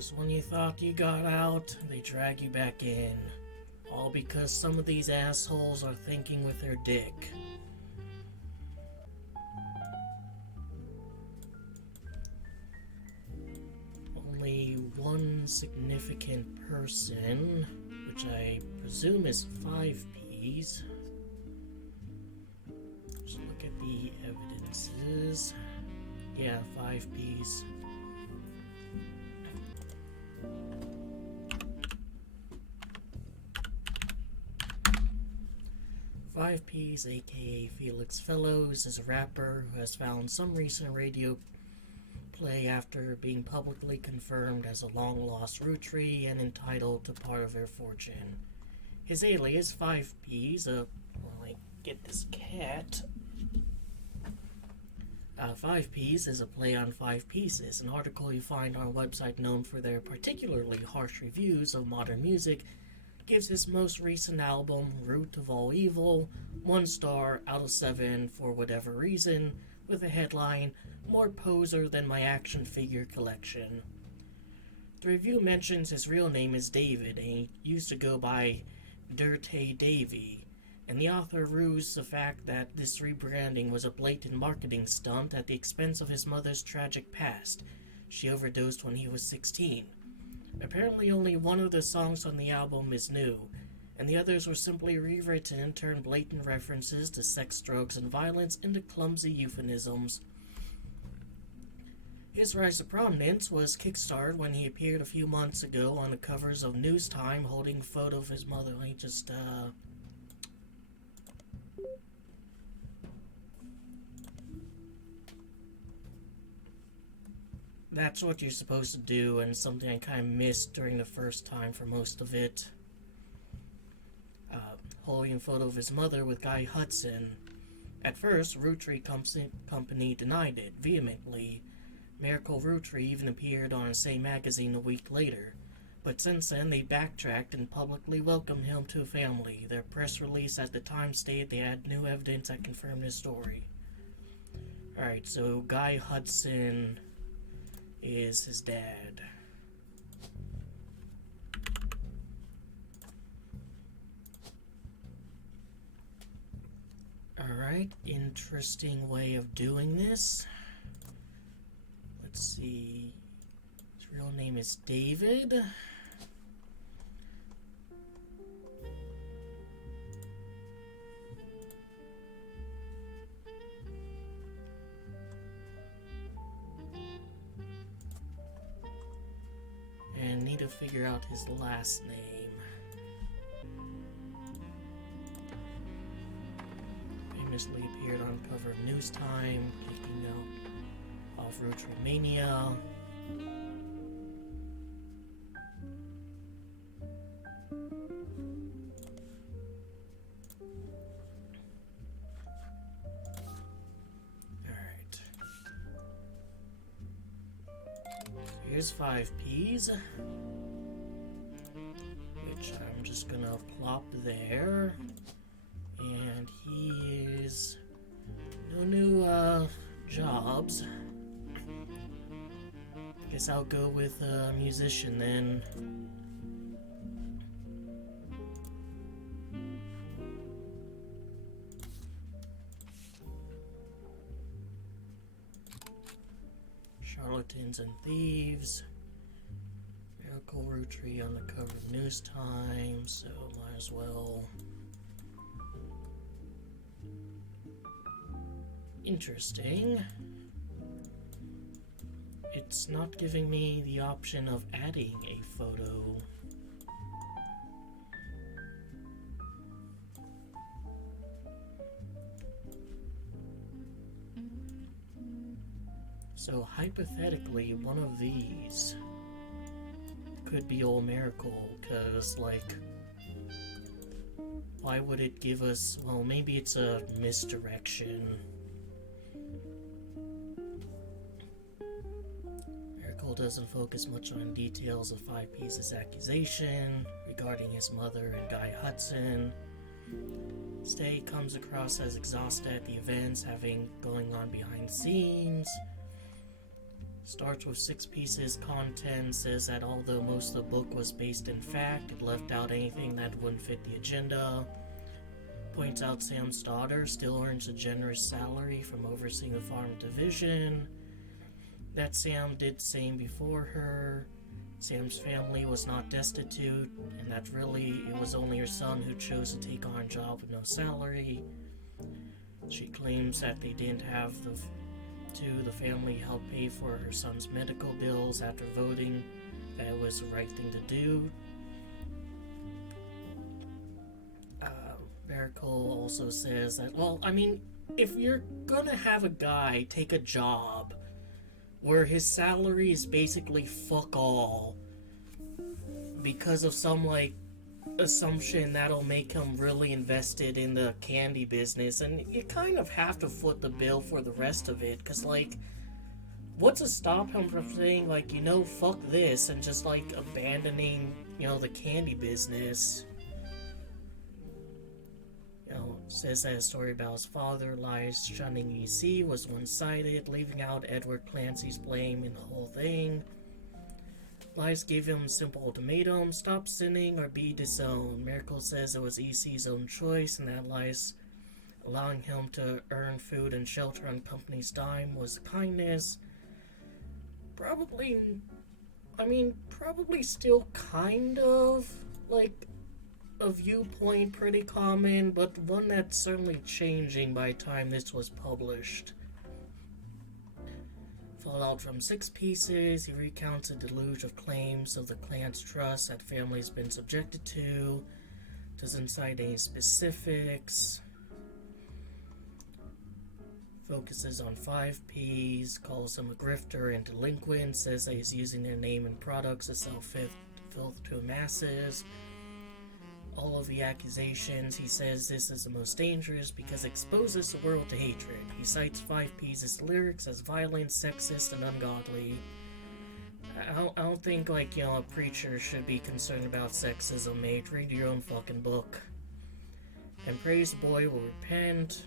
Just when you thought you got out, they drag you back in. All because some of these assholes are thinking with their dick. Only one significant person, which I presume is 5Ps. Just look at the evidences. Yeah, 5Ps. Five Ps, aka Felix Fellows, is a rapper who has found some recent radio play after being publicly confirmed as a long-lost Roottrie and entitled to part of their fortune. His alias, 5Ps, get this cat. 5Ps is a play on 5 Pieces, an article you find on a website known for their particularly harsh reviews of modern music. Gives his most recent album, Root of All Evil, 1 star out of 7 for whatever reason, with a headline, "More poser than my action figure collection." The review mentions his real name is David, and he used to go by Dirty Davy, and the author rues the fact that this rebranding was a blatant marketing stunt at the expense of his mother's tragic past. She overdosed when he was 16. Apparently only one of the songs on the album is new, and the others were simply rewritten and turned blatant references to sex, drugs, and violence into clumsy euphemisms. His rise to prominence was kickstarted when he appeared a few months ago on the covers of News Time holding a photo of his mother. That's what you're supposed to do, and something I kind of missed during the first time for most of it. Holding a photo of his mother with Guy Hudson. At first, Roottrees Company denied it vehemently. Miracle Roottrees even appeared on the same magazine a week later. But since then, they backtracked and publicly welcomed him to a family. Their press release at the time stated they had new evidence that confirmed his story. Alright, so Guy Hudson is his dad. Alright, interesting way of doing this. Let's see. His real name is David. And need to figure out his last name. Famously appeared on cover of News Time, kicking out of Roottrie Mania. Alright. Here's 5Ps, which I'm just gonna plop there. And he is no new jobs. Guess I'll go with a musician then. Charlatans and Thieves. Miracle Roottrees on the cover of News Time, so might as well. Interesting. It's not giving me the option of adding a photo. So hypothetically, one of these could be Old Miracle, because, like, why would it give us, well, maybe it's a misdirection. Miracle doesn't focus much on details of 5P's accusation regarding his mother and Guy Hudson. Stay comes across as exhausted at the events having going on behind the scenes. Starts with 6 pieces. Content says that although most of the book was based in fact, it left out anything that wouldn't fit the agenda. Points out Sam's daughter still earns a generous salary from overseeing the farm division. That Sam did the same before her. Sam's family was not destitute, and that really it was only her son who chose to take on a job with no salary. She claims that they didn't have the family helped pay for her son's medical bills after voting that it was the right thing to do. Miracle also says that, well, I mean, if you're gonna have a guy take a job where his salary is basically fuck all because of some, like, assumption that'll make him really invested in the candy business, and you kind of have to foot the bill for the rest of it, because, like, what's to stop him from saying, like, fuck this, and just, like, abandoning, the candy business? Says that a story about his father lies shunning EC was one-sided, leaving out Edward Clancy's blame in the whole thing. Lies gave him a simple ultimatum: stop sinning or be disowned. Miracle says it was EC's own choice, and that Lies allowing him to earn food and shelter on company's dime was kindness. Probably still kind of, like, a viewpoint pretty common, but one that's certainly changing by the time this was published. Fallout from 6 pieces, he recounts a deluge of claims of the clan's trust that family's been subjected to, doesn't cite any specifics, focuses on 5 Ps, calls him a grifter and delinquent, says that he's using their name and products to sell filth to masses. All of the accusations, he says this is the most dangerous because it exposes the world to hatred. He cites 5 Ps' lyrics as violent, sexist, and ungodly. I don't think, a preacher should be concerned about sexism, mate. Read your own fucking book. And praise the boy will repent.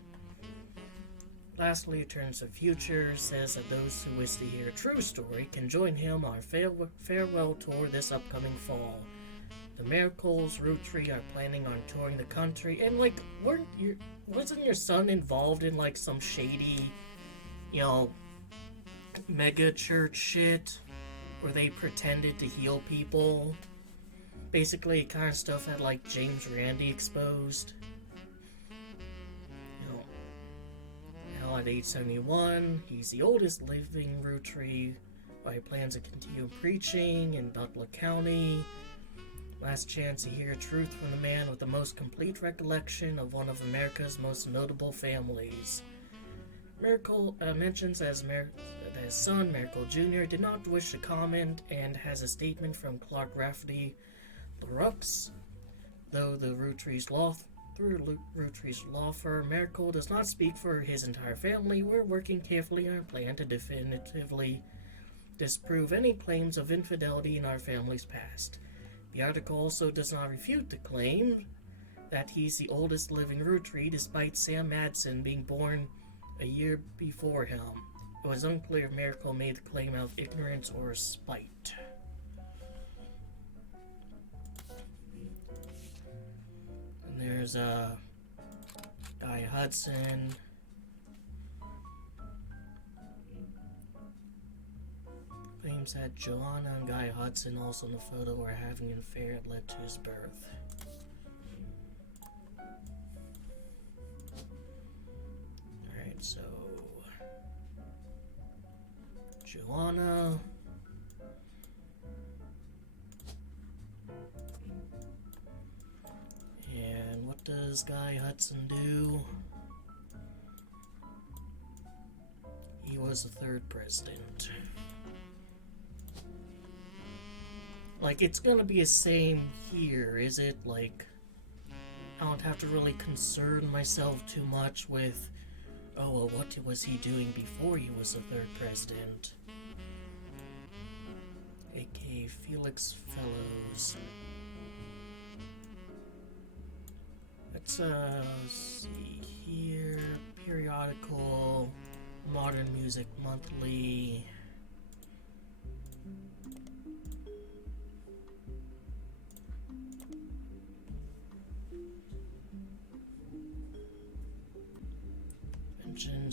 Lastly, it turns to future, says that those who wish to hear a true story can join him on our farewell tour this upcoming fall. The Miracles, Roottrees are planning on touring the country, and, wasn't your son involved in, some shady, mega church shit, where they pretended to heal people? Basically, kind of stuff that, James Randi exposed. Now at age 71, he's the oldest living Roottrees, but he plans to continue preaching in Butler County. Last chance to hear truth from the man with the most complete recollection of one of America's most notable families. Miracle mentions that his son, Miracle Jr., did not wish to comment and has a statement from Clark Rafferty LaRux. Though the Roottrees law firm, Miracle does not speak for his entire family. We're working carefully on a plan to definitively disprove any claims of infidelity in our family's past. The article also does not refute the claim that he's the oldest living Roottrees, despite Sam Madsen being born a year before him. It was unclear if Miracle made the claim out of ignorance or spite. And there's Guy Hudson. Claims that Joanna and Guy Hudson, also in the photo, were having an affair that led to his birth. Alright, so Joanna. And what does Guy Hudson do? He was the 3rd president. It's gonna be the same here, is it? I don't have to really concern myself too much with, oh, well, what was he doing before he was the 3rd president? A.k.a. Felix Fellows. Let's see here. Periodical, Modern Music Monthly.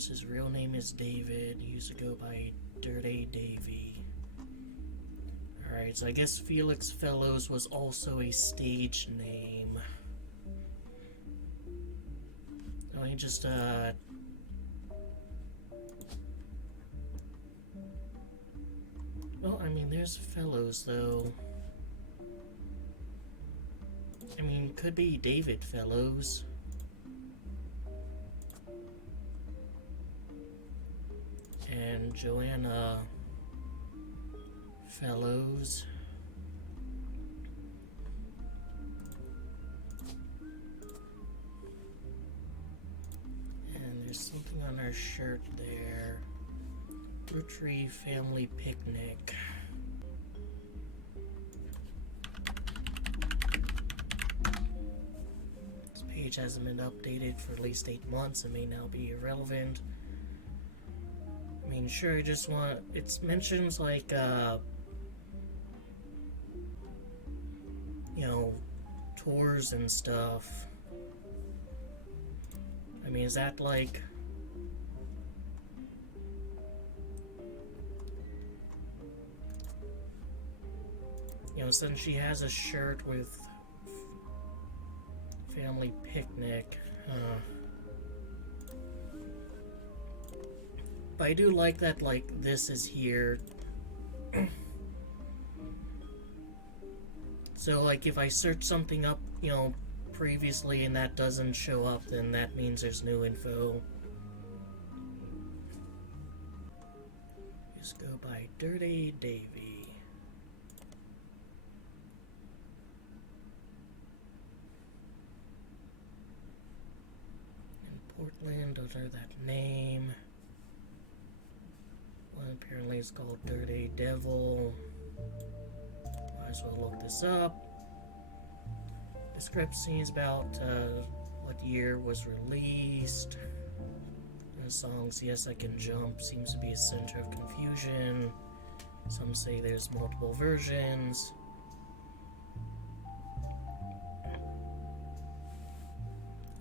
names. His real name is David. He used to go by Dirty Davy. Alright, so I guess Felix Fellows was also a stage name. Let me just, well, I mean, there's Fellows, though. I mean, could be David Fellows. And Joanna Fellows. And there's something on our shirt there. Roottrees Family Picnic. This page hasn't been updated for at least 8 months. It may now be irrelevant. I mean, sure, I just want... It mentions, like, you know, tours and stuff. I mean, is that, like... You know, since she has a shirt with Family Picnic, but I do like that, like, this is here. So, like, if I search something up, you know, previously and that doesn't show up, then that means there's new info. Just go by Dirty Davy. Portland under that name. One apparently is called Dirty Devil. Might as well look this up. Discrepancies about what year was released. The songs Yes I Can Jump seems to be a center of confusion. Some say there's multiple versions.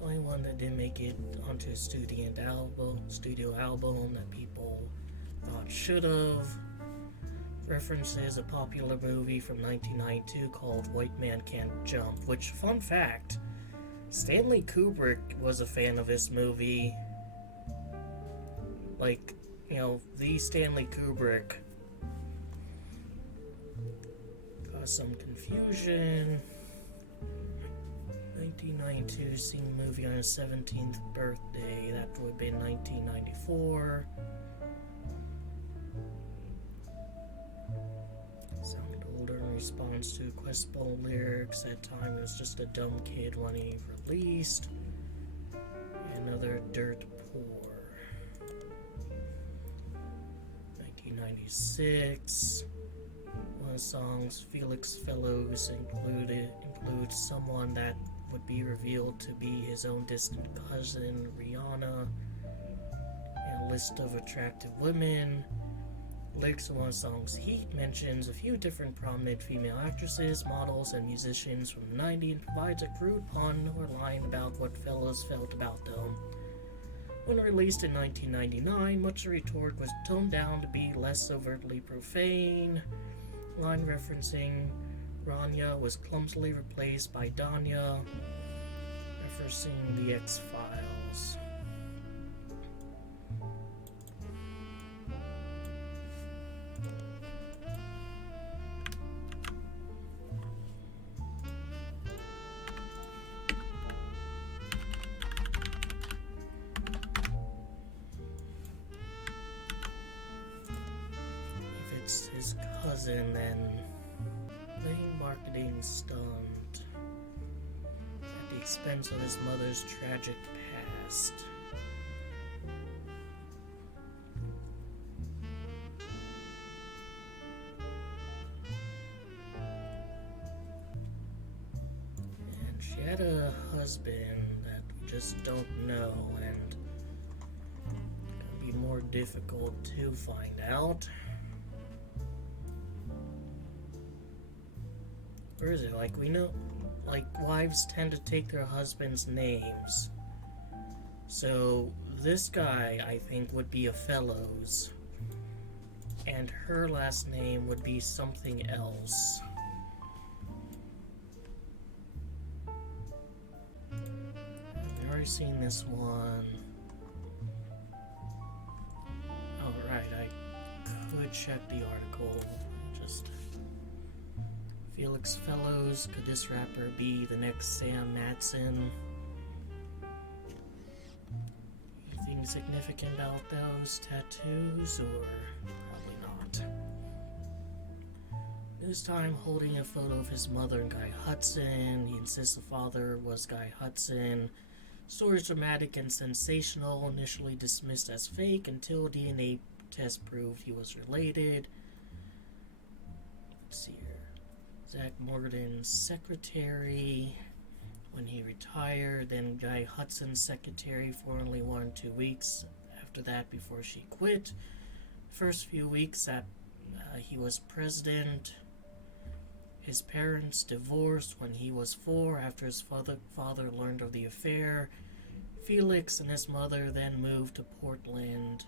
Only one that didn't make it onto a studio album that people thought should have. References a popular movie from 1992 called White Man Can't Jump, which, fun fact, Stanley Kubrick was a fan of this movie. Like, you know, the Stanley Kubrick. Caused some confusion. 1992, seeing the movie on his 17th birthday. That would have been 1994. Sounded older in response to questionable lyrics. That time he was just a dumb kid when he released. Another Dirt Poor. 1996. One of the songs Felix Fellows includes someone that would be revealed to be his own distant cousin, Rihanna, and a list of attractive women. Lyrics of one of the songs Heat mentions a few different prominent female actresses, models, and musicians from the 90s and provides a crude pun or line about what Fellows felt about them. When released in 1999, much of the retort was toned down to be less overtly profane. Line referencing Rania was clumsily replaced by Danya, referencing the X-Files. If it's his cousin, then playing marketing stunt at the expense of his mother's tragic past. And she had a husband that we just don't know, and it's gonna be more difficult to find out. Where is it? Like, we know, like, wives tend to take their husbands' names. So, this guy, I think, would be a Fellows. And her last name would be something else. I've already seen this one. Alright, I could check the article. Just Felix Fellows, could this rapper be the next Sam Matson? Anything significant about those tattoos, or probably not? This time holding a photo of his mother and Guy Hudson. He insists the father was Guy Hudson. Story is dramatic and sensational, initially dismissed as fake until DNA test proved he was related. Let's see here. Zach Morgan's secretary when he retired, then Guy Hudson's secretary for only 1 or 2 weeks after that before she quit. First few weeks that he was president. His parents divorced when he was 4 after his father learned of the affair. Felix and his mother then moved to Portland,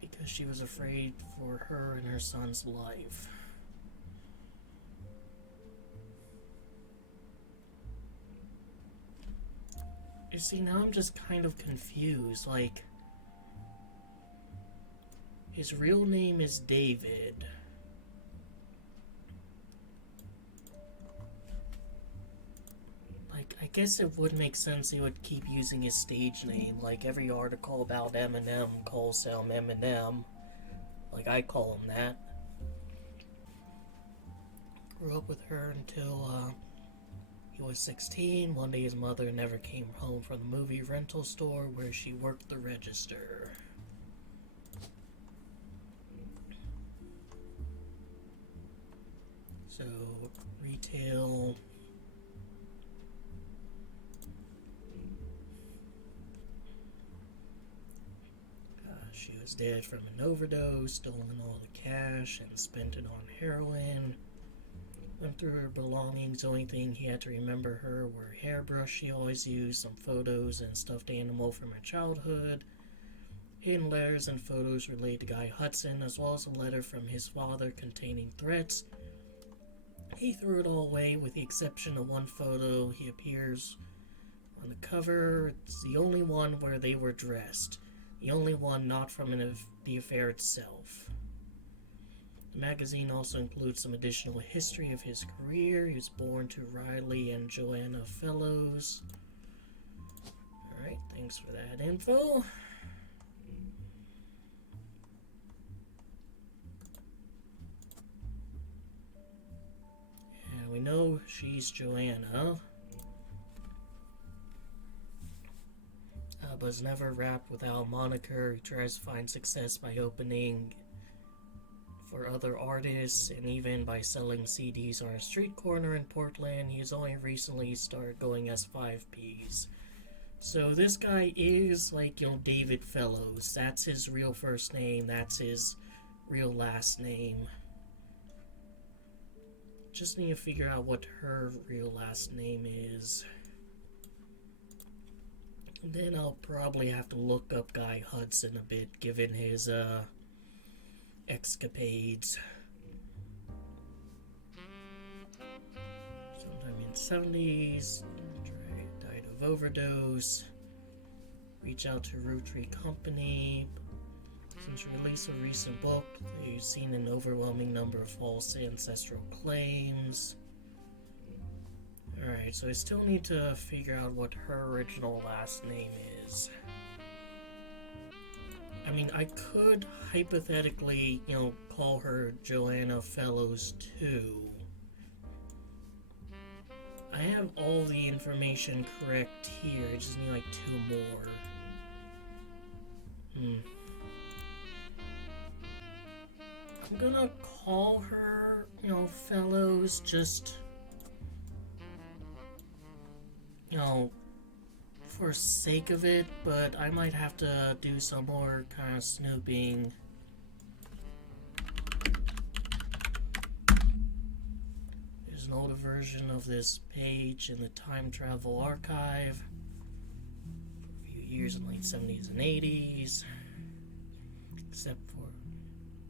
because she was afraid for her and her son's life. You see, now I'm just kind of confused. Like, his real name is David. Like, I guess it would make sense he would keep using his stage name. Like, every article about Eminem calls him Eminem. Like, I call him that. Grew up with her until, he was 16. One day his mother never came home from the movie rental store where she worked the register. So, retail. She was dead from an overdose, stolen all the cash, and spent it on heroin. Went through her belongings. The only thing he had to remember her were a hairbrush she always used, some photos, and a stuffed animal from her childhood. Hidden letters and photos related to Guy Hudson, as well as a letter from his father containing threats. He threw it all away with the exception of one photo. He appears on the cover. It's the only one where they were dressed. The only one not from the affair itself. The magazine also includes some additional history of his career. He was born to Riley and Joanna Fellows. Alright, thanks for that info. And we know she's Joanna. But has never rapped without a moniker. He tries to find success by opening for other artists and even by selling CDs on a street corner in Portland. He's only recently started going as 5Ps. So this guy is like, David Fellows. That's his real first name. That's his real last name. Just need to figure out what her real last name is. Then I'll probably have to look up Guy Hudson a bit, given his, escapades. Sometime in the 70s, died of overdose. Reach out to Roottrees Company. Since release of recent book, they've seen an overwhelming number of false ancestral claims. Alright, so I still need to figure out what her original last name is. I mean, I could hypothetically, call her Joanna Fellows too. I have all the information correct here, I just need like 2 more. I'm gonna call her, Fellows, just... for sake of it, but I might have to do some more kind of snooping. There's an older version of this page in the Time Travel Archive. years in the late 70s and 80s, except for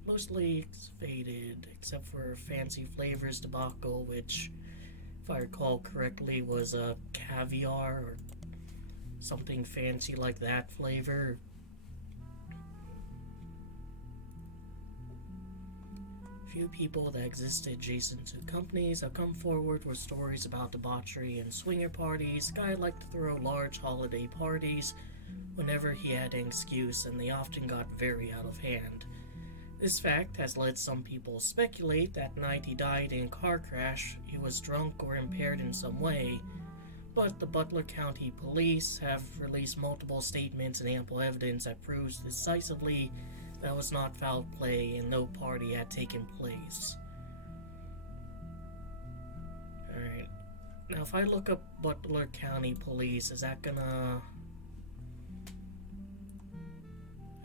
mostly it's faded, except for Fancy Flavors debacle, which, if I recall correctly, was a caviar or something fancy like that flavor. Few people that existed adjacent to companies have come forward with stories about debauchery and swinger parties. The guy liked to throw large holiday parties whenever he had an excuse, and they often got very out of hand. This fact has led some people to speculate that night he died in a car crash, he was drunk or impaired in some way, but the Butler County Police have released multiple statements and ample evidence that proves decisively that was not foul play and no party had taken place. Alright, now if I look up Butler County Police, is that gonna...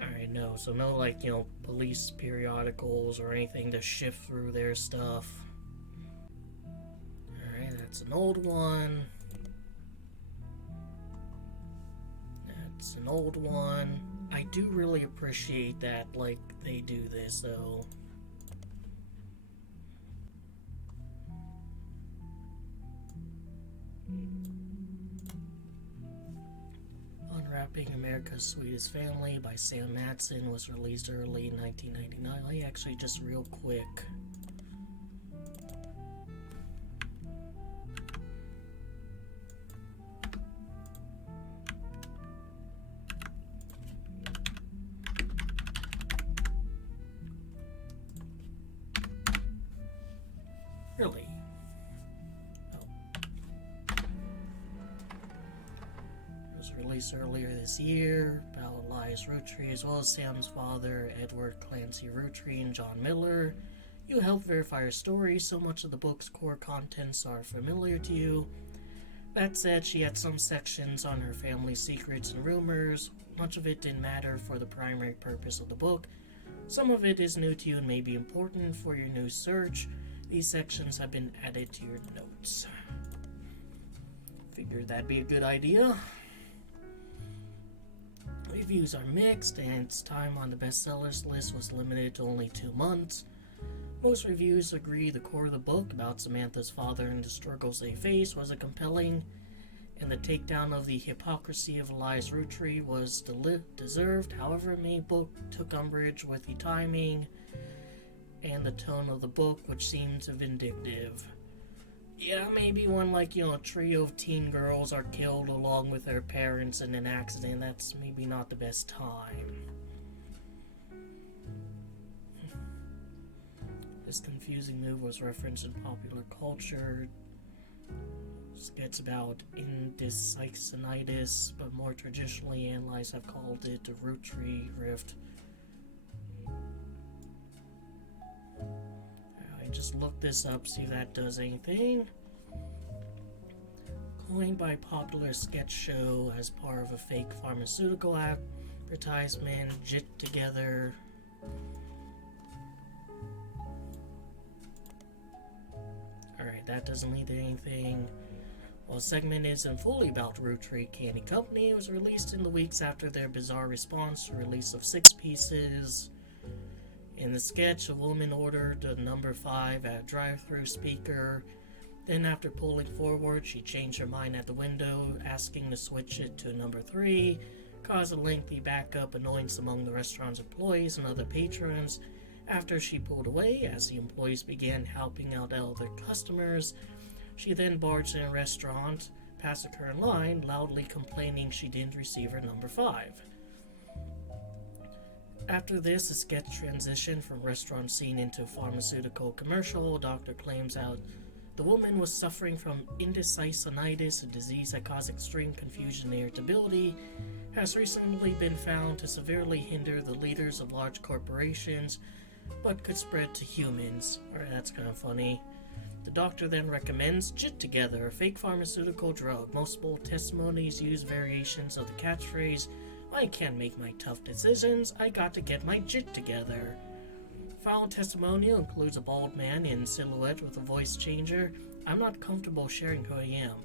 Alright, no, so no, like, police periodicals or anything to shift through their stuff. Alright, that's an old one. That's an old one. I do really appreciate that, like, they do this, though. Unwrapping America's Sweetest Family by Sam Matson was released early in 1999. Let me actually just real quick. Really? Oh. It was released earlier this year about Elias Roottrees, as well as Sam's father, Edward Clancy Roottrees, and John Miller. You helped verify her story, so much of the book's core contents are familiar to you. That said, she had some sections on her family's secrets and rumors. Much of it didn't matter for the primary purpose of the book. Some of it is new to you and may be important for your new search. These sections have been added to your notes. Figured that'd be a good idea. Reviews are mixed, and its time on the bestsellers list was limited to only 2 months. Most reviews agree the core of the book about Samantha's father and the struggles they faced was compelling, and the takedown of the hypocrisy of Elias Roottrees was deserved. However, many book took umbrage with the timing and the tone of the book, which seems vindictive. Yeah, maybe when, like, a trio of teen girls are killed along with their parents in an accident, that's maybe not the best time. This confusing move was referenced in popular culture. It's about indecisionitis, but more traditionally analysts have called it the Roottrees rift. Just look this up, see if that does anything. Coined by popular sketch show as part of a fake pharmaceutical advertisement, Jit Together. Alright, that doesn't lead to anything. While the segment isn't fully about Roottrees Candy Company, it was released in the weeks after their bizarre response to the release of 6 pieces. In the sketch, a woman ordered a number 5 at a drive-thru speaker. Then, after pulling forward, she changed her mind at the window, asking to switch it to number 3, caused a lengthy backup annoyance among the restaurant's employees and other patrons. After she pulled away, as the employees began helping out other customers, she then barged in a restaurant, past the current line, loudly complaining she didn't receive her number 5. After this, the sketch transitioned from restaurant scene into pharmaceutical commercial. A doctor claims out the woman was suffering from indecisionitis, a disease that causes extreme confusion and irritability, has recently been found to severely hinder the leaders of large corporations, but could spread to humans. Alright, that's kind of funny. The doctor then recommends Jit Together, a fake pharmaceutical drug. Multiple testimonies use variations of the catchphrase, I can't make my tough decisions, I got to get my jit together. Final testimonial includes a bald man in silhouette with a voice changer. I'm not comfortable sharing who I am,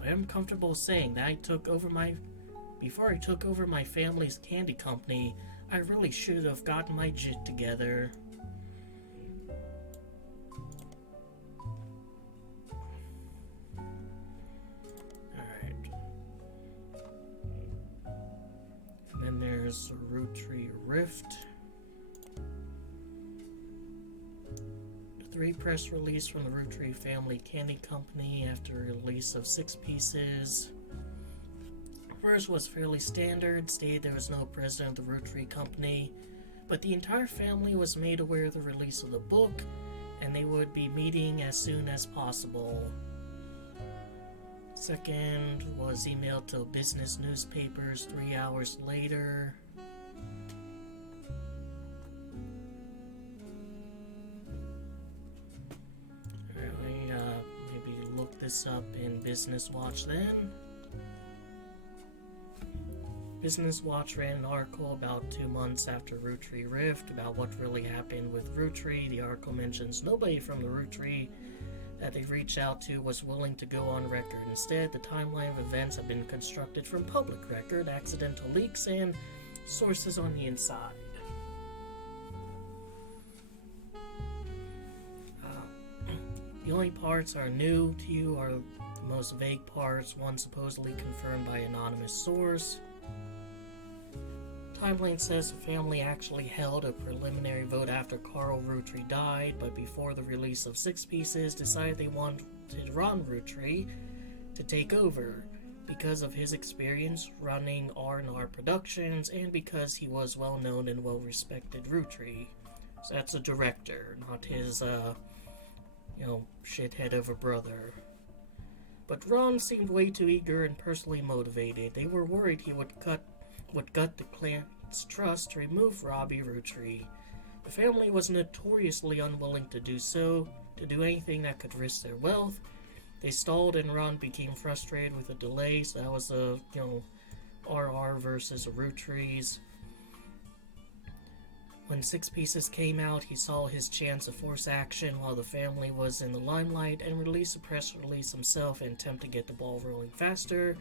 but I'm comfortable saying that I took over my Before I took over my family's candy company, I really should have gotten my jit together. Alright. And then there's Roottrees Rift. The 3 press release from the Roottrees Family Candy Company after release of 6 pieces. First was fairly standard, stated there was no president of the Roottrees Company, but the entire family was made aware of the release of the book, and they would be meeting as soon as possible. Second was emailed to business newspapers 3 hours later. Maybe look this up in Business Watch then. Business Watch ran an article about 2 months after Roottrees Rift about what really happened with Roottrees. The article mentions nobody from the Roottrees that they reached out to was willing to go on record. Instead, the timeline of events have been constructed from public record, accidental leaks, and sources on the inside. The only parts are new to you are the most vague parts, one supposedly confirmed by an anonymous source. Timeline says the family actually held a preliminary vote after Carl Roottrees died, but before the release of 6 pieces, decided they wanted Ron Roottrees to take over because of his experience running R&R Productions and because he was well-known and well-respected Roottrees. So that's a director, not his, shithead of a brother. But Ron seemed way too eager and personally motivated. They were worried he would gut the clan's trust to remove Robbie Roottrees. The family was notoriously unwilling to do so, to do anything that could risk their wealth. They stalled and Ron became frustrated with the delay, so that was RR versus Roottrees. When 6 pieces came out, he saw his chance to force action while the family was in the limelight and released a press release himself in an attempt to get the ball rolling faster.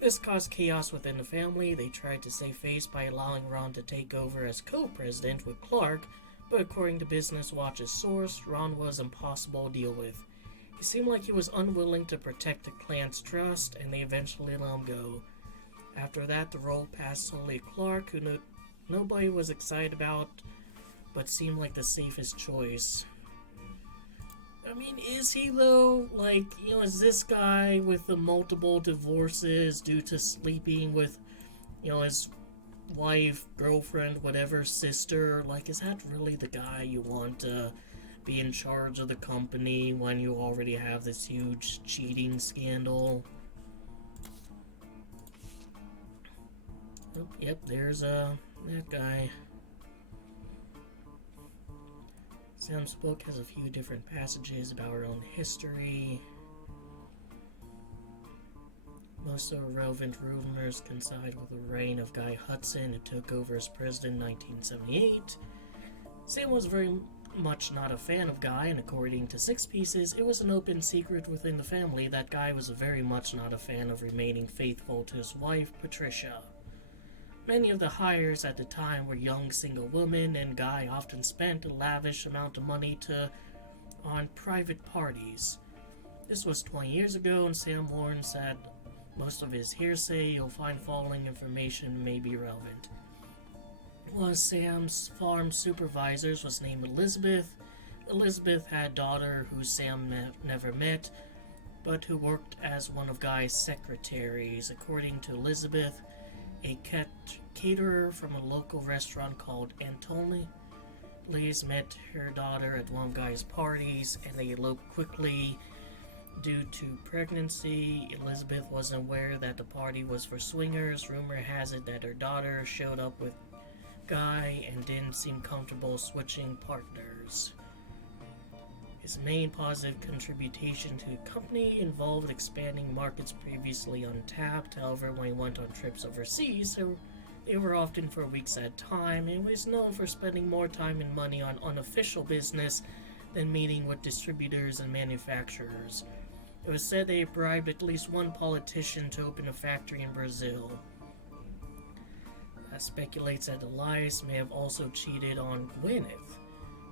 This caused chaos within the family. They tried to save face by allowing Ron to take over as co-president with Clark, but according to Business Watch's source, Ron was impossible to deal with. He seemed like he was unwilling to protect the clan's trust, and they eventually let him go. After that, the role passed solely to Clark, who nobody was excited about, but seemed like the safest choice. I mean, is he though? Is this guy with the multiple divorces due to sleeping with, his wife, girlfriend, whatever, sister? Is that really the guy you want to be in charge of the company when you already have this huge cheating scandal? Oh, yep, there's, that guy. Sam's book has a few different passages about her own history. Most of the relevant rumors coincide with the reign of Guy Hudson, who took over as president in 1978. Sam was very much not a fan of Guy, and according to 6 pieces, it was an open secret within the family that Guy was very much not a fan of remaining faithful to his wife, Patricia. Many of the hires at the time were young single women, and Guy often spent a lavish amount of money on private parties. This was 20 years ago, and Sam warns that most of his hearsay you'll find following information may be relevant. One of Sam's farm supervisors was named Elizabeth. Elizabeth had a daughter who Sam never met, but who worked as one of Guy's secretaries. According to Elizabeth, a caterer from a local restaurant called Antoni Liz met her daughter at one of Guy's parties, and they eloped quickly due to pregnancy. Elizabeth wasn't aware that the party was for swingers. Rumor has it that her daughter showed up with Guy and didn't seem comfortable switching partners. His main positive contribution to the company involved expanding markets previously untapped. However, when he went on trips overseas, they were often for weeks at a time, and was known for spending more time and money on unofficial business than meeting with distributors and manufacturers. It was said they bribed at least one politician to open a factory in Brazil. That speculates that Elias may have also cheated on Gwyneth.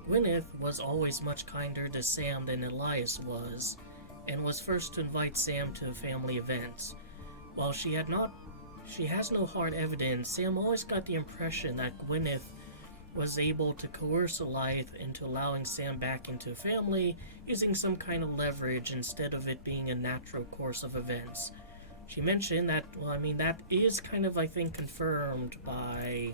Gwyneth was always much kinder to Sam than Elias was, and was first to invite Sam to family events. While she has no hard evidence, Sam always got the impression that Gwyneth was able to coerce Elias into allowing Sam back into family using some kind of leverage instead of it being a natural course of events. She mentioned that, that is kind of, I think, confirmed by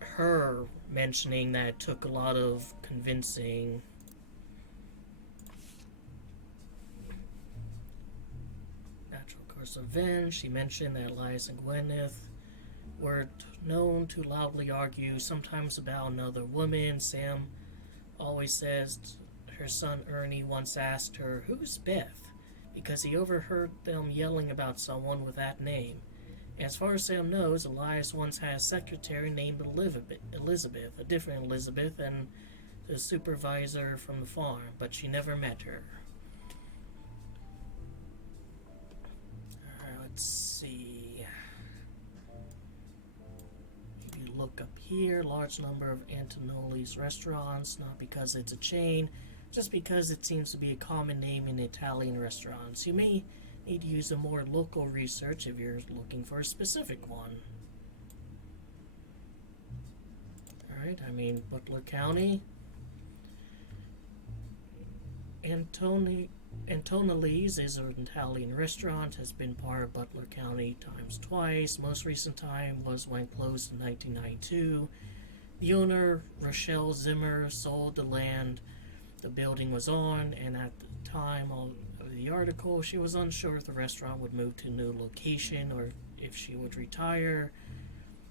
her mentioning that it took a lot of convincing. Natural course of events. She mentioned that Elias and Gwyneth were known to loudly argue, sometimes about another woman. Sam always says her son Ernie once asked her, "Who's Beth?" because he overheard them yelling about someone with that name. As far as Sam knows, Elias once had a secretary named Elizabeth, a different Elizabeth than the supervisor from the farm, but she never met her. Alright, let's see. If you look up here, large number of Antonelli's restaurants, not because it's a chain, just because it seems to be a common name in Italian restaurants. You may need to use a more local research if you're looking for a specific one. Alright, Butler County. Antonelli's is an Italian restaurant, has been part of Butler County times twice. Most recent time was when closed in 1992. The owner, Rochelle Zimmer, sold the land the building was on, and at the time of the article, she was unsure if the restaurant would move to a new location or if she would retire.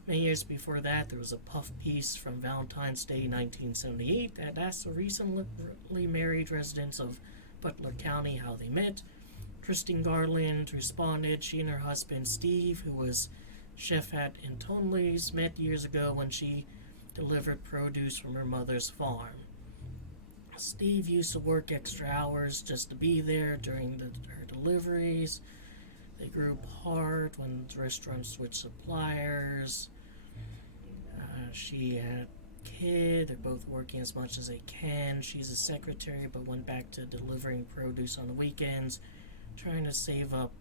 Many years before that, there was a puff piece from Valentine's Day 1978 that asked the recently married residents of Butler County how they met. Christine Garland responded she and her husband Steve, who was chef at Antonelli's, met years ago when she delivered produce from her mother's farm. Steve used to work extra hours just to be there during her deliveries. They grew apart when the restaurant switched suppliers. She had a kid. They're both working as much as they can. She's a secretary but went back to delivering produce on the weekends, trying to save up,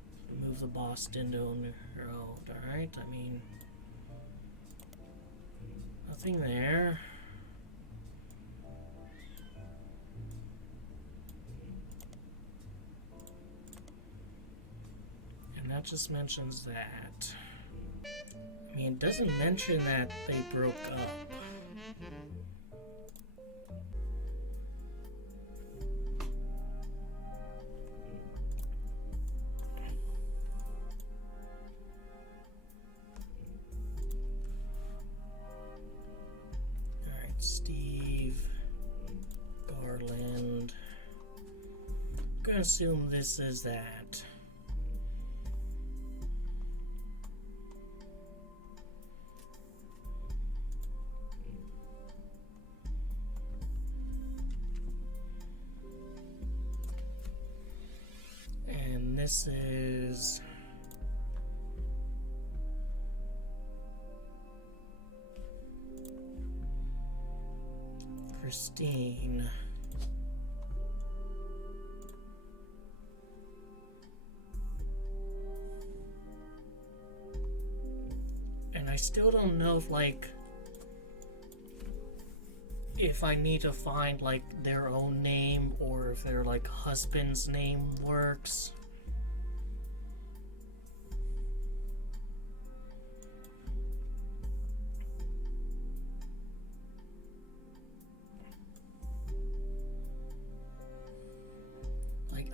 move the Boston to own her own. Alright, nothing there. And that just mentions that. It doesn't mention that they broke up. Alright, Steve Garland. I'm gonna assume this is that. This is Christine. And I still don't know if I need to find their own name or if their husband's name works.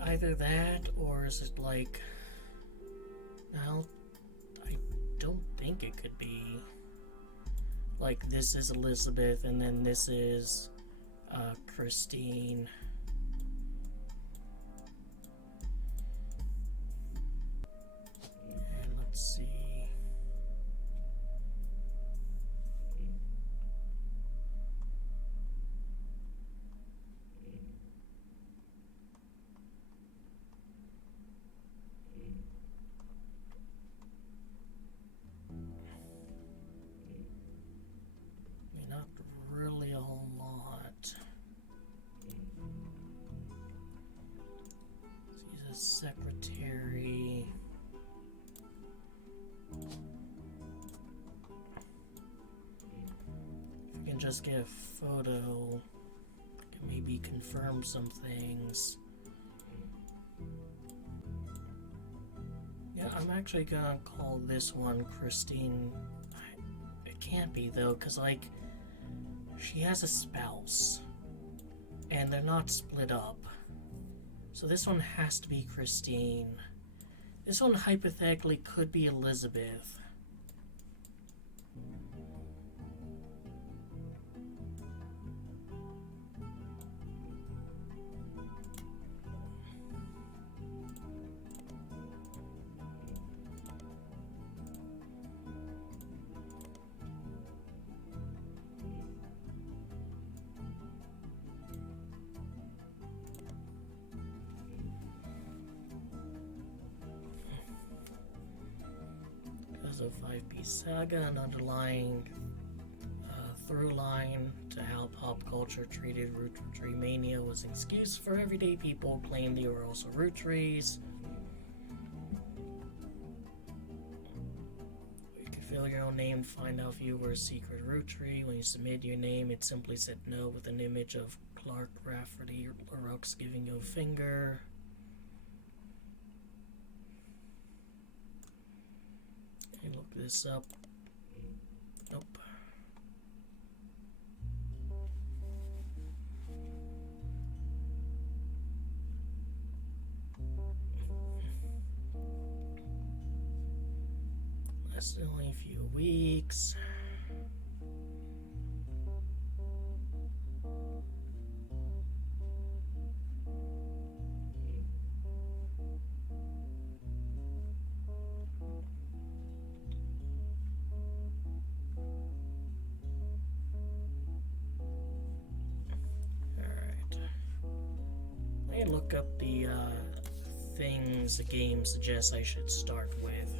Either that, or is it no, I don't think it could be this is Elizabeth and then this is Christine. And let's see. just get a photo. Can maybe confirm some things. Yeah, I'm actually gonna call this one Christine. It can't be though, because like, she has a spouse. And they're not split up. So this one has to be Christine. This one hypothetically could be Elizabeth. There's a 5-piece saga, an underlying through line to how pop culture treated Roottrees mania was an excuse for everyday people claiming they were also Roottrees. You could fill your own name to find out if you were a secret Roottries. When you submit your name, it simply said no with an image of Clark Rafferty Rooks giving you a finger. Let me look this up. Nope. That's only a few weeks. Let me look up the things the game suggests I should start with.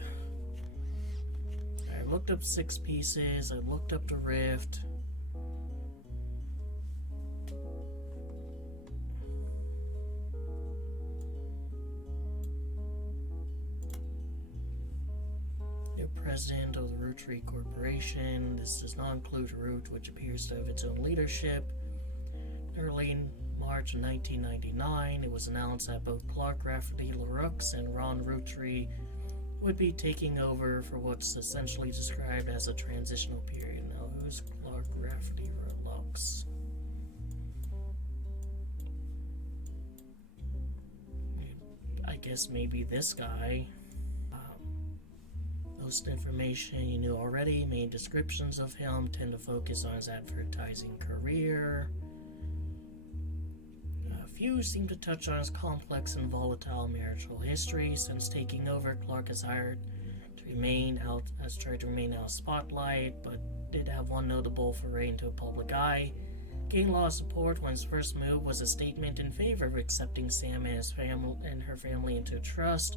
I looked up 6 pieces, I looked up the Rift. You're president of the Roottrees Corporation. This does not include Root, which appears to have its own leadership. Early March 1999, it was announced that both Clark Rafferty Rooks and Ron Roottries would be taking over for what's essentially described as a transitional period. Now, who's Clark Rafferty Rooks? I guess maybe this guy. Most information you knew already. Main descriptions of him tend to focus on his advertising career. Few seem to touch on his complex and volatile marital history. Since taking over, Clark has tried to remain out of spotlight, but did have one notable foray into a public eye. Gained a lot of support when his first move was a statement in favor of accepting Sam and her family into trust.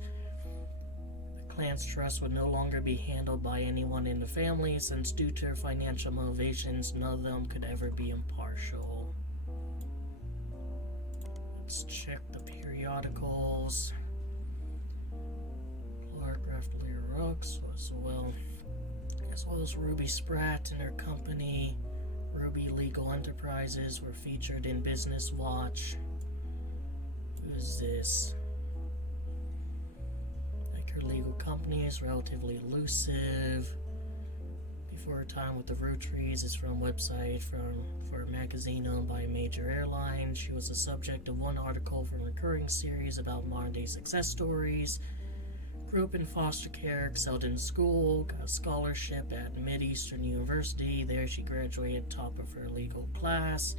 The clan's trust would no longer be handled by anyone in the family, since due to her financial motivations, none of them could ever be impartial. Let's check the periodicals. Clark Rafferty Rooks as well as Ruby Spratt and her company, Ruby Legal Enterprises, were featured in Business Watch. Who is this? Like, her legal company is relatively elusive. Before her time with the Roottrees is from a website for a magazine owned by a major airline. She was the subject of one article from a recurring series about modern-day success stories. Grew up in foster care, excelled in school, got a scholarship at Mid-Eastern University. There she graduated top of her legal class.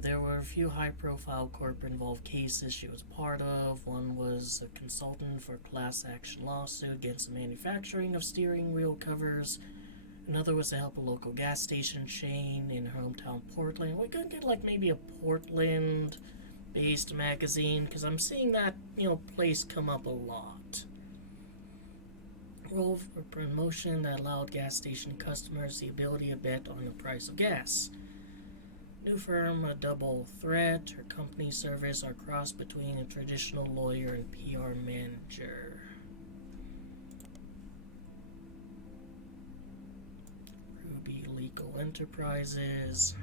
There were a few high-profile corporate-involved cases she was part of. One was a consultant for a class action lawsuit against the manufacturing of steering wheel covers. Another was to help a local gas station chain in her hometown Portland. We could get like maybe a Portland-based magazine, because I'm seeing that, place come up a lot. Role for promotion that allowed gas station customers the ability to bet on the price of gas. New firm, a double threat. Her company service are cross between a traditional lawyer and PR manager. Ruby Legal Enterprises.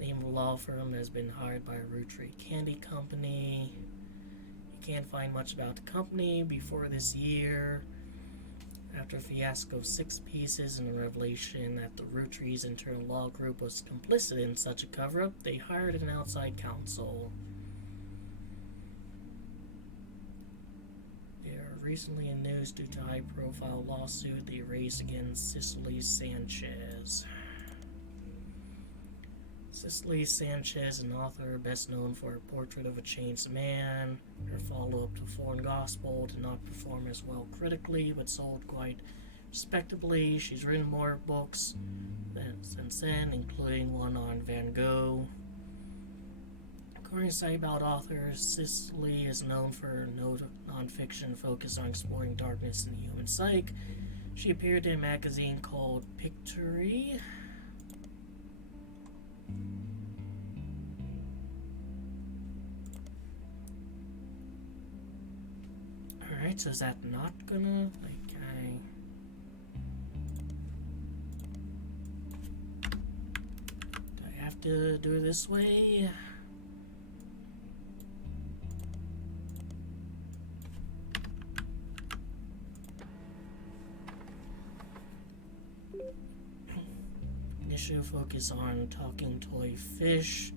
Name of the law firm has been hired by a Roottrees candy company. You can't find much about the company before this year. After a fiasco of 6 pieces and a revelation that the Roottrees internal law group was complicit in such a cover-up, they hired an outside counsel. They are recently in news due to a high-profile lawsuit they raised against Cicely Sanchez. Cicely Sanchez, an author best known for her Portrait of a Changed Man. Her follow-up to Foreign Gospel did not perform as well critically, but sold quite respectably. She's written more books since then, including one on Van Gogh. According to site about authors, Cicely is known for her nonfiction focus on exploring darkness in the human psyche. She appeared in a magazine called Pictory. Alright, so is that not gonna, do I have to do it this way? Initial focus on talking toy fish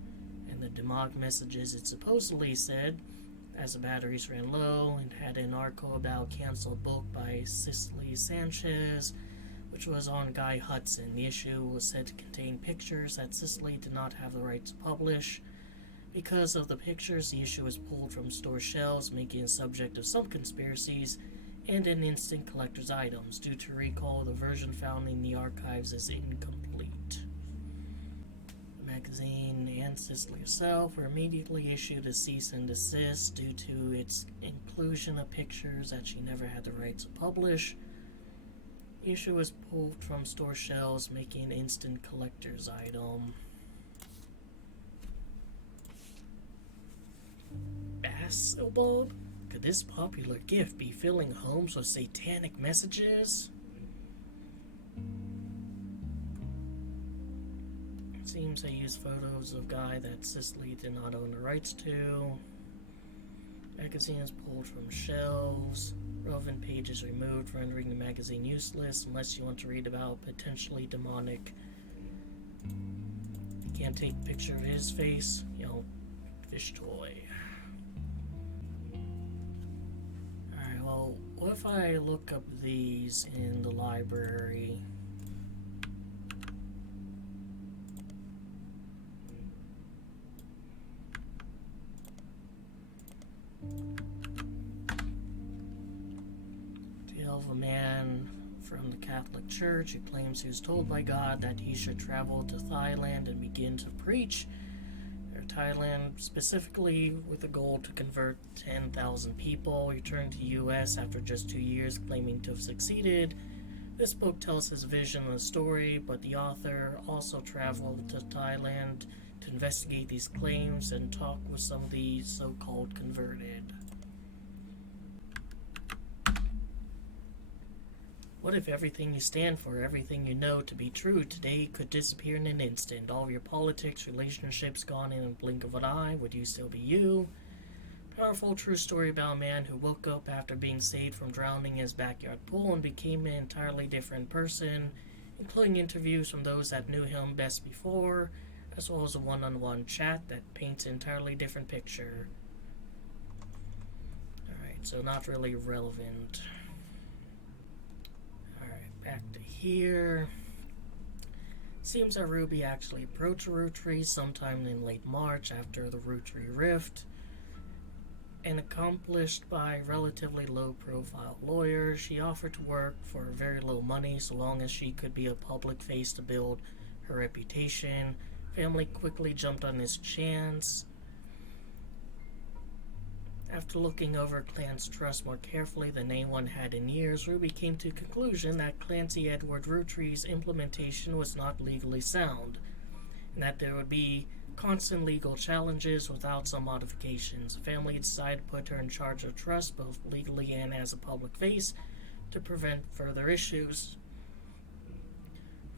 and the demonic messages it supposedly said, as the batteries ran low, and had an article about canceled book by Cicely Sanchez, which was on Guy Hudson. The issue was said to contain pictures that Cicely did not have the right to publish. Because of the pictures, the issue was pulled from store shelves, making it subject of some conspiracies and an instant collector's items. Due to recall, the version found in the archives is incomplete. The magazine and Cicely herself were immediately issued a cease and desist due to its inclusion of pictures that she never had the right to publish. The issue was pulled from store shelves, making an instant collector's item. Basilbulb? Could this popular gift be filling homes with satanic messages? It seems they used photos of Guy that Cicely did not own the rights to. Magazine is pulled from shelves. Relevant pages removed, rendering the magazine useless unless you want to read about potentially demonic. You can't take a picture of his face, fish toy. Alright, well, what if I look up these in the library? Of a man from the Catholic Church who claims he was told by God that he should travel to Thailand and begin to preach, or Thailand specifically, with a goal to convert 10,000 people. He returned to the U.S. after just 2 years, claiming to have succeeded. This book tells his vision of the story, but the author also traveled to Thailand to investigate these claims and talk with some of the so-called converted. What if everything you stand for, everything you know to be true today could disappear in an instant? All of your politics, relationships gone in a blink of an eye. Would you still be you? Powerful true story about a man who woke up after being saved from drowning in his backyard pool and became an entirely different person, including interviews from those that knew him best before, as well as a one-on-one chat that paints an entirely different picture. Alright, so not really relevant. Back to here. Seems that Ruby actually approached Roottrees sometime in late March after the Roottrees rift. And accomplished by relatively low-profile lawyer, she offered to work for very little money so long as she could be a public face to build her reputation. Family quickly jumped on this chance. After looking over Clan's trust more carefully than anyone had in years, Ruby came to the conclusion that Clancy Edward Roottrees' implementation was not legally sound, and that there would be constant legal challenges without some modifications. The family decided to put her in charge of trust, both legally and as a public face, to prevent further issues.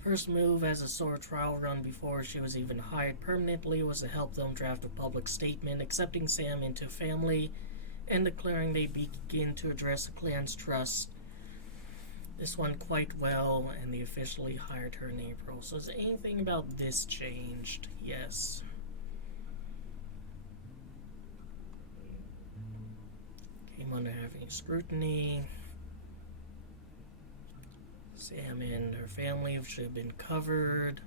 First move as a sore trial run before she was even hired permanently was to help them draft a public statement accepting Sam into family and declaring they begin to address the clan's trust. This went quite well, and they officially hired her in April. So has anything about this changed? Yes. Came under heavy scrutiny. Sam and her family should have been covered.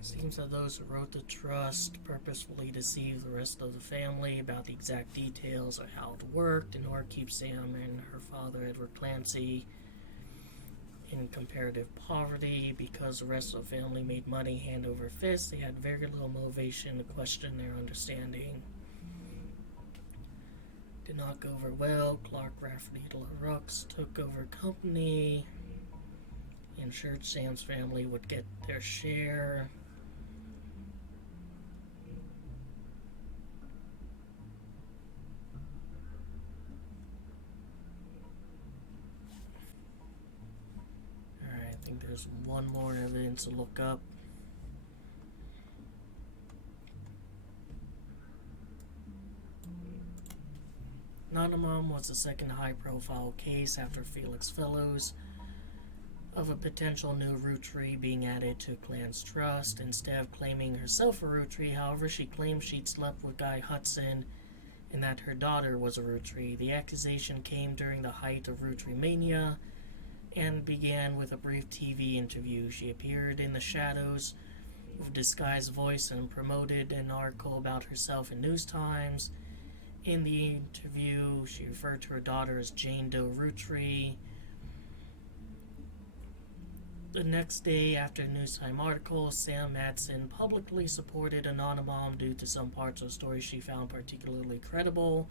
It seems that those who wrote the trust purposefully deceived the rest of the family about the exact details of how it worked in order to keep Sam and her father, Edward Clancy, in comparative poverty. Because the rest of the family made money hand over fist, they had very little motivation to question their understanding. Did not go over well. Clark Rafferty LaRux took over company, ensured Sam's family would get their share. Alright, I think there's one more evidence to look up. Anonymom was the second high-profile case after Felix Fellows of a potential new Rootree being added to Clan's trust. Instead of claiming herself a Rootree, however, she claimed she'd slept with Guy Hudson and that her daughter was a Rootree. The accusation came during the height of Rootree mania and began with a brief TV interview. She appeared in the shadows with a disguised voice and promoted an article about herself in News Times. In the interview, she referred to her daughter as Jane Doe Rootree. The next day, after a Newstime article, Sam Madsen publicly supported Anonymom due to some parts of the story she found particularly credible.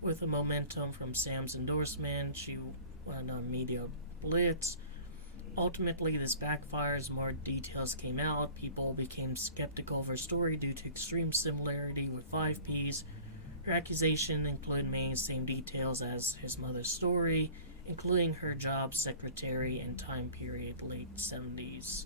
With the momentum from Sam's endorsement, she went on media blitz. Ultimately, this backfired as more details came out. People became skeptical of her story due to extreme similarity with 5Ps. Her accusation included many of the same details as his mother's story, including her job, secretary, and time period, late 70s.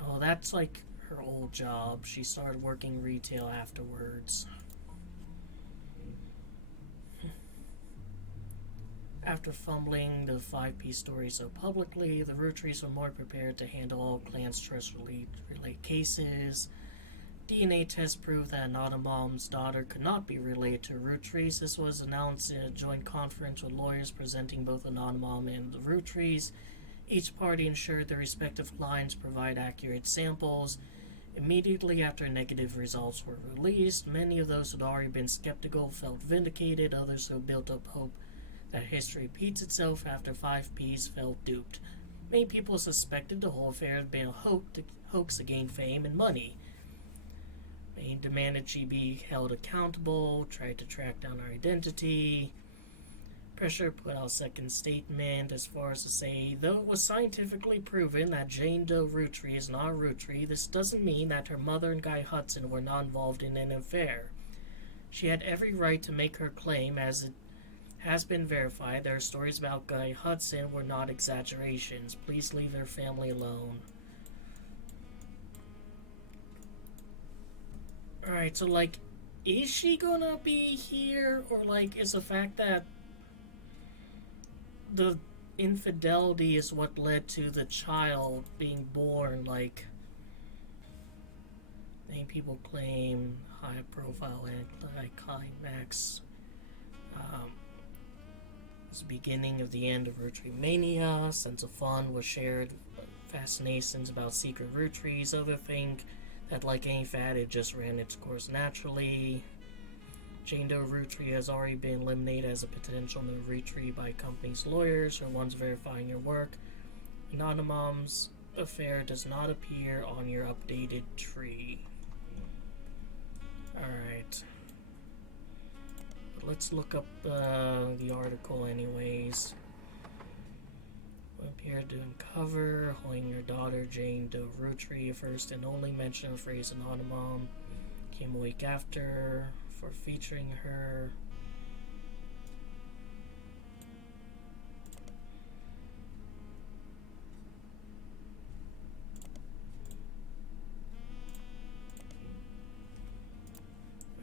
Oh, that's like her old job. She started working retail afterwards. After fumbling the 5P story so publicly, the Roottrees were more prepared to handle all Clan's trust-related cases. DNA tests proved that Anonymom's daughter could not be related to Roottrees. This was announced in a joint conference with lawyers presenting both Anonymom and the Roottrees. Each party ensured their respective clients provide accurate samples. Immediately after negative results were released, many of those who had already been skeptical felt vindicated. Others who built up hope that history repeats itself after 5Ps felt duped. Many people suspected the whole affair had been a hoax to gain fame and money. Many demanded she be held accountable, tried to track down her identity. Pressure put out a second statement as far as to say, though it was scientifically proven that Jane Doe Rootree is not a Rootree, this doesn't mean that her mother and Guy Hudson were not involved in an affair. She had every right to make her claim, as it has been verified that her stories about Guy Hudson were not exaggerations. Please leave their family alone. Alright, so is she gonna be here? Or is the fact that the infidelity is what led to the child being born, many people claim high profile anticlimax was the beginning of the end of Rootree mania. Sense of fun was shared, fascinations about secret Roottrees. Others think that like any fad, it just ran its course naturally. Jane Doe Rootree has already been eliminated as a potential new Rootree by companies' lawyers or ones verifying your work. Anonymom's affair does not appear on your updated tree. Alright. Let's look up the article anyways. Appeared to uncover holding your daughter Jane Doe Rootree, first and only mention of the phrase Anonymom came a week after for featuring her.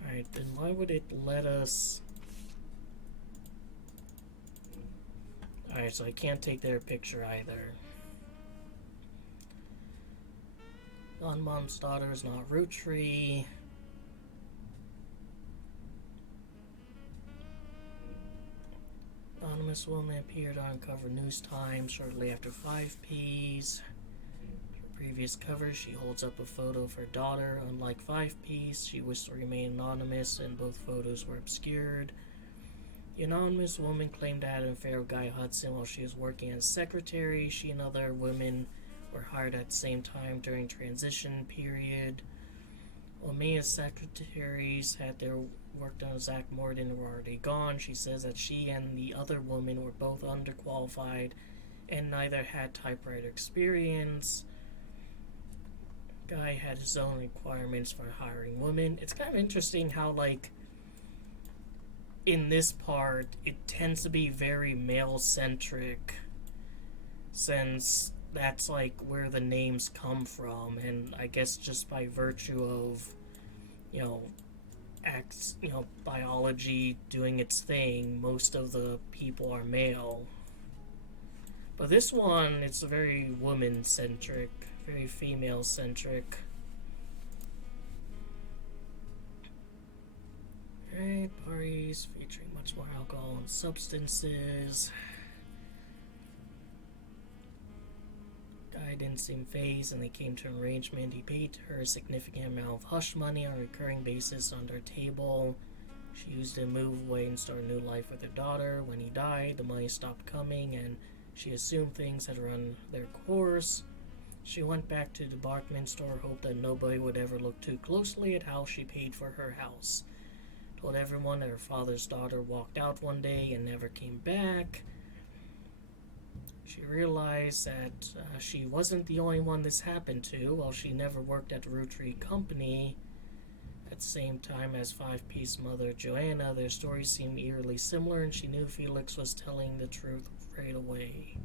Alright, then why would it let us... Alright, so I can't take their picture either. Non-mom's daughter is not Roottrees. Anonymous woman appeared on cover News Times shortly after 5Ps. Her previous cover, she holds up a photo of her daughter. Unlike 5Ps, she wished to remain anonymous, and both photos were obscured. The anonymous woman claimed to have an affair with Guy Hudson while she was working as secretary. She and other women were hired at the same time during transition period. While many secretaries had their work done, Zach Morton were already gone. She says that she and the other woman were both underqualified and neither had typewriter experience. Guy had his own requirements for hiring women. It's kind of interesting how, like, in this part, it tends to be very male-centric, since that's, like, where the names come from, and I guess just by virtue of, you know, biology doing its thing, most of the people are male. But this one, it's very woman-centric, very female-centric. Alright, parties featuring much more alcohol and substances. Guy didn't seem fazed, and they came to an arrangement. He paid her a significant amount of hush money on a recurring basis on their table. She used it to move away and start a new life with her daughter. When he died, the money stopped coming, and she assumed things had run their course. She went back to the department store, hoped that nobody would ever look too closely at how she paid for her house. Told everyone that her father's daughter walked out one day and never came back. She realized that she wasn't the only one this happened to. While she never worked at the Roottrees company, at the same time as 5P's mother, Joanna, their stories seemed eerily similar, and she knew Felix was telling the truth right away.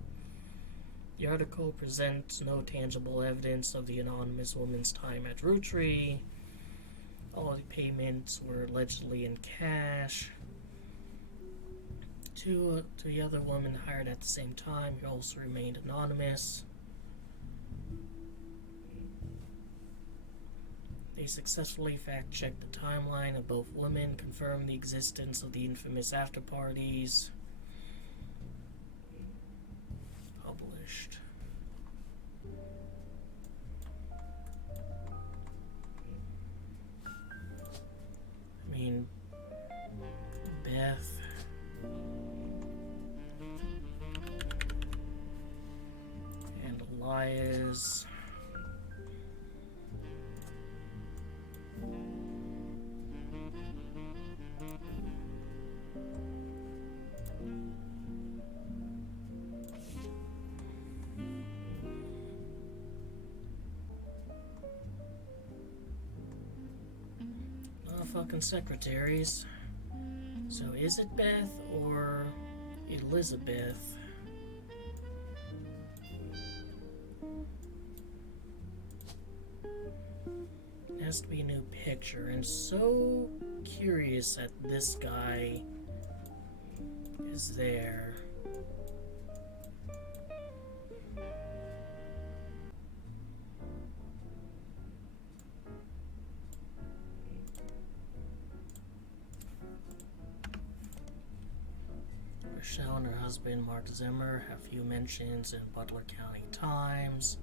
The article presents no tangible evidence of the anonymous woman's time at Roottrees. All the payments were allegedly in cash. Two the other women hired at the same time who also remained anonymous. They successfully fact-checked the timeline of both women, confirmed the existence of the infamous after-parties. Published. I mean, Beth... and Elias... fucking secretaries. So is it Beth or Elizabeth? It has to be a new picture, and so curious that this guy is there. Michelle and her husband, Mark Zimmer, have few mentions in Butler County Times.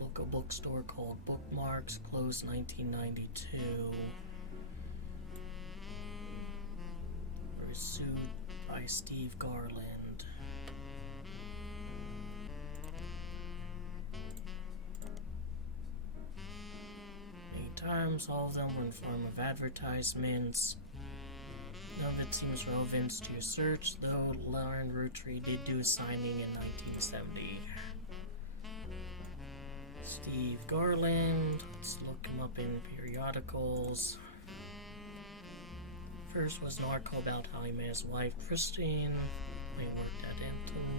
Local bookstore called Bookmarks, closed 1992. Were sued by Steve Garland. Many times, all of them were in form of advertisements. None of it seems relevant to your search, though Lauren Roottrees did do a signing in 1970. Steve Garland, let's look him up in periodicals. First was an article about how he met his wife, Christine, when he worked at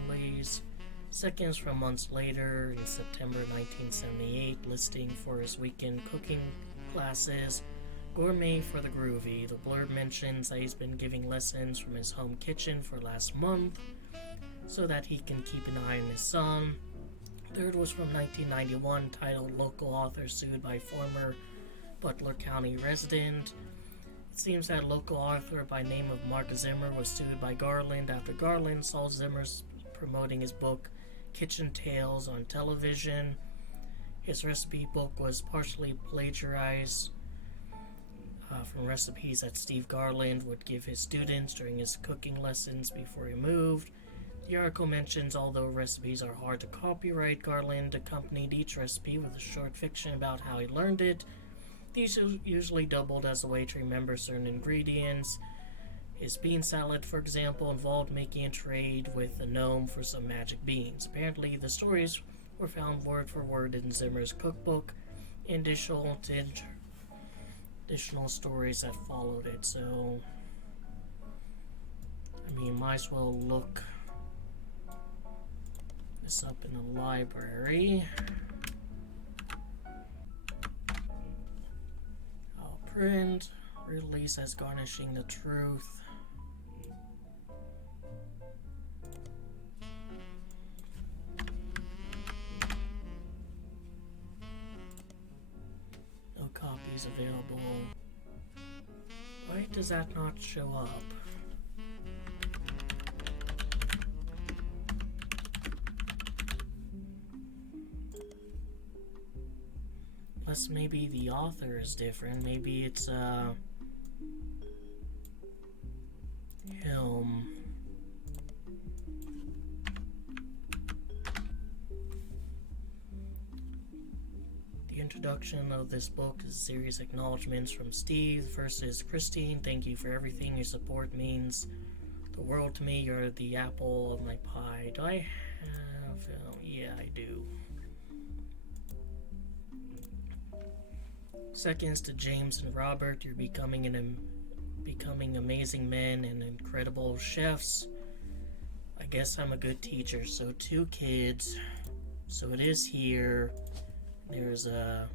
Anthony's. Second is from months later, in September 1978, listing for his weekend cooking classes, Gourmet for the Groovy. The blurb mentions that he's been giving lessons from his home kitchen for last month, so that he can keep an eye on his son. Third was from 1991, titled Local Author Sued by Former Butler County Resident. It seems that local author by name of Mark Zimmer was sued by Garland after Garland saw Zimmer promoting his book Kitchen Tales on television. His recipe book was partially plagiarized from recipes that Steve Garland would give his students during his cooking lessons before he moved. The article mentions although recipes are hard to copyright, Garland accompanied each recipe with a short fiction about how he learned it. These usually doubled as a way to remember certain ingredients. His bean salad, for example, involved making a trade with a gnome for some magic beans. Apparently, the stories were found word for word in Zimmer's cookbook, and additional stories that followed it. So, might as well look this up in the library. I'll print, release as Garnishing the Truth. No copies available. Why does that not show up? Unless maybe the author is different. Maybe it's him. The introduction of this book is a series of acknowledgments from Steve. The first is, Christine, thank you for everything. Your support means the world to me. You're the apple of my pie. Do I have... yeah, I do. Seconds to James and Robert, you're becoming amazing men and incredible chefs. I guess I'm a good teacher. So 2 kids. So it is here. There's a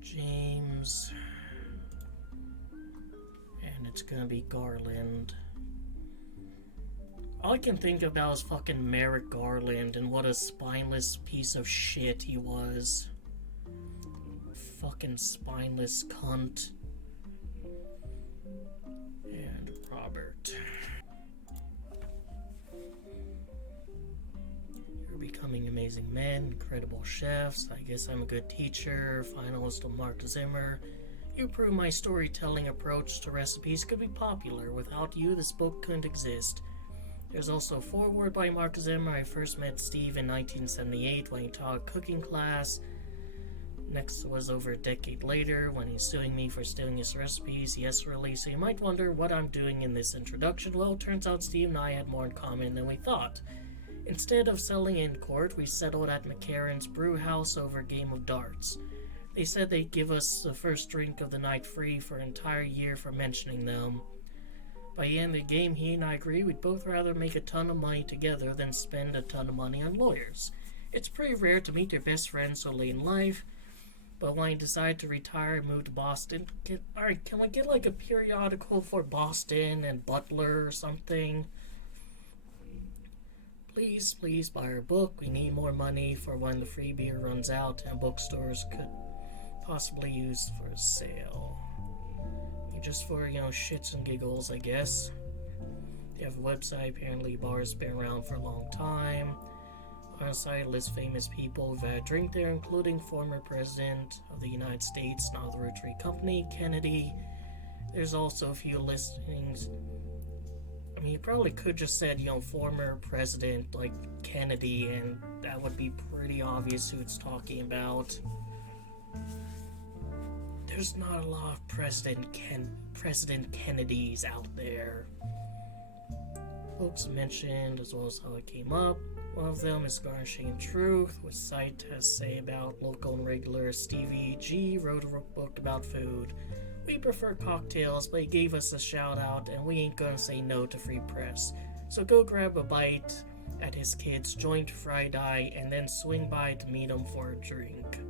James, and it's gonna be Garland. All I can think about is fucking Merrick Garland and what a spineless piece of shit he was. Fucking spineless cunt. And Robert. You're becoming amazing men, incredible chefs. I guess I'm a good teacher. Finalist of Mark Zimmer. You prove my storytelling approach to recipes could be popular. Without you, this book couldn't exist. There's also a foreword by Mark Zimmer. I first met Steve in 1978 when he taught a cooking class. Next was over a decade later when he's suing me for stealing his recipes yesterday. So you might wonder what I'm doing in this introduction. Well, it turns out Steve and I had more in common than we thought. Instead of settling in court, we settled at McCarran's brew house over a game of darts. They said they'd give us the first drink of the night free for an entire year for mentioning them. By the end of the game, he and I agreed we'd both rather make a ton of money together than spend a ton of money on lawyers. It's pretty rare to meet your best friend so late in life, but when I decided to retire and move to Boston, alright, can we get like a periodical for Boston and Butler or something? Please buy our book. We need more money for when the free beer runs out and bookstores could possibly use for a sale. Just for, shits and giggles, I guess. They have a website. Apparently, bars been around for a long time. On the site, lists famous people who've had a drink there, including former President of the United States, now the Roottrees Company, Kennedy. There's also a few listings. You probably could just said, former President, like Kennedy, and that would be pretty obvious who it's talking about. There's not a lot of President Kennedys out there. Books mentioned, as well as how it came up. One of them is Garnishing Truth, which site has to say about local and regular Stevie G wrote a book about food. We prefer cocktails, but he gave us a shout out, and we ain't gonna say no to free press. So go grab a bite at his kid's joint Fried Eye, and then swing by to meet him for a drink.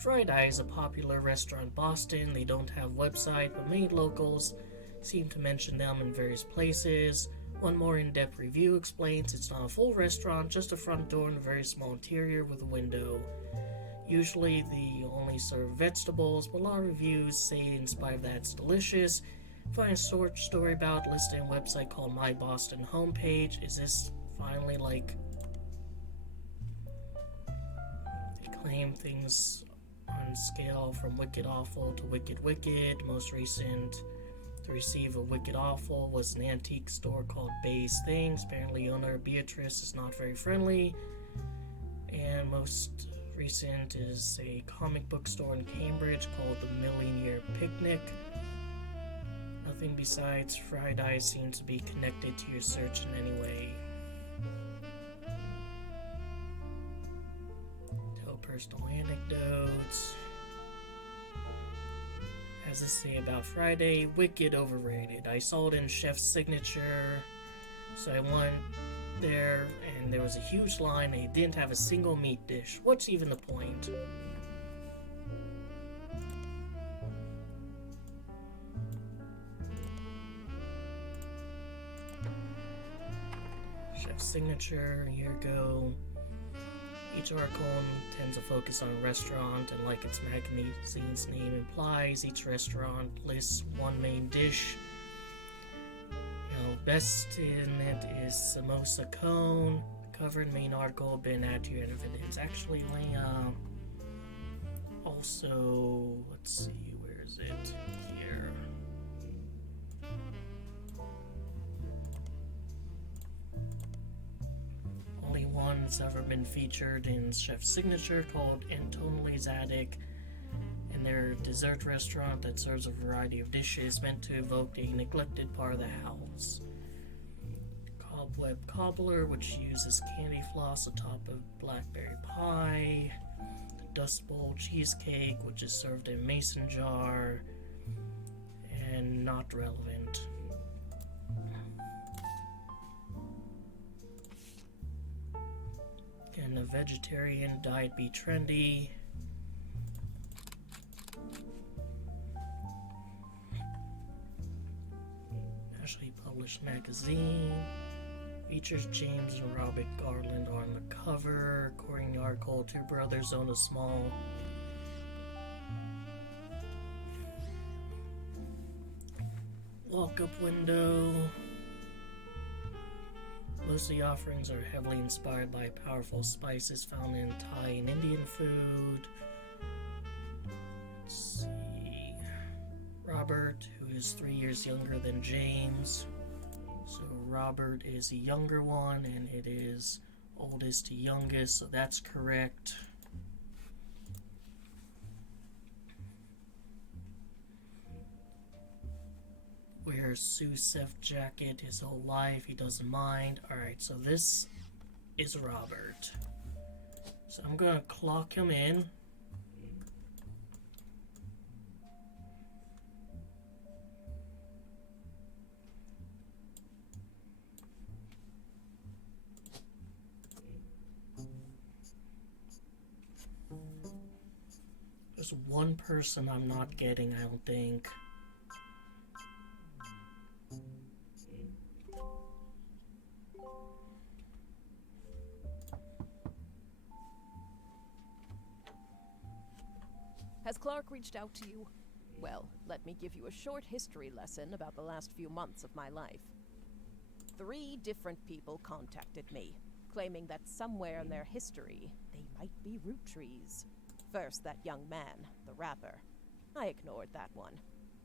Fried Eye is a popular restaurant in Boston. They don't have a website, but many locals seem to mention them in various places. One more in-depth review explains it's not a full restaurant, just a front door and a very small interior with a window. Usually they only serve vegetables, but a lot of reviews say in spite of that it's delicious. Find a short story about listed on a website called My Boston Homepage. Is this finally like... They claim things on scale from Wicked Awful to Wicked Wicked. Most recent to receive a Wicked Awful was an antique store called Bay's Things. Apparently owner Beatrice is not very friendly. And most recent is a comic book store in Cambridge called the Million Year Picnic. Nothing besides Fried Eye seems to be connected to your search in any way. Tell personal anecdotes. As they say about Friday, wicked overrated. I saw it in Chef's Signature, so I went there and there was a huge line and they didn't have a single meat dish. What's even the point? Chef's Signature, here we go. Each article tends to focus on a restaurant, and like its magazine's name implies, each restaurant lists one main dish. Best in it is samosa cone. Covered main article, been added to your evidence. Actually, also, let's see, where is it? Here. Only one that's ever been featured in Chef's Signature called Antonelli's Attic, and their dessert restaurant that serves a variety of dishes meant to evoke a neglected part of the house. Cobweb Cobbler, which uses candy floss atop of blackberry pie. The Dust Bowl Cheesecake, which is served in a mason jar, and not relevant. Can a vegetarian diet be trendy? Nationally published magazine. Features James and Robert Garland on the cover. According to the article, two brothers own a small walk-up window. Most of the offerings are heavily inspired by powerful spices found in Thai and Indian food. Let's see. Robert, who is 3 years younger than James. So Robert is the younger one, and it is oldest to youngest, so that's correct. Wears Sous-Chef jacket his whole life, he doesn't mind. Alright, so this is Robert. So I'm gonna clock him in. There's one person I'm not getting, I don't think. Has Clark reached out to you? Well, let me give you a short history lesson about the last few months of my life. 3 different people contacted me, claiming that somewhere in their history, they might be Roottrees. First, that young man, the rapper. I ignored that one.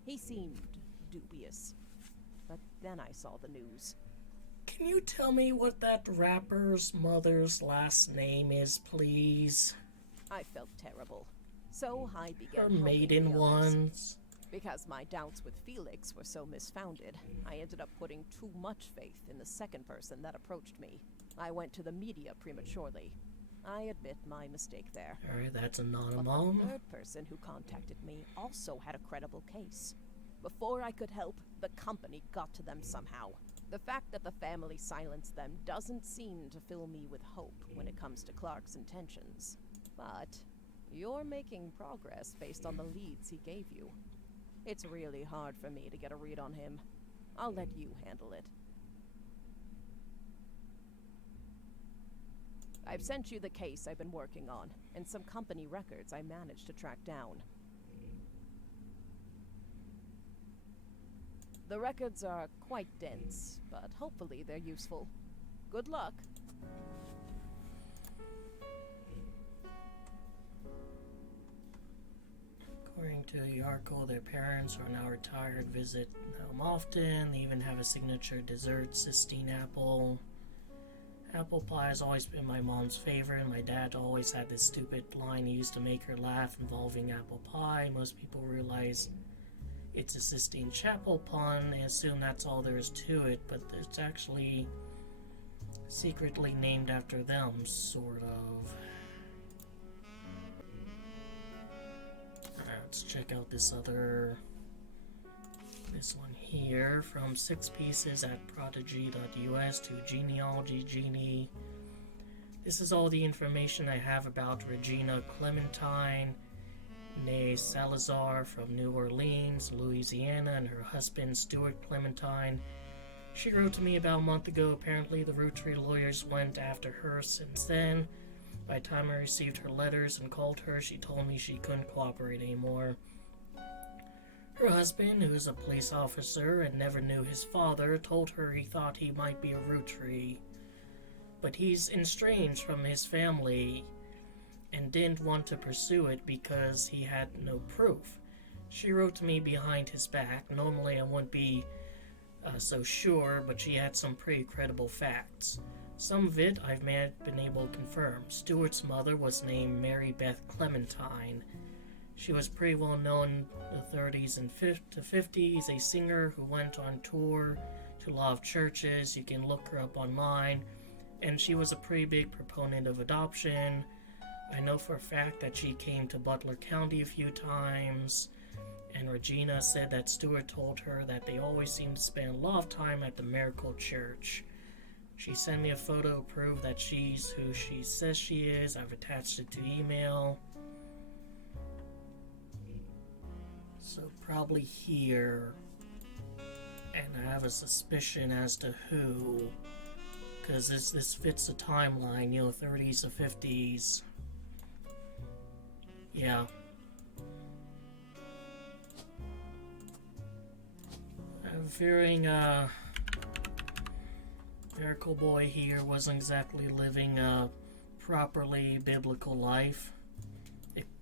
He seemed dubious. But then I saw the news. Can you tell me what that rapper's mother's last name is, please? I felt terrible. So I began Her helping maiden the others. ones. Because my doubts with Felix were so misfounded, I ended up putting too much faith in the second person that approached me. I went to the media prematurely. I admit my mistake there. Alright, that's But anonymous. the third person who contacted me also had a credible case. Before I could help, the company got to them somehow. The fact that the family silenced them doesn't seem to fill me with hope when it comes to Clark's intentions. But you're making progress based on the leads he gave you. It's really hard for me to get a read on him. I'll let you handle it. I've sent you the case I've been working on, and some company records I managed to track down. The records are quite dense, but hopefully they're useful. Good luck. According to the article, their parents are now retired, visit them often. They even have a signature dessert, Sistine apple. Apple pie has always been my mom's favorite. My dad always had this stupid line he used to make her laugh involving apple pie. Most people realize it's a Sistine Chapel pun and assume that's all there is to it, but it's actually secretly named after them, sort of. Alright, let's check out this one here, from 6 pieces at prodigy.us to genealogy genie. This is all the information I have about Regina Clementine, née Salazar, from New Orleans, Louisiana, and her husband Stuart Clementine. She wrote to me about a month ago. Apparently the Roottrees lawyers went after her since then. By the time I received her letters and called her, she told me she couldn't cooperate anymore. Her husband, who is a police officer and never knew his father, told her he thought he might be a Roottries. But he's estranged from his family and didn't want to pursue it because he had no proof. She wrote to me behind his back. Normally I wouldn't be so sure, but she had some pretty credible facts. Some of it I've been able to confirm. Stuart's mother was named Mary Beth Clementine. She was pretty well known in the 30s and to 50s, a singer who went on tour to a lot of churches. You can look her up online. And she was a pretty big proponent of adoption. I know for a fact that she came to Butler County a few times. And Regina said that Stuart told her that they always seem to spend a lot of time at the Miracle Church. She sent me a photo to prove that she's who she says she is. I've attached it to email. So probably here. And I have a suspicion as to who. Because this fits the timeline, 30s to 50s. Yeah. I'm fearing, Miracle Boy here wasn't exactly living a properly biblical life.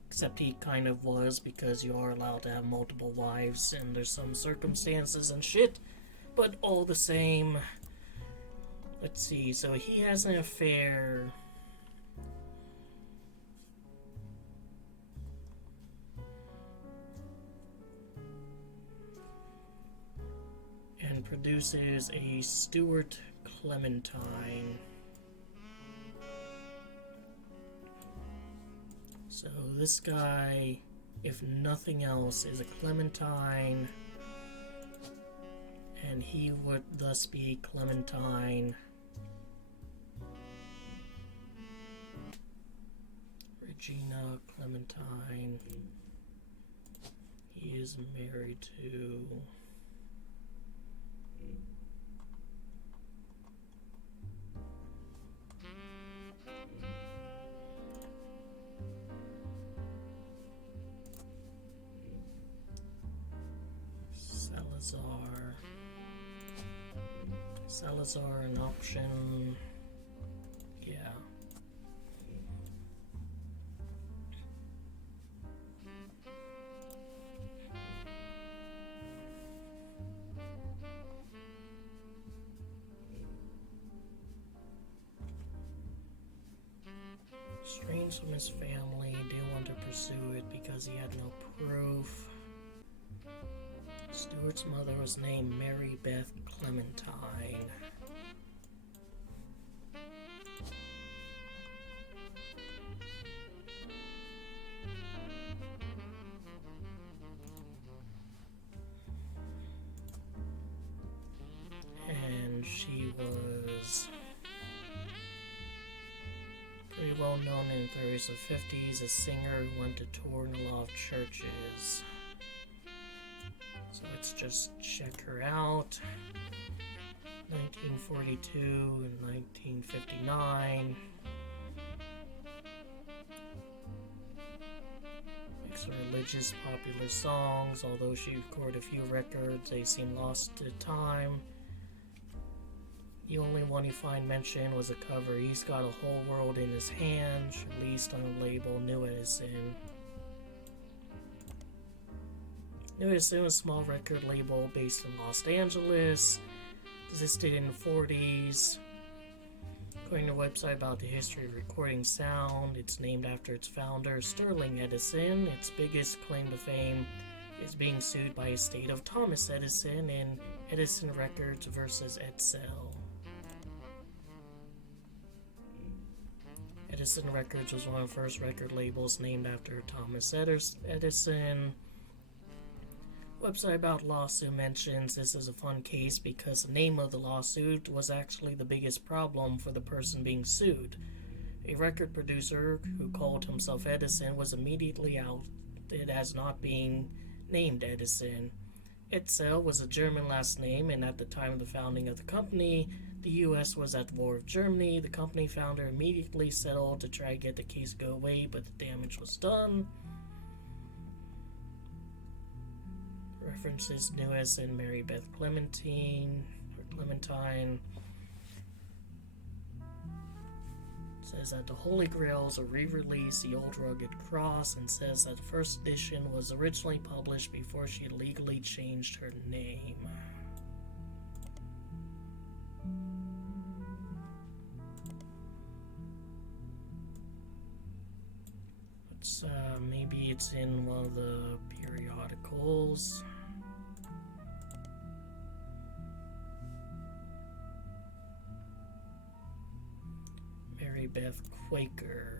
Except he kind of was, because you are allowed to have multiple wives, and there's some circumstances and shit. But all the same, let's see, so he has an affair. And produces a Stuart Clementine. So this guy, if nothing else, is a Clementine, and he would thus be Clementine. Regina Clementine. He is married to... Salazar, an option. Yeah. Estranged from his family, didn't want to pursue it because he had no proof. Stewart's mother was named Mary Beth Clementine. And she was pretty well known in the 30s and 50s, a singer who went to tour in a lot of churches. So let's just check her out. 1942 and 1959. Makes religious popular songs, although she recorded a few records, they seem lost to time. The only one you find mentioned was a cover, He's Got a Whole World in His Hands, released on the label New Edison. New Edison was a small record label based in Los Angeles, existed in the 40s. According to a website about the history of recording sound, it's named after its founder, Sterling Edison. Its biggest claim to fame is being sued by his estate of Thomas Edison in Edison Records versus Edsel. Edison Records was one of the first record labels named after Thomas Edison. Website about lawsuit mentions this is a fun case because the name of the lawsuit was actually the biggest problem for the person being sued. A record producer who called himself Edison was immediately outed as not being named Edison. Edsel was a German last name, and at the time of the founding of the company, the U.S. was at war with Germany. The company founder immediately settled to try to get the case to go away, but the damage was done. References New Edison, Mary Beth Clementine. Says that the Holy Grail is a re-release, the Old Rugged Cross, and says that the first edition was originally published before she legally changed her name. Maybe it's in one of the periodicals. Mary Beth Quaker.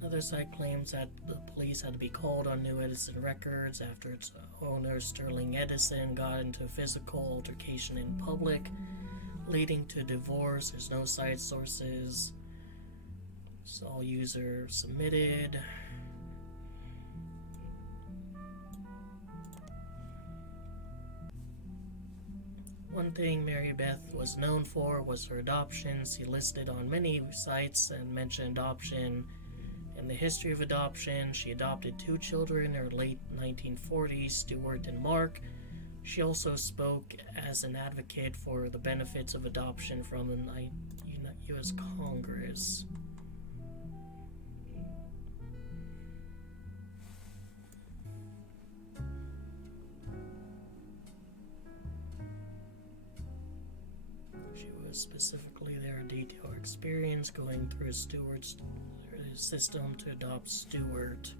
Another site claims that the police had to be called on New Edison Records after its owner, Sterling Edison, got into a physical altercation in public, leading to divorce. There's no site sources. It's all user submitted. One thing Mary Beth was known for was her adoptions. She listed on many sites and mentioned adoption. In the history of adoption, she adopted 2 children in her late 1940s, Stuart and Mark. She also spoke as an advocate for the benefits of adoption from the U.S. Congress. She was specifically there to detail her experience going through Stuart's system to adopt Stuart.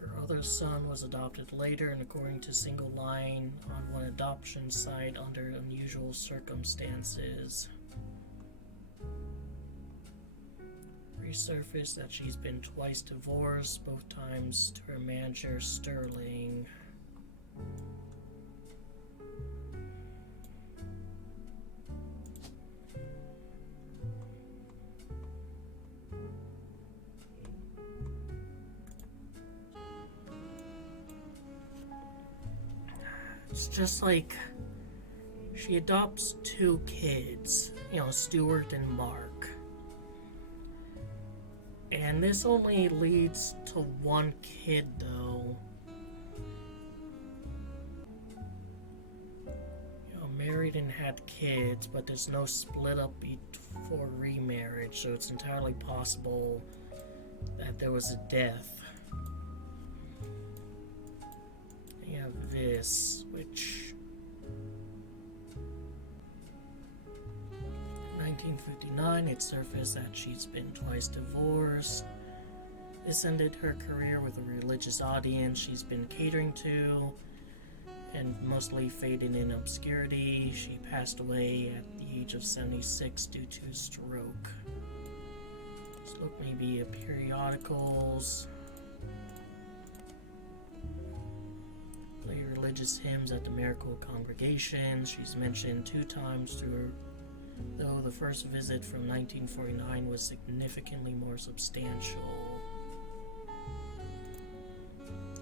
Her other son was adopted later, and according to Single Line, on one adoption site under unusual circumstances. Resurfaced that she's been twice divorced, both times to her manager Sterling. It's just like she adopts 2 kids, Stuart and Mark. And this only leads to 1 kid, though. Married and had kids, but there's no split up before remarriage, so it's entirely possible that there was a death. You have this, which 1959 it surfaced that she's been twice divorced. This ended her career with a religious audience she's been catering to, and mostly faded in obscurity. She passed away at the age of 76 due to stroke. Let's look maybe at periodicals. Play religious hymns at the Miracle Congregation. She's mentioned 2 times through, though the first visit from 1949 was significantly more substantial.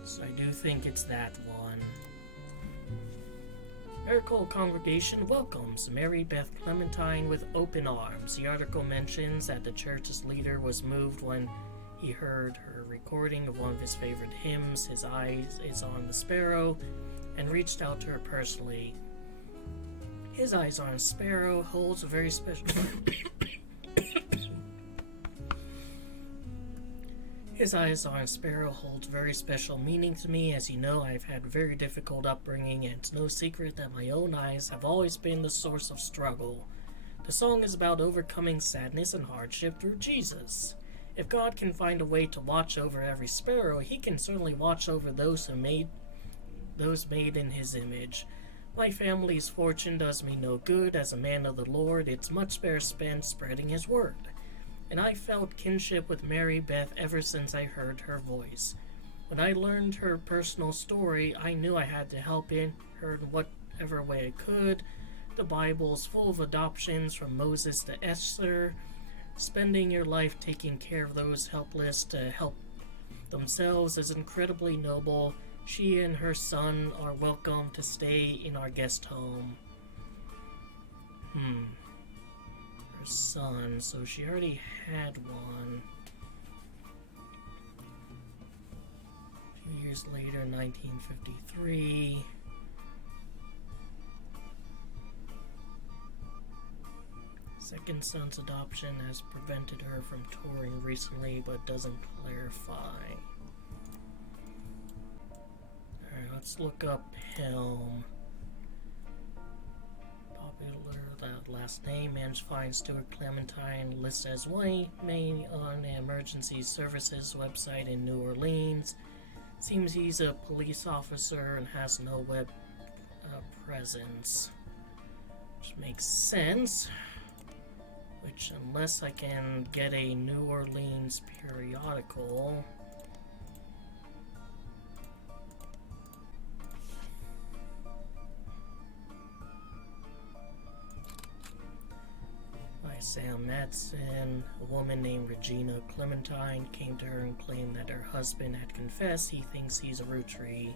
So I do think it's that one. Miracle Congregation welcomes Mary Beth Clementine with open arms. The article mentions that the church's leader was moved when he heard her recording of one of his favorite hymns, His Eyes Is on the Sparrow, and reached out to her personally. His Eyes on a Sparrow holds a very special His Eyes on a Sparrow holds very special meaning to me. As you know, I've had a very difficult upbringing, and it's no secret that my own eyes have always been the source of struggle. The song is about overcoming sadness and hardship through Jesus. If God can find a way to watch over every sparrow, he can certainly watch over those made in his image. My family's fortune does me no good. As a man of the Lord, it's much better spent spreading his word. And I felt kinship with Mary Beth ever since I heard her voice. When I learned her personal story, I knew I had to help her in whatever way I could. The Bible's full of adoptions from Moses to Esther. Spending your life taking care of those helpless to help themselves is incredibly noble. She and her son are welcome to stay in our guest home. Her son, so she already had one. A few years later, 1953. Second son's adoption has prevented her from touring recently, but doesn't clarify. Alright, let's look up Helm. Popular, that last name, managed to find Stuart Clementine, listed as white, made on an emergency services website in New Orleans. Seems he's a police officer and has no web presence. Which makes sense. Which, unless I can get a New Orleans periodical... by Sam Madsen, a woman named Regina Clementine came to her and claimed that her husband had confessed he thinks he's a Roottrees.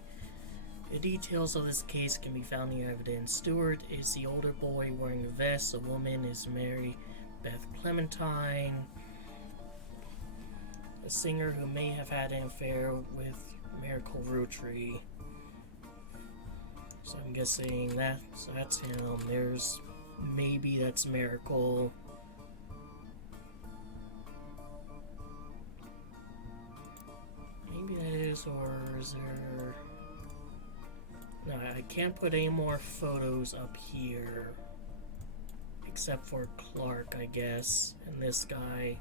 The details of this case can be found in the evidence. Stuart is the older boy wearing a vest. The woman is Mary Beth Clementine, a singer who may have had an affair with Miracle Roottrees. So I'm guessing that's him. Maybe that's Miracle. Maybe that is, or is there... No, I can't put any more photos up here. Except for Clark, I guess, and this guy.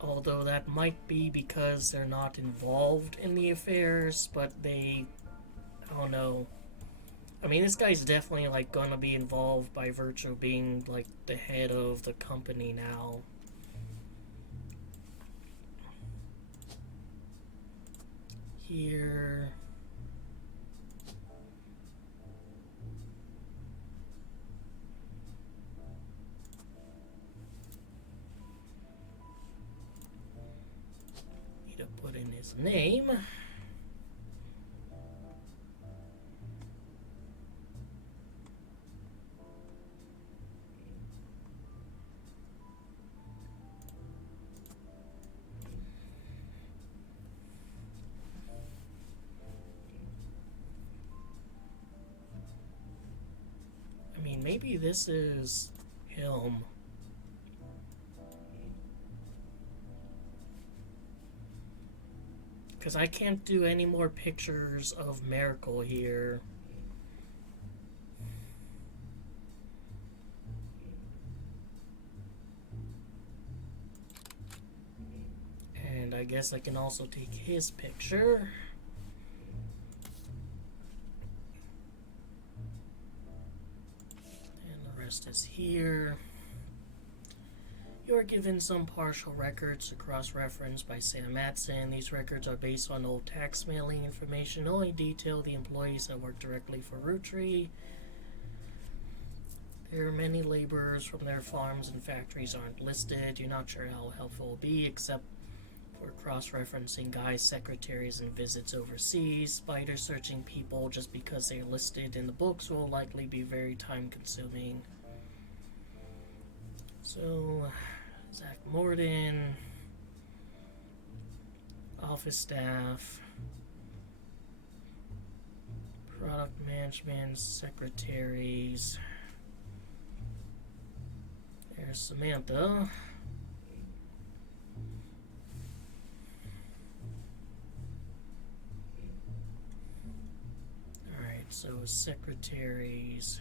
Although that might be because they're not involved in the affairs, but I don't know. I mean, this guy's definitely, like, gonna be involved by virtue of being, like, the head of the company now. Here... need to put in his name. I mean, maybe this is him. Because I can't do any more pictures of Miracle here. And I guess I can also take his picture. And the rest is here. You are given some partial records to cross-reference by Sam Matson. These records are based on old tax mailing information, only detail the employees that work directly for Roottrees. There are many laborers from their farms and factories aren't listed. You're not sure how helpful it will be, except for cross-referencing guys, secretaries, and visits overseas. Spider searching people just because they're listed in the books will likely be very time-consuming. So, Zach Morden, office staff, product management, secretaries. There's Samantha. Alright, so secretaries.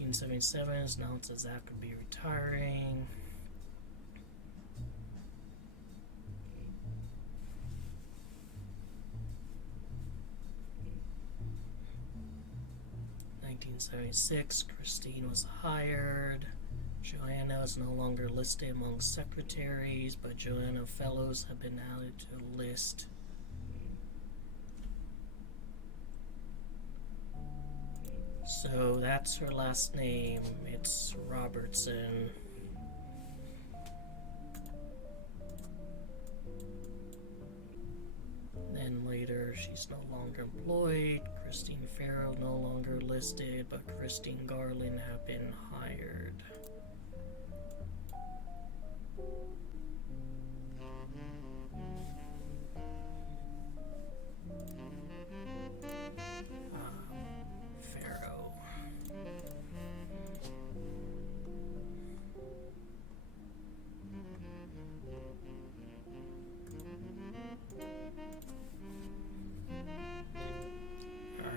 $1977 is announced that Zach would be retiring. $1976, Christine was hired. Joanna is no longer listed among secretaries, but Joanna Fellows have been added to the list. So that's her last name. It's Robertson. Then later, she's no longer employed. Christine Farrell no longer listed, but Christine Garland have been hired. Farrow.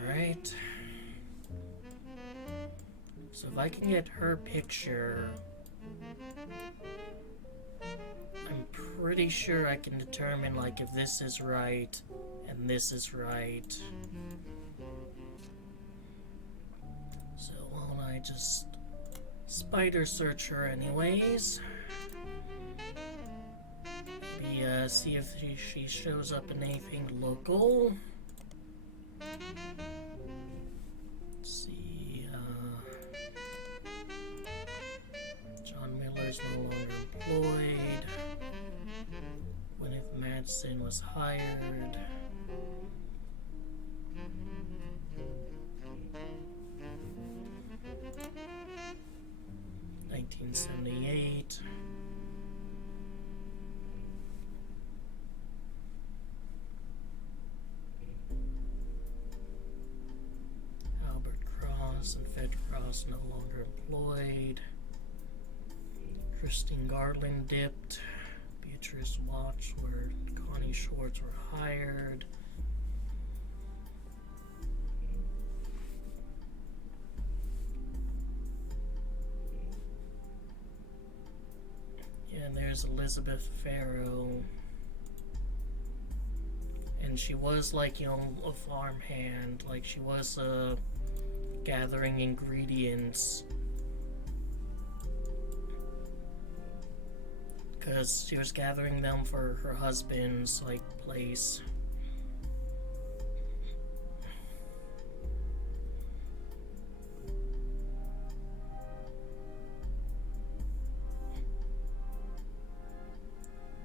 Alright. So if I can get her picture, I'm pretty sure I can determine like if this is right and this is right. So why don't I just spider search her anyways? Maybe see if she shows up in anything local. Let's see, John Miller's no longer employed. Gwyneth Madsen was hired. $1978. Albert Cross and Fed Cross no longer employed. Christine Garland dipped. Beatrice Watch where Connie Schwartz were hired. Yeah, and there's Elizabeth Farrow. And she was like, you know, a farmhand. Like she was gathering ingredients. Because she was gathering them for her husband's, like, place.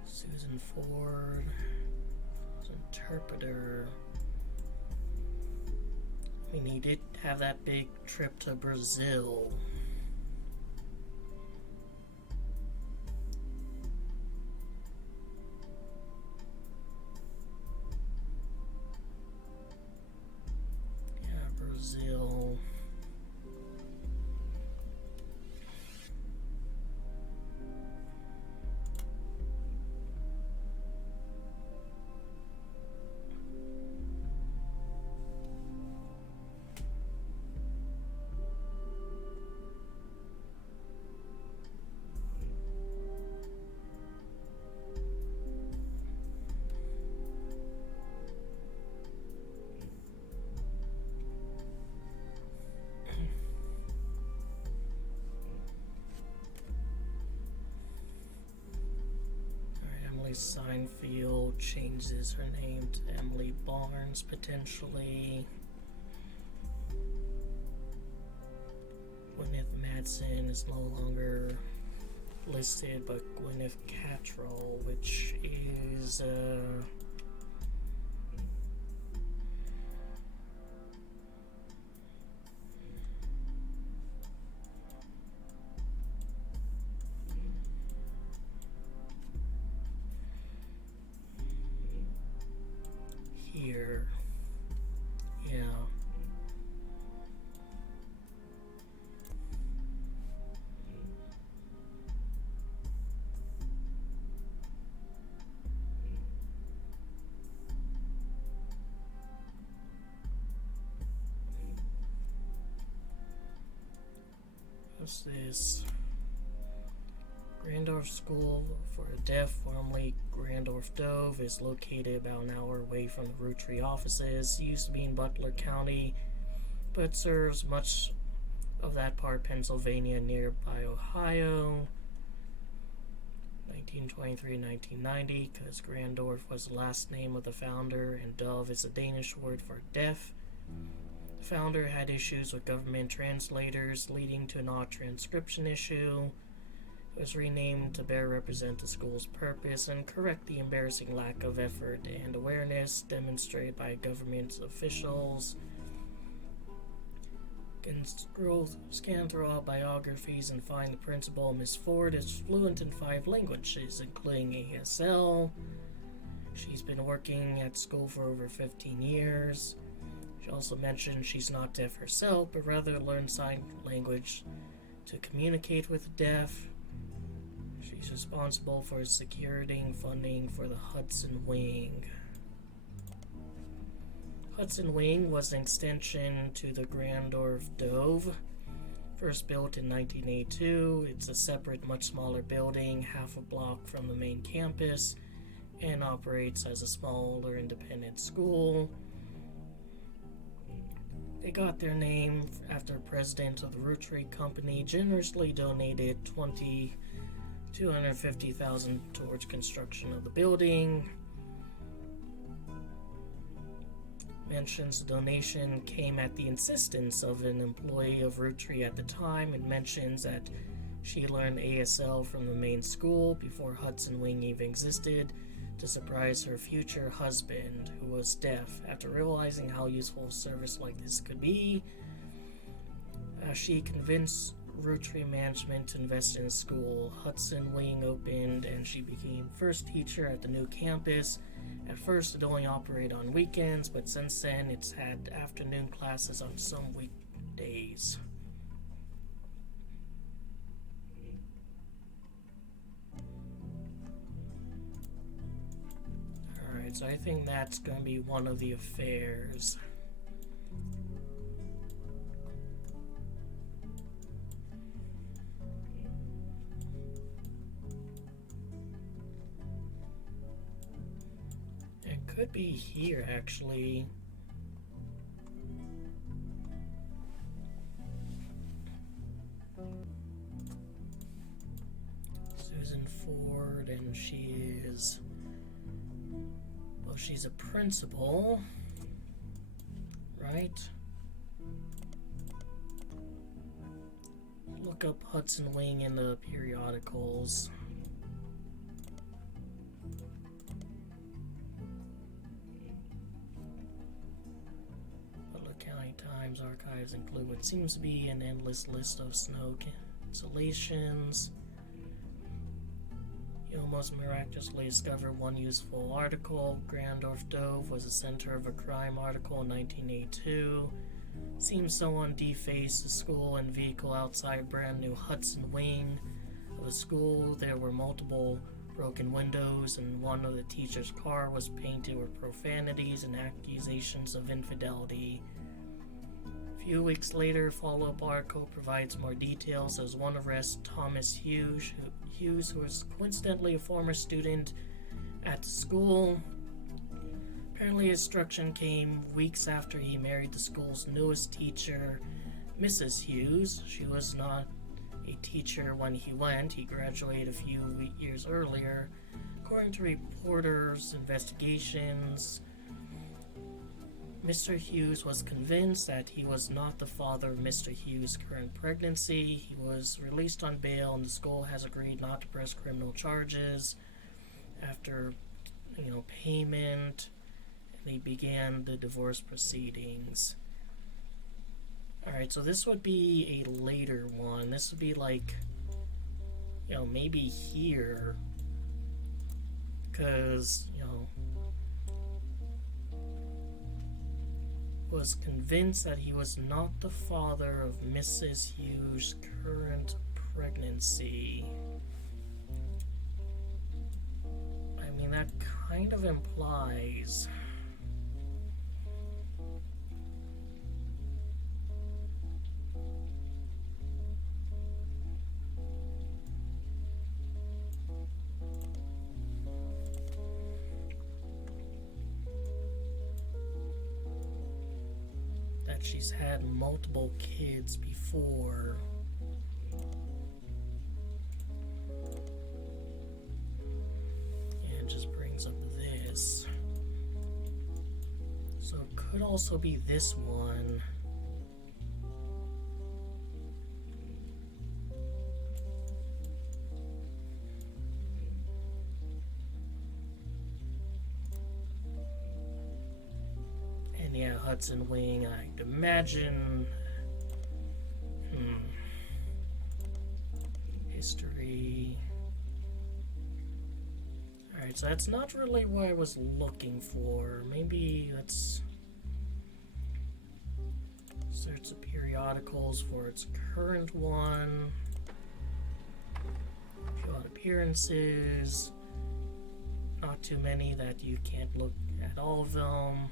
Susan Ford was interpreter. I mean, he did have that big trip to Brazil. Brazil. Joyce Seinfeld changes her name to Emily Barnes, potentially. Gwyneth Madsen is no longer listed, but Gwyneth Paltrow, which is, here. Yeah. What's this? Grandorf School for the Deaf, formerly Grandorf Dove, is located about an hour away from the Roottrees offices. It used to be in Butler County, but serves much of that part of Pennsylvania nearby Ohio. 1923-1990, because Grandorf was the last name of the founder, and Dove is a Danish word for deaf. The founder had issues with government translators, leading to an odd transcription issue. It was renamed to better represent the school's purpose and correct the embarrassing lack of effort and awareness demonstrated by government officials. You can scan through all biographies and find the principal, Miss Ford, is fluent in 5 languages, including ASL. She's been working at school for over 15 years. She also mentioned she's not deaf herself, but rather learned sign language to communicate with the deaf. She's responsible for securing funding for the Hudson Wing. Hudson Wing was an extension to the Grandorf Dove. First built in 1982, it's a separate, much smaller building, half a block from the main campus, and operates as a smaller independent school. They got their name after the president of the Roottrees Company generously donated $250,000 towards construction of the building. Mentions the donation came at the insistence of an employee of Roottrees at the time, and mentions that she learned ASL from the main school before Hudson Wing even existed to surprise her future husband, who was deaf. After realizing how useful a service like this could be, she convinced Roottrees management to invest in a school. Hudson Wing opened, and she became first teacher at the new campus. At first, it only operated on weekends, but since then, it's had afternoon classes on some weekdays. Alright, so I think that's going to be one of the affairs. Could be here, actually. Susan Ford, and she is... well, she's a principal, right? Look up Hudson Wing in the periodicals. Times archives include what seems to be an endless list of snow cancellations. You almost miraculously discovered one useful article. Grandorf Dove was the center of a crime article in 1982. Seems someone defaced the school and vehicle outside a brand new Hudson Wing of the school. There were multiple broken windows, and one of the teacher's car was painted with profanities and accusations of infidelity. A few weeks later, a follow-up article provides more details as one arrests Thomas Hughes, who was coincidentally a former student at the school. Apparently, his instruction came weeks after he married the school's newest teacher, Mrs. Hughes. She was not a teacher when he went. He graduated a few years earlier. According to reporters' investigations, Mr. Hughes was convinced that he was not the father of Mr. Hughes' current pregnancy. He was released on bail, and the school has agreed not to press criminal charges. After, payment, they began the divorce proceedings. Alright, so this would be a later one. This would be like, maybe here. Because, was convinced that he was not the father of Mrs. Hughes' current pregnancy. I mean, that kind of implies that she's had multiple kids before. And just brings up this. So it could also be this one. And yeah, Hudson Wing, I'd imagine. History. Alright, so that's not really what I was looking for. Maybe let's search the periodicals for its current one. Fill out appearances. Not too many that you can't look at all of them.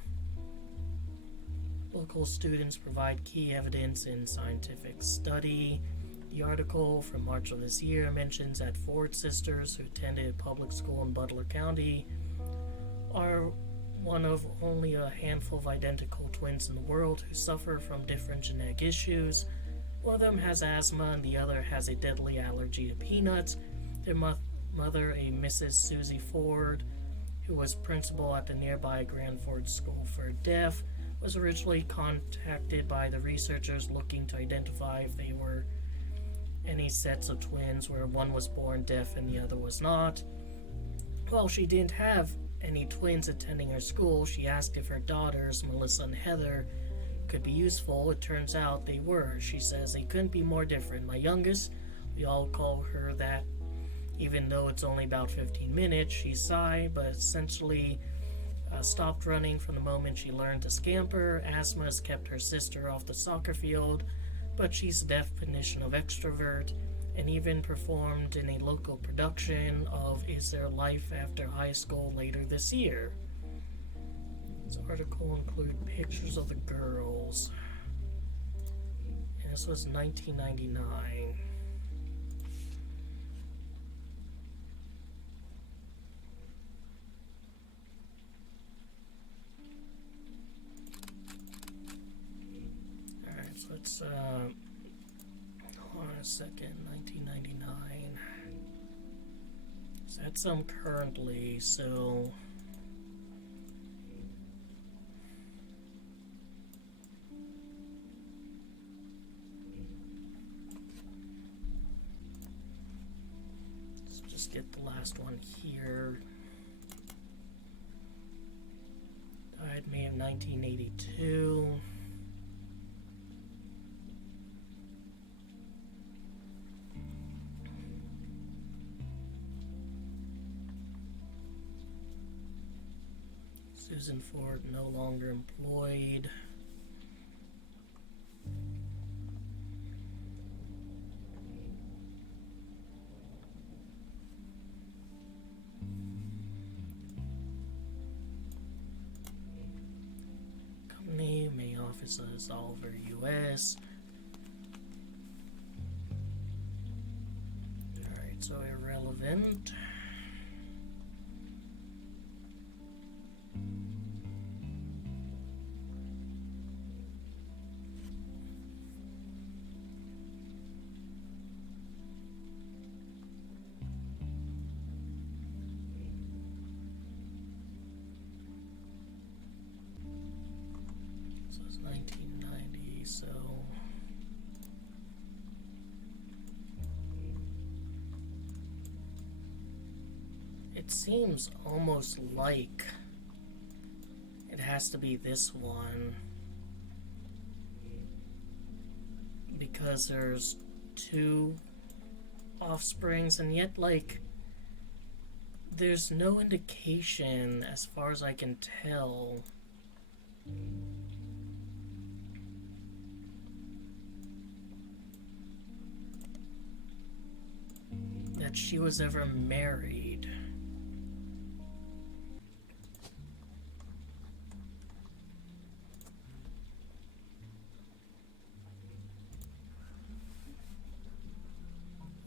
Local students provide key evidence in scientific study. The article from March of this year mentions that Ford sisters who attended public school in Butler County are one of only a handful of identical twins in the world who suffer from different genetic issues. One of them has asthma and the other has a deadly allergy to peanuts. Their mother, a Mrs. Susie Ford, who was principal at the nearby Grand Ford School for Deaf, was originally contacted by the researchers looking to identify if they were any sets of twins where one was born deaf and the other was not. While she didn't have any twins attending her school, she asked if her daughters, Melissa and Heather, could be useful. It turns out they were. She says they couldn't be more different. My youngest, we all call her that, even though it's only about 15 minutes. She sighed, but essentially stopped running from the moment she learned to scamper. Asthma has kept her sister off the soccer field, but she's the definition of extrovert, and even performed in a local production of Is There Life After High School later this year. This article included pictures of the girls. And this was 1999. Alright, so let's hold on a second, 1999. So that's currently, so let's just get the last one here. Died May of 1982. Susan Ford no longer employed. Company, main offices, Oliver, U.S. Alright, so irrelevant. It seems almost like it has to be this one. Because there's two offsprings, and yet, like, there's no indication, as far as I can tell, that she was ever married.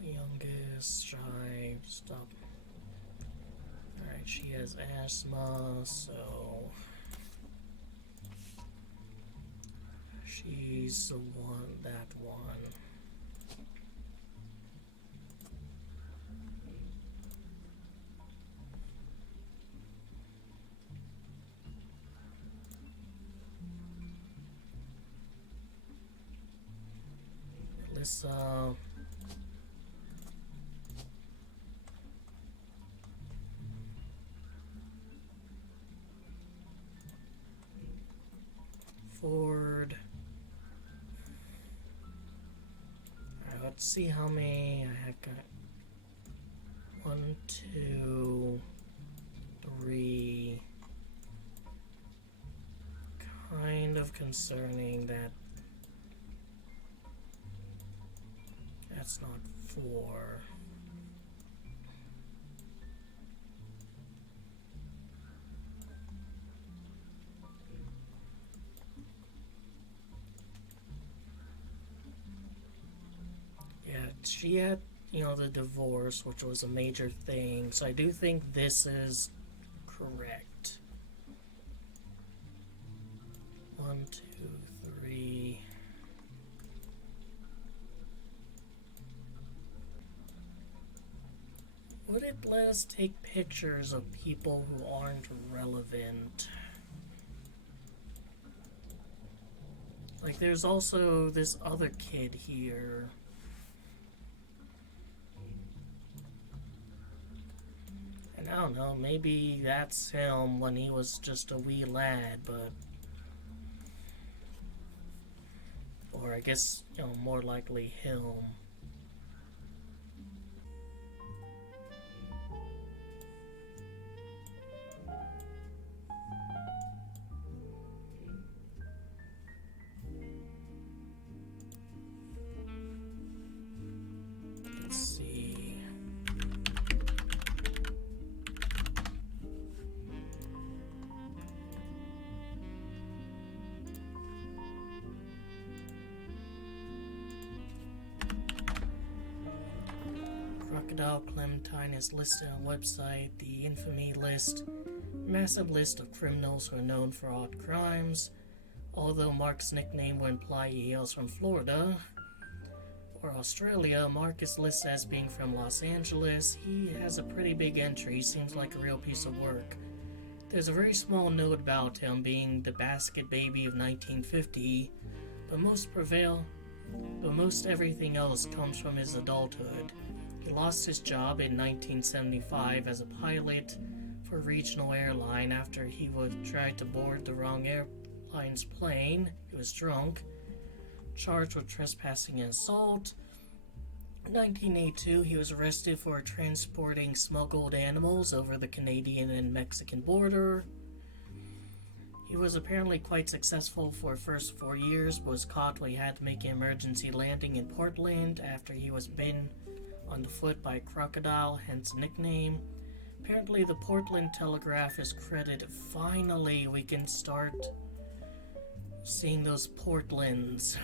Youngest, shy, stop. Alright, she has asthma, so she's the one, that one. Alyssa. Ford. Alright, let's see how many I have got. 1, 2, 3. Kind of concerning that that's not 4. Yeah, she had, the divorce, which was a major thing, so I do think this is correct. 1, 2, 3. Would it let us take pictures of people who aren't relevant? Like, there's also this other kid here. And I don't know, maybe that's him when he was just a wee lad, but... Or I guess, more likely him. Let's see. Crocodile Clementine is listed on the website, the infamy list, massive list of criminals who are known for odd crimes. Although Mark's nickname would imply he hails from Florida or Australia, Mark is listed as being from Los Angeles. He has a pretty big entry, seems like a real piece of work. There's a very small note about him being the basket baby of 1950, but most everything else comes from his adulthood. He lost his job in 1975 as a pilot for a regional airline after he would try to board the wrong airline's plane. He was drunk, charged with trespassing and assault. In 1982, he was arrested for transporting smuggled animals over the Canadian and Mexican border. He was apparently quite successful for the first 4 years, but was caught when he had to make an emergency landing in Portland after he was bitten on the foot by a crocodile, hence nickname. Apparently the Portland Telegraph is credited. Finally, we can start seeing those Portlands.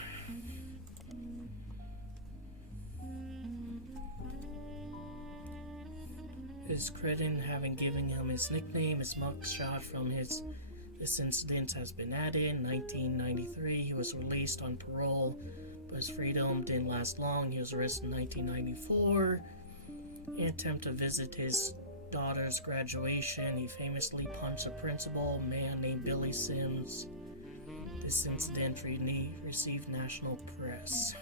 His credit in having given him his nickname, his mugshot from this incident has been added. In 1993, he was released on parole, but his freedom didn't last long. He was arrested in 1994 in an attempt to visit his daughter's graduation. He famously punched a principal, a man named Billy Sims. This incident received national press.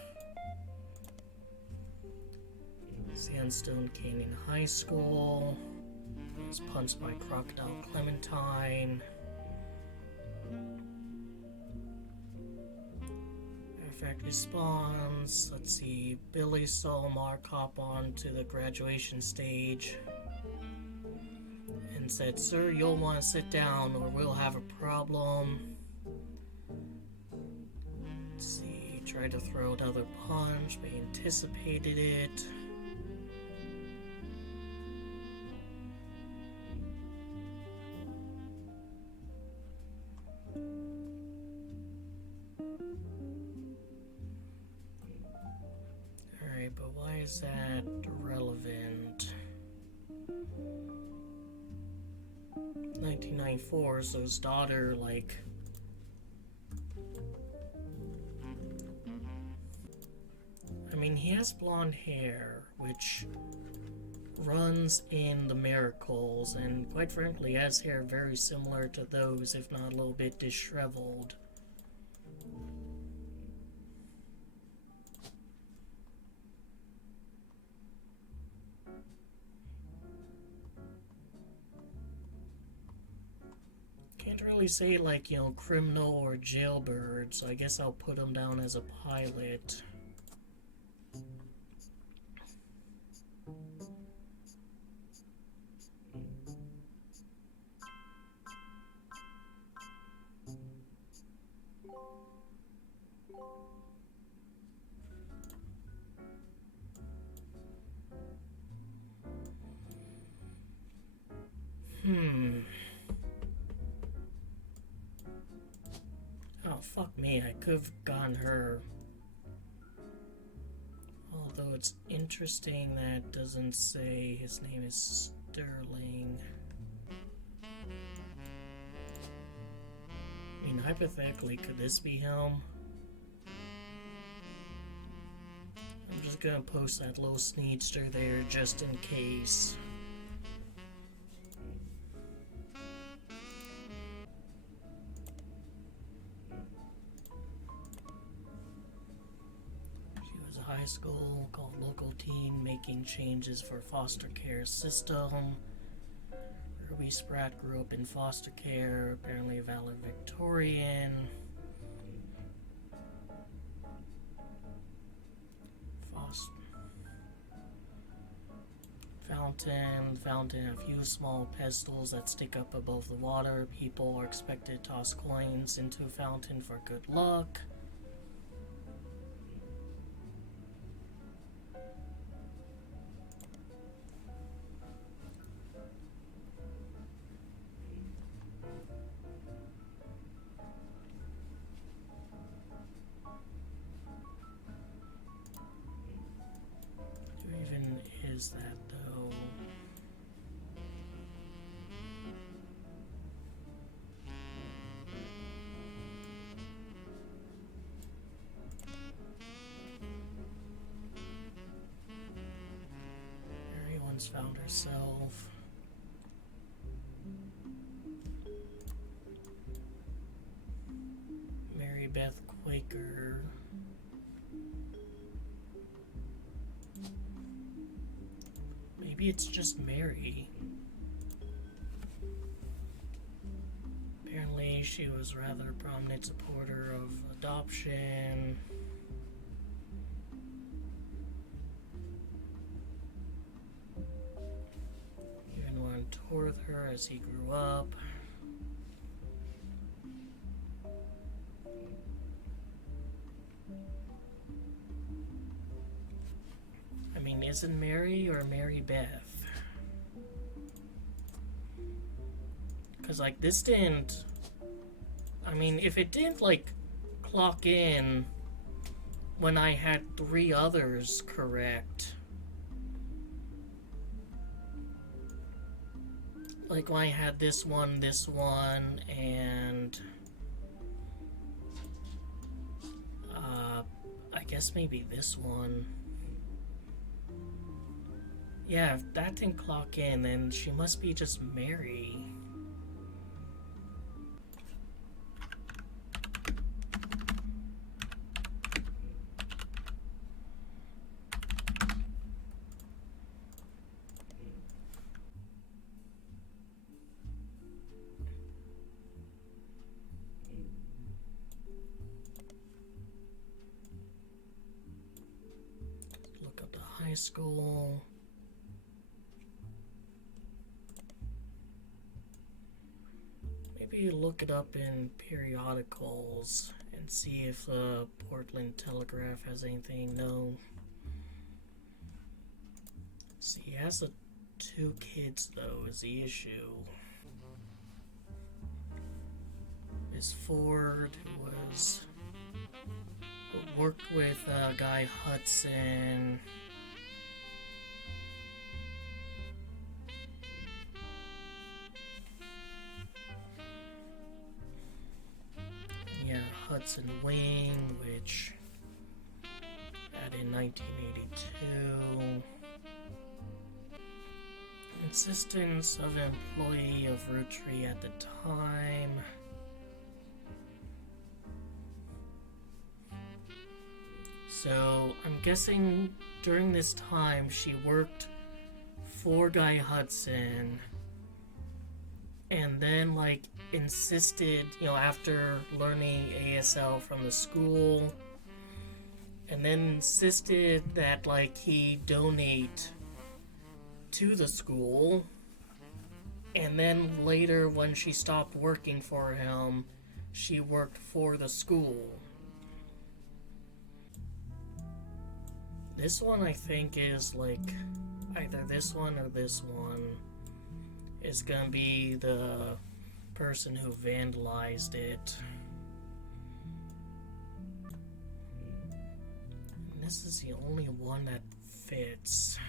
Sandstone Canyon High School. was punched by Crocodile Clementine. Effect response. Let's see. Billy saw Mark hop on to the graduation stage and said, "Sir, you'll want to sit down or we'll have a problem." Let's see. He tried to throw another punch, but he anticipated it. Alright, but why is that relevant? 1994, so his daughter, like... I mean, he has blonde hair, which runs in the Miracles, and quite frankly has hair very similar to those, if not a little bit disheveled. Can't really say, like, you know, criminal or jailbird, so I guess I'll put him down as a pilot. Oh, fuck me, I could have gotten her. Although it's interesting that doesn't say his name is Sterling. I mean, hypothetically, could this be him? I'm just gonna post that little sneedster there just in case. High school called local teen making changes for foster care system. Ruby Spratt grew up in foster care, apparently a valedictorian. Fountain, a few small pedestals that stick up above the water. People are expected to toss coins into a fountain for good luck. Is that though? Everyone's found herself. Mary Beth Quaker. Maybe it's just Mary. Apparently she was a rather prominent supporter of adoption. Even went on tour with her as he grew up. I mean, is it Mary or Mary Beth? Because, like, this didn't... I mean, if it didn't, like, clock in when I had 3 others correct... Like, when I had this one, and... I guess maybe this one... Yeah, if that didn't clock in, then she must be just Mary. high school. Maybe look it up in periodicals and see if the Portland Telegraph has anything. No. See, he has 2 kids though, is the issue. Miss Ford, who worked with Guy Hudson. Yeah, Hudson Wing, which had in 1982. Insistence of an employee of Roottrees at the time. So I'm guessing during this time she worked for Guy Hudson and then like insisted, after learning ASL from the school, and then insisted that like he donate to the school, and then later when she stopped working for him, she worked for the school. This one I think is like either this one or this one is gonna be the person who vandalized it. And this is the only one that fits.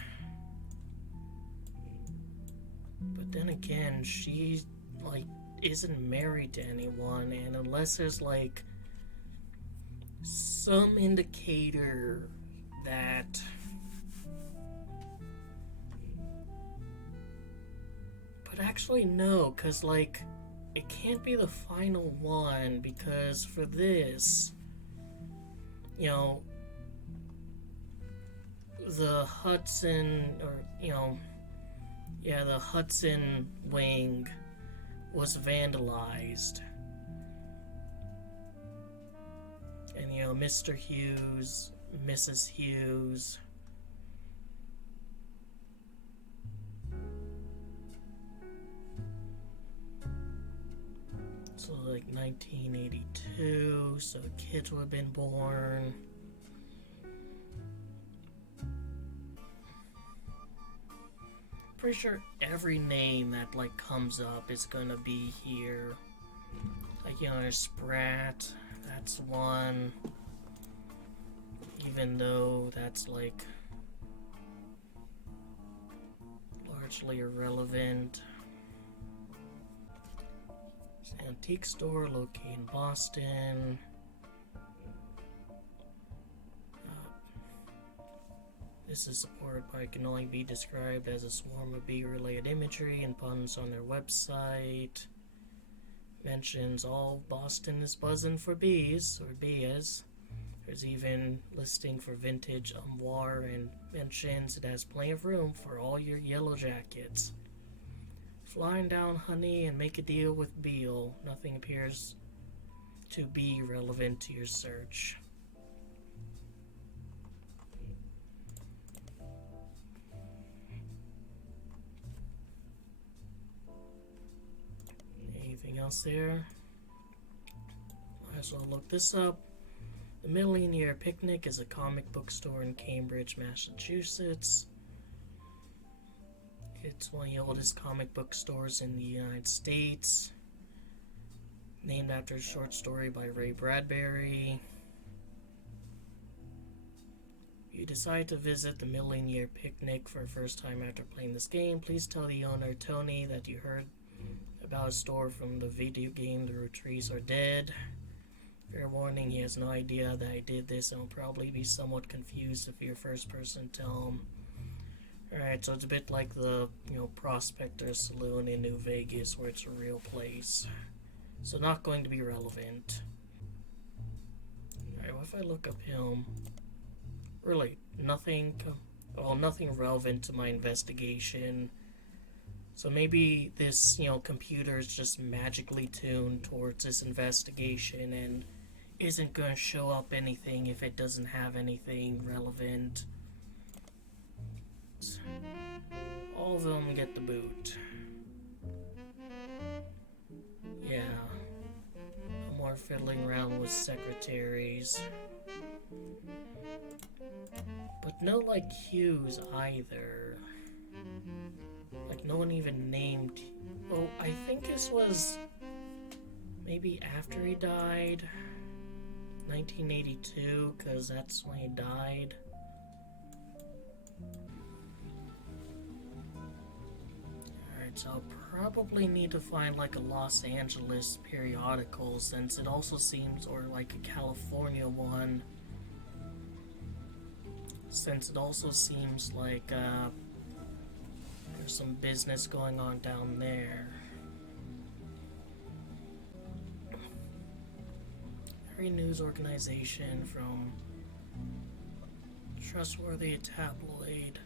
But then again, she like isn't married to anyone, and unless there's like some indicator that but actually no, because like it can't be the final one, because for this, the Hudson, or the Hudson Wing was vandalized, and Mr. Hughes, Mrs. Hughes, so like 1982, so kids would have been born. Pretty sure every name that like comes up is gonna be here. Like there's Spratt, that's one. Even though that's like largely irrelevant. It's an antique store located in Boston. This is supported by can only be described as a swarm of bee-related imagery and puns on their website. Mentions all Boston is buzzing for bees, or bees. There's even listing for vintage armoire and mentions it has plenty of room for all your yellow jackets. Flying down, honey, and make a deal with Beale. Nothing appears to be relevant to your search. Anything else there? Might as well look this up. The Million Year Picnic is a comic book store in Cambridge, Massachusetts. It's one of the oldest comic book stores in the United States. Named after a short story by Ray Bradbury. If you decide to visit the Million Year Picnic for the first time after playing this game, please tell the owner, Tony, that you heard about a store from the video game The Roottrees Are Dead. Fair warning, he has no idea that I did this and will probably be somewhat confused if you're the first person to tell him. Alright, so it's a bit like the, Prospector Saloon in New Vegas, where it's a real place. So not going to be relevant. Alright, what if I look up him? Really, nothing relevant to my investigation. So maybe this, computer is just magically tuned towards this investigation and isn't going to show up anything if it doesn't have anything relevant. get the boot. Yeah. No more fiddling around with secretaries. But no, like, Hughes either. Like, no one even named... Oh, I think this was... maybe after he died. 1982, because that's when he died. Alright, so I'll probably need to find like a Los Angeles periodical, since it also seems, or like a California one, since it also seems like there's some business going on down there. Every news organization from trustworthy tabloid.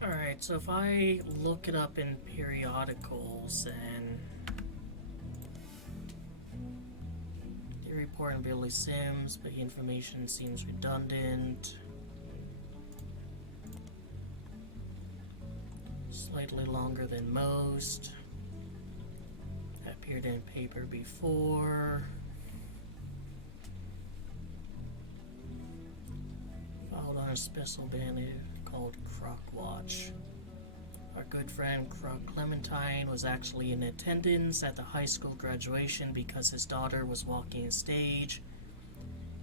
Alright, so if I look it up in periodicals, then they report on Billy Sims, but the information seems redundant. Slightly longer than most. Appeared in paper before. Filed on a special banner called Croc Watch. Our good friend Croc Clementine was actually in attendance at the high school graduation because his daughter was walking a stage.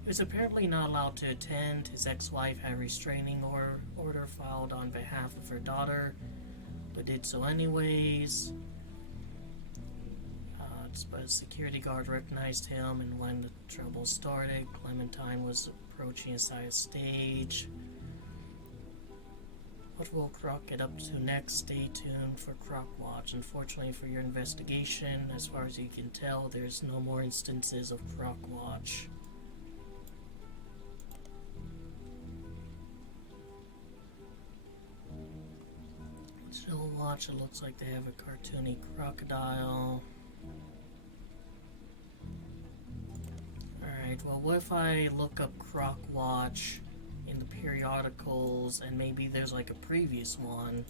He was apparently not allowed to attend. His ex-wife had a restraining order filed on behalf of her daughter, but did so anyways. But a security guard recognized him, and when the trouble started, Clementine was approaching inside a stage. What will Croc get up to next? Stay tuned for Croc Watch. Unfortunately for your investigation, as far as you can tell, there's no more instances of Croc Watch. Still Watch, it looks like they have a cartoony crocodile. Alright, well, what if I look up Croc Watch in the periodicals, and maybe there's like a previous one?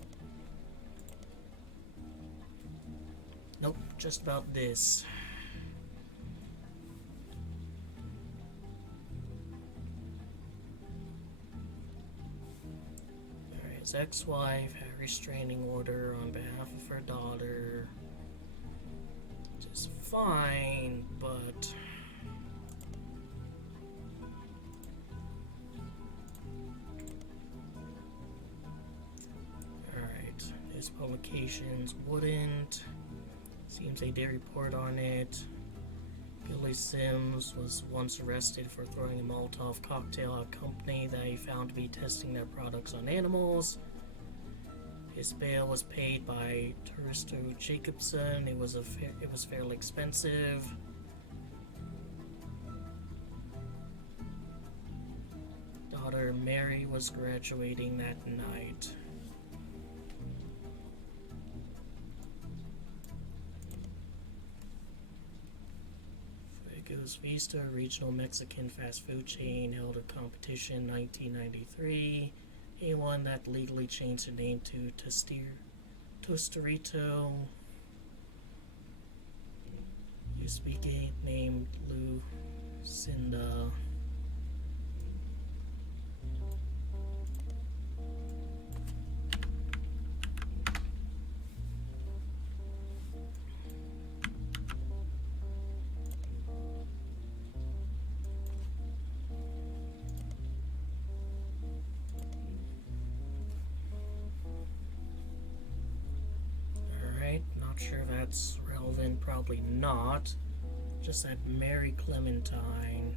Nope, just about this. Alright, his ex-wife had a restraining order on behalf of her daughter. Which is fine, but... publications wouldn't. Seems they did report on it. Billy Sims was once arrested for throwing a Molotov cocktail at a company that he found to be testing their products on animals. His bail was paid by Turisto Jacobson. It was fairly expensive. Daughter Mary was graduating that night. Vista, a regional Mexican fast food chain, held a competition in 1993. A one that legally changed the name to Tostarito. Used to be named Lucinda. Sure that's relevant, probably not. Just that Mary Clementine.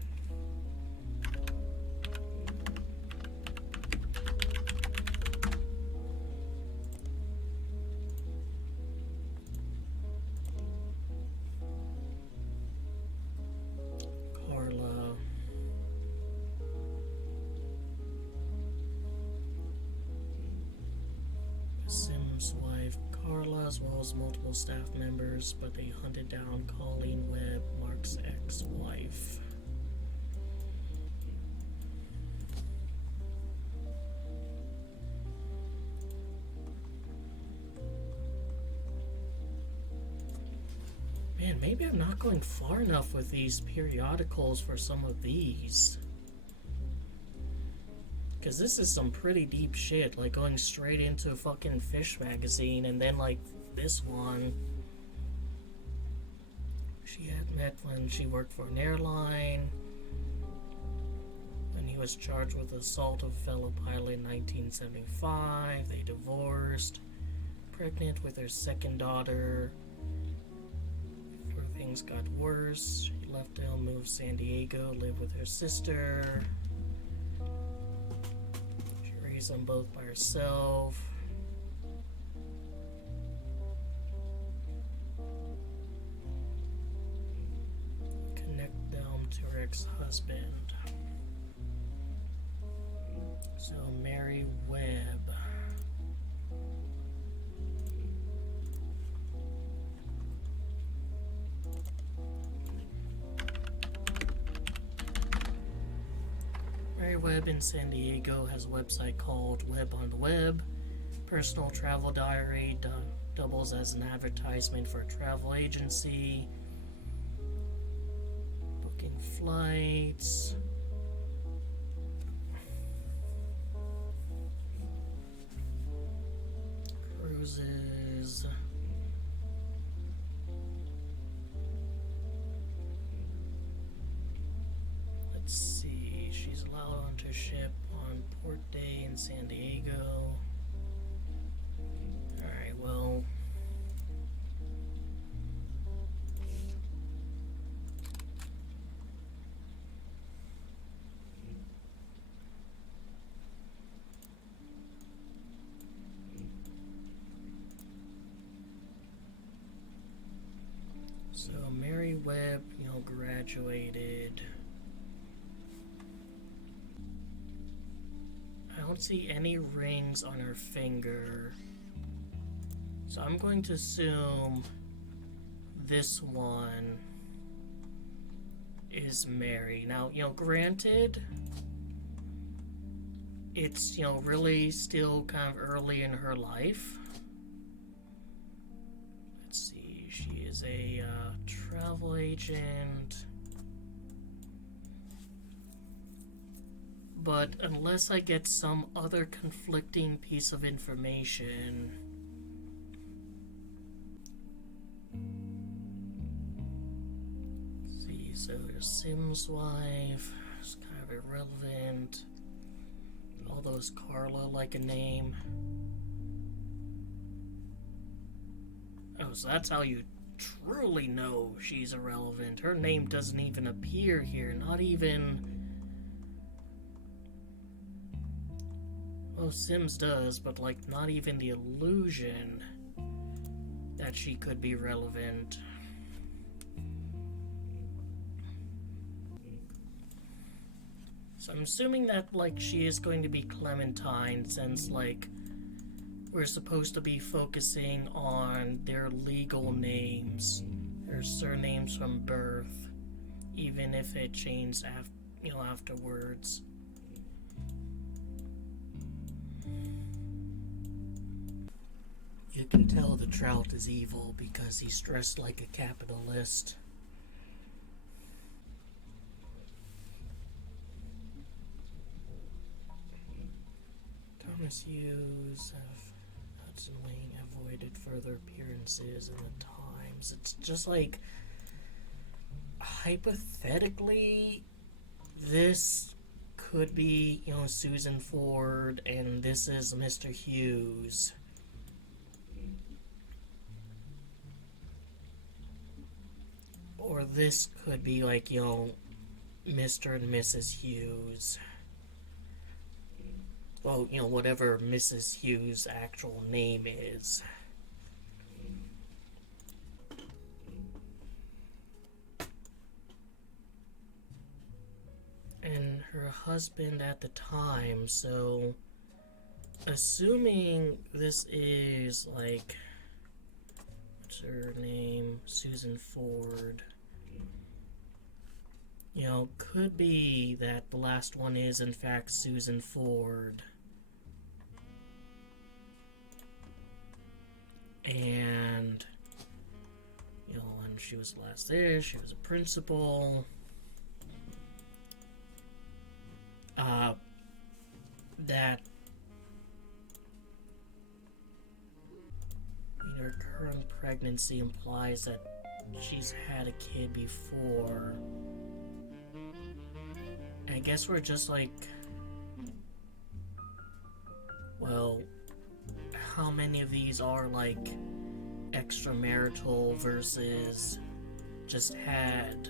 Carla. Sims' wife Carla, as well as multiple staff members, but they hunted down Colleen Webb, Mark's ex-wife. Man, maybe I'm not going far enough with these periodicals for some of these. Because this is some pretty deep shit, like going straight into a fucking fish magazine, and then like this one. She had met when she worked for an airline. When he was charged with assault of a fellow pilot in 1975. They divorced. Pregnant with her second daughter. Before things got worse, she left to move to San Diego, live with her sister. She raised them both by herself. Connect them to her ex-husband. So, Mary Webb. Mary Webb in San Diego has a website called Web on the Web. Personal travel diary doubles as an advertisement for a travel agency. Booking flights. Cruises. Let's see, she's allowed onto ship on port day in San Diego. Alright, well. So Mary Webb, graduated. I don't see any rings on her finger. So I'm going to assume this one is Mary. Now, granted, it's, really still kind of early in her life. Let's see, she is a travel agent. But unless I get some other conflicting piece of information, let's see, so there's Sim's wife, it's kind of irrelevant. Although is Carla like a name? Oh, so that's how you truly know she's irrelevant. Her name doesn't even appear here, not even. Well, Sims does, but not even the illusion that she could be relevant. So I'm assuming that she is going to be Clementine, since we're supposed to be focusing on their legal names, their surnames from birth, even if it changed afterwards. You can tell the Trout is evil because he's dressed like a capitalist. Thomas Hughes of Hudson Lane avoided further appearances in the Times. It's just hypothetically, this could be, Susan Ford, and this is Mr. Hughes. Or this could be Mr. and Mrs. Hughes. Well, whatever Mrs. Hughes' actual name is. And her husband at the time, so assuming this is what's her name? Susan Ford. Could be that the last one is in fact Susan Ford. And, and she was last there, she was a principal. That her current pregnancy implies that she's had a kid before. And I guess we're just like, well, how many of these are like extramarital versus just had?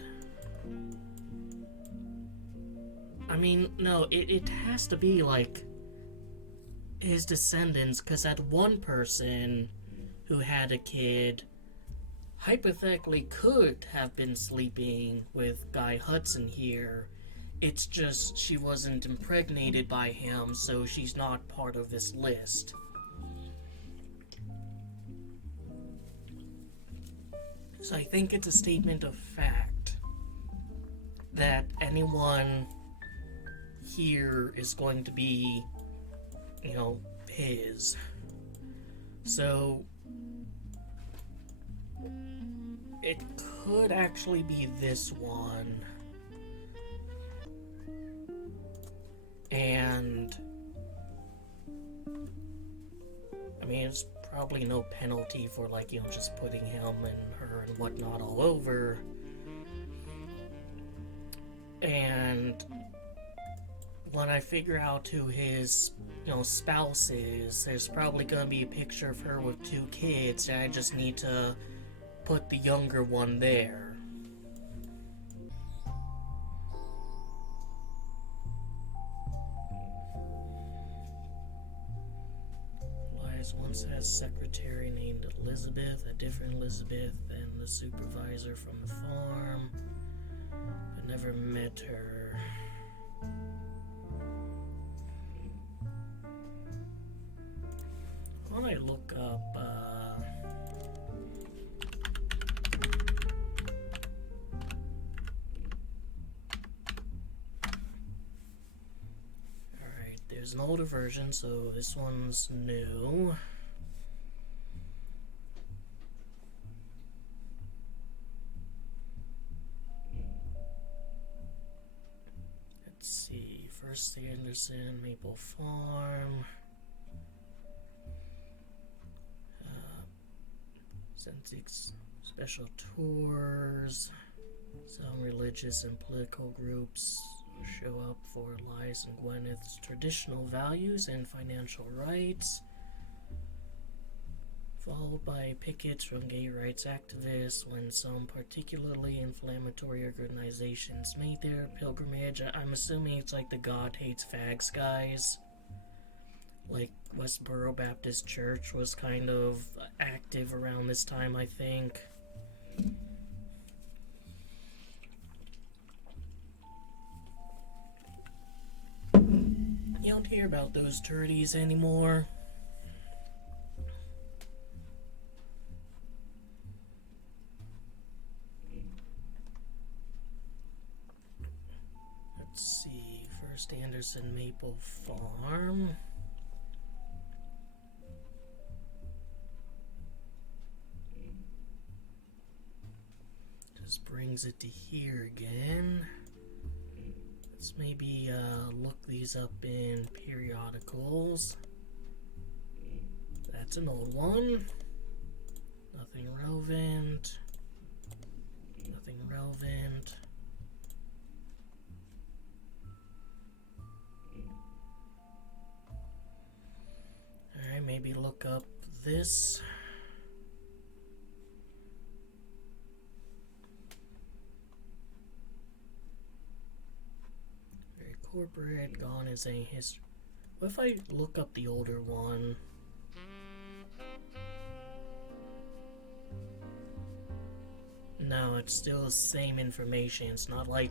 I mean, no, it has to be like his descendants, because that one person who had a kid hypothetically could have been sleeping with Guy Hudson here. It's just she wasn't impregnated by him, so she's not part of this list. So I think it's a statement of fact that anyone here is going to be, his. So it could actually be this one. And I mean, it's probably no penalty for just putting him and her and whatnot all over. And when I figure out who his, spouse is, there's probably gonna be a picture of her with 2 kids, and I just need to put the younger one there. Elias once had a secretary named Elizabeth, a different Elizabeth than the supervisor from the farm, but never met her. Why don't I look up, Alright, there's an older version, so this one's new. Let's see, First Anderson, Maple Farm. Special tours. Some religious and political groups show up for Elias and Gwyneth's traditional values and financial rights, followed by pickets from gay rights activists when some particularly inflammatory organizations made their pilgrimage. I'm assuming it's like the God Hates Fags guys. Like Westboro Baptist Church was kind of active around this time, I think. You don't hear about those turdies anymore. Let's see, First Anderson Maple Farm. Just brings it to here again. Let's maybe look these up in periodicals. That's an old one. Nothing relevant. Nothing relevant. Alright, maybe look up this. Corporate, gone is a history. What if I look up the older one? No, it's still the same information. It's not like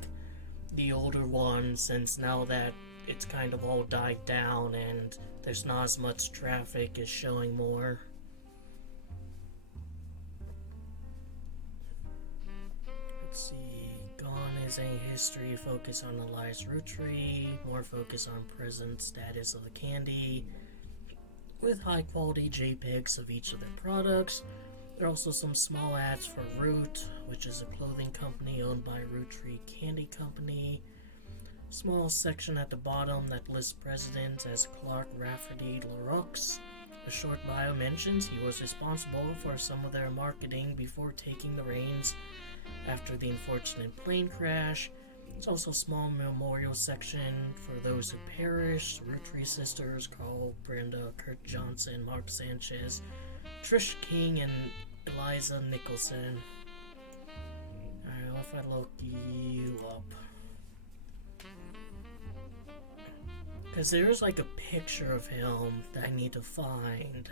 the older one, since now that it's kind of all died down and there's not as much traffic, is showing more. Let's see. A history focus on Elias Roottrees, more focus on present status of the candy, with high quality JPEGs of each of their products. There are also some small ads for Root, which is a clothing company owned by Roottrees Candy Company. Small section at the bottom that lists presidents as Clark Rafferty LaRoux. A short bio mentions he was responsible for some of their marketing before taking the reins after the unfortunate plane crash. There's also a small memorial section for those who perished. Roottrees sisters, Carl, Brenda, Kurt Johnson, Mark Sanchez, Trish King, and Eliza Nicholson. Alright, what if I look you up? Because there's like a picture of him that I need to find.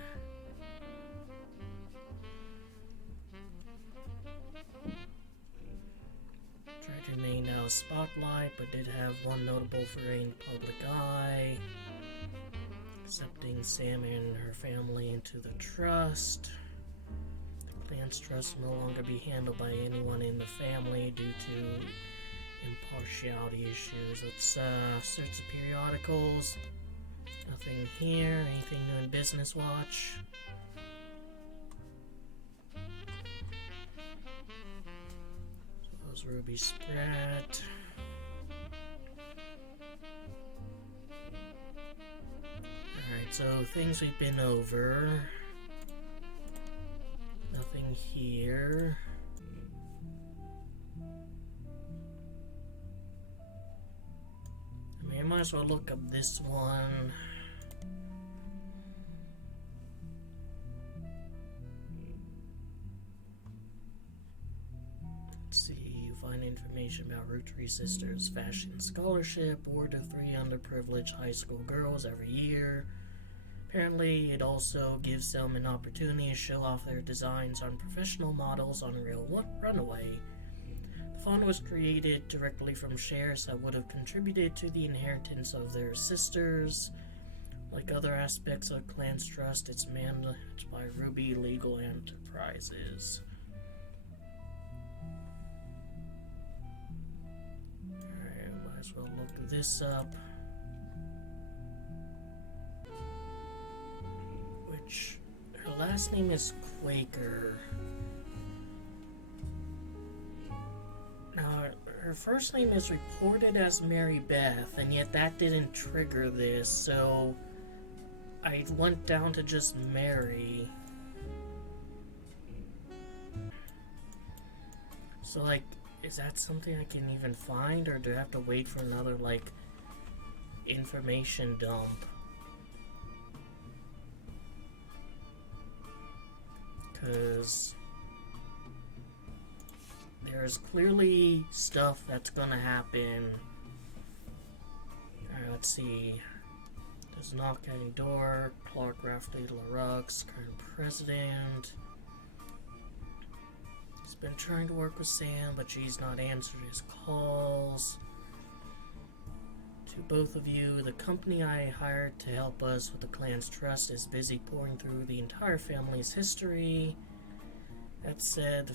Tried to remain out of spotlight, but did have one notable foray in the public eye. Accepting Sam and her family into the trust. The clan's trust will no longer be handled by anyone in the family due to impartiality issues. Let's search the periodicals. Nothing here. Anything new in Business Watch? So Ruby Spratt. Alright, so things we've been over. Nothing here. I might as well look up this one. Let's see, you find information about Roottrees Sisters Fashion Scholarship, award to 3 underprivileged high school girls every year. Apparently, it also gives them an opportunity to show off their designs on professional models on Real Runaway. The fund was created directly from shares that would have contributed to the inheritance of their sisters. Like other aspects of Clan's Trust, it's managed by Ruby Legal Enterprises. Alright, might as well look this up. Which, her last name is Quaker. Now, her first name is reported as Mary Beth, and yet that didn't trigger this, so I went down to just Mary. So, like, is that something I can even find, or do I have to wait for another, like, information dump? Because there's clearly stuff that's gonna happen. Alright, let's see. Does knock at any door. Clark Rafferty LaRoux, current president. He's been trying to work with Sam, but she's not answered his calls. To both of you, the company I hired to help us with the Clan's Trust is busy pouring through the entire family's history. That said, the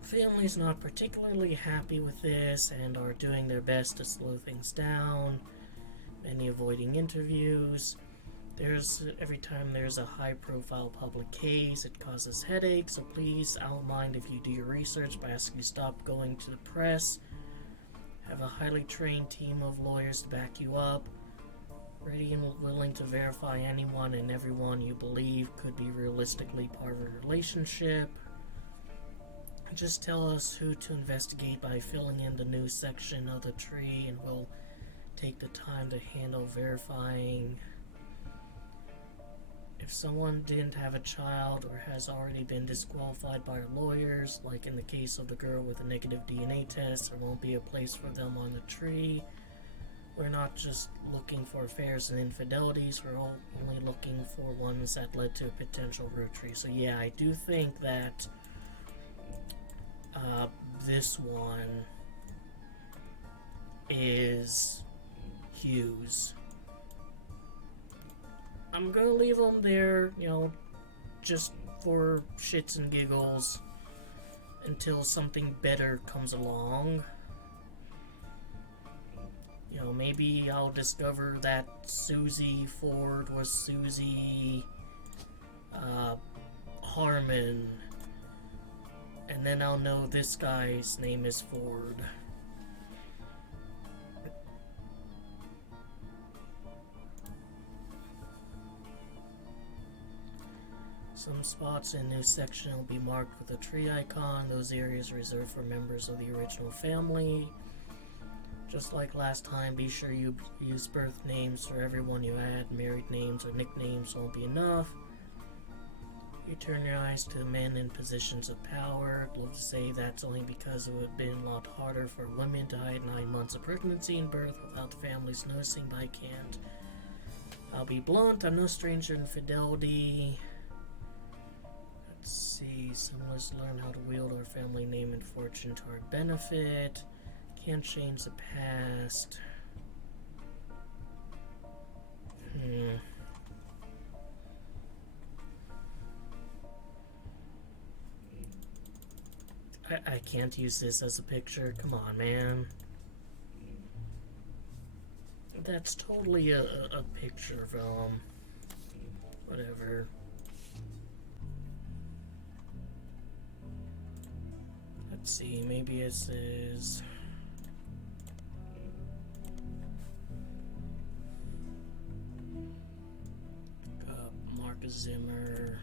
family's not particularly happy with this and are doing their best to slow things down, many avoiding interviews. Every time there's a high-profile public case, it causes headaches, so please, I don't mind if you do your research by asking you to stop going to the press. Have a highly trained team of lawyers to back you up, ready and willing to verify anyone and everyone you believe could be realistically part of a relationship. Just tell us who to investigate by filling in the new section of the tree, and we'll take the time to handle verifying. If someone didn't have a child or has already been disqualified by our lawyers, like in the case of the girl with a negative DNA test, there won't be a place for them on the tree. We're not just looking for affairs and infidelities, we're only looking for ones that led to a potential root tree. So yeah, I do think that this one is Hughes. I'm gonna leave them there, just for shits and giggles until something better comes along. Maybe I'll discover that Susie Ford was Susie Harmon. And then I'll know this guy's name is Ford. Some spots in this section will be marked with a tree icon. Those areas reserved for members of the original family. Just like last time, be sure you use birth names for everyone you add. Married names or nicknames won't be enough. You turn your eyes to men in positions of power. I'd love to say that's only because it would have been a lot harder for women to hide 9 months of pregnancy and birth without the families noticing, but I can't. I'll be blunt, I'm no stranger in fidelity. Let's see, some of us learn how to wield our family name and fortune to our benefit. Can't change the past. I can't use this as a picture. Come on, man. That's totally a picture from whatever. Let's see, maybe this is Mark Zimmer.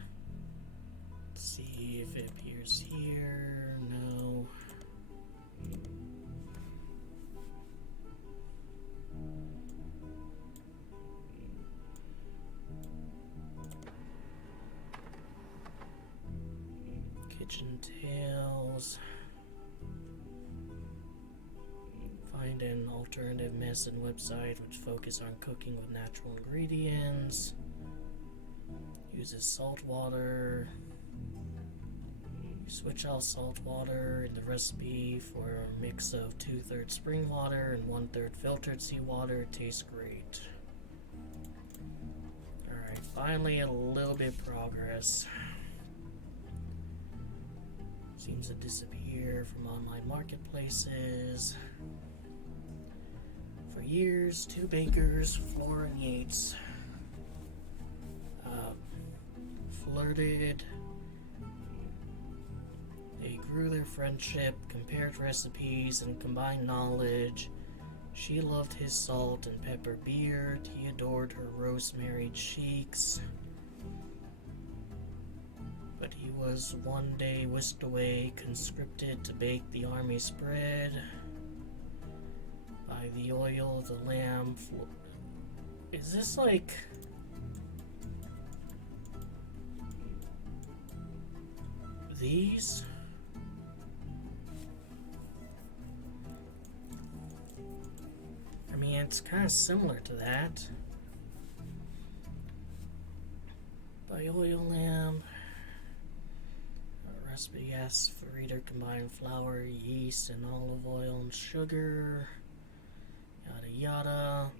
Let's see if it appears here. No. Kitchen Tales. Find an alternative medicine website which focuses on cooking with natural ingredients. Uses salt water. You switch out salt water in the recipe for a mix of 2/3 spring water and 1/3 filtered seawater. It tastes great. Alright, finally a little bit of progress. Seems to disappear from online marketplaces. For years, 2 bakers, Flora and Yates, flirted. They grew their friendship, compared recipes, and combined knowledge. She loved his salt and pepper beard. He adored her rosemary cheeks. But he was one day whisked away, conscripted to bake the army spread. By the oil of the lamb. Is this like... these? I mean, it's kind of similar to that. By oil lamb. Recipe asks for reader combine flour, yeast, and olive oil and sugar. Yada yada.